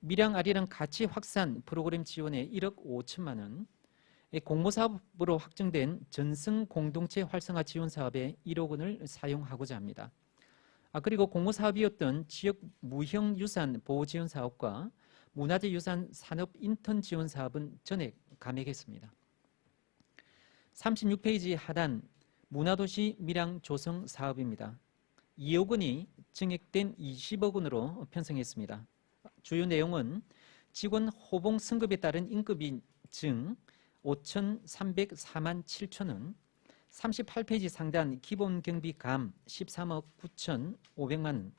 밀양 아리랑 가치 확산 프로그램 지원에 1억 5천만 원, 공모사업으로 확정된 전승 공동체 활성화 지원 사업에 1억 원을 사용하고자 합니다. 그리고 공모사업이었던 지역 무형 유산 보호 지원 사업과 문화재 유산 산업 인턴 지원 사업은 전액 감액했습니다. 36페이지 하단 문화도시 밀양 조성 사업입니다. 2억 원이 증액된 20억 원으로 편성했습니다. 주요 내용은 직원 호봉 승급에 따른 임금비 증 5,304만 7천 원, 38페이지 상단 기본 경비 감 13억 9,500만 원,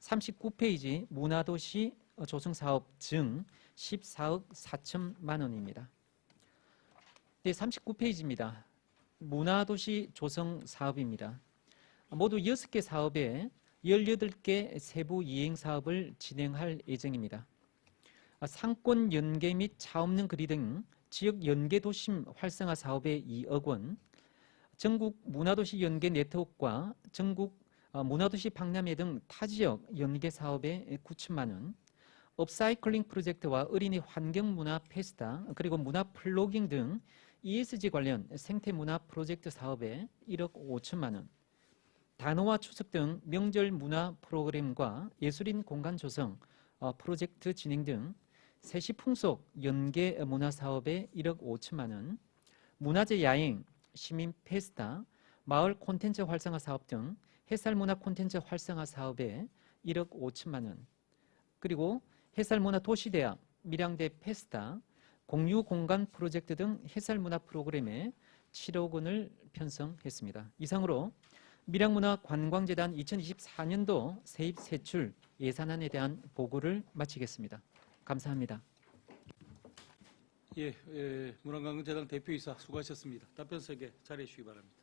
39페이지 문화도시 조성사업 증 14억 4천만 원입니다. 네, 39페이지입니다. 문화도시 조성사업입니다. 모두 6개 사업에 18개 세부 이행 사업을 진행할 예정입니다. 상권 연계 및 차 없는 거리 등 지역 연계 도심 활성화 사업에 2억 원, 전국 문화도시 연계 네트워크와 전국 문화도시 박람회 등 타지역 연계 사업에 9천만 원, 업사이클링 프로젝트와 어린이 환경문화 페스타 그리고 문화 플로깅 등 ESG 관련 생태문화 프로젝트 사업에 1억 5천만 원, 단오와 추석 등 명절 문화 프로그램과 예술인 공간 조성 프로젝트 진행 등 세시풍속 연계 문화 사업에 1억 5천만 원, 문화재 야행, 시민 페스타, 마을 콘텐츠 활성화 사업 등 해살문화 콘텐츠 활성화 사업에 1억 5천만 원, 그리고 해살문화 도시대학, 밀양대 페스타, 공유공간 프로젝트 등 해살문화 프로그램에 7억 원을 편성했습니다. 이상으로 밀양문화관광재단 2024년도 세입 세출 예산안에 대한 보고를 마치겠습니다. 감사합니다. 문화관광재단 대표이사 수고하셨습니다. 답변석에 자리해 주시기 바랍니다.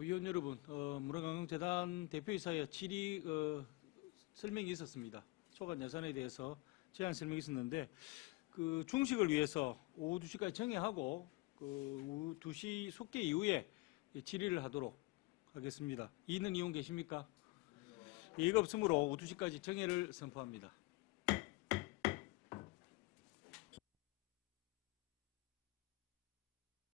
위원 여러분, 문화관광재단 대표이사의 질의 설명이 있었습니다. 초과 예산에 대해서 제안 설명이 있었는데 그 중식을 위해서 오후 2시까지 정회하고 오후 2시 속개 이후에 질의를 하도록 하겠습니다. 이의는 이용 계십니까? 예의가 없으므로 오후 2시까지 정회를 선포합니다.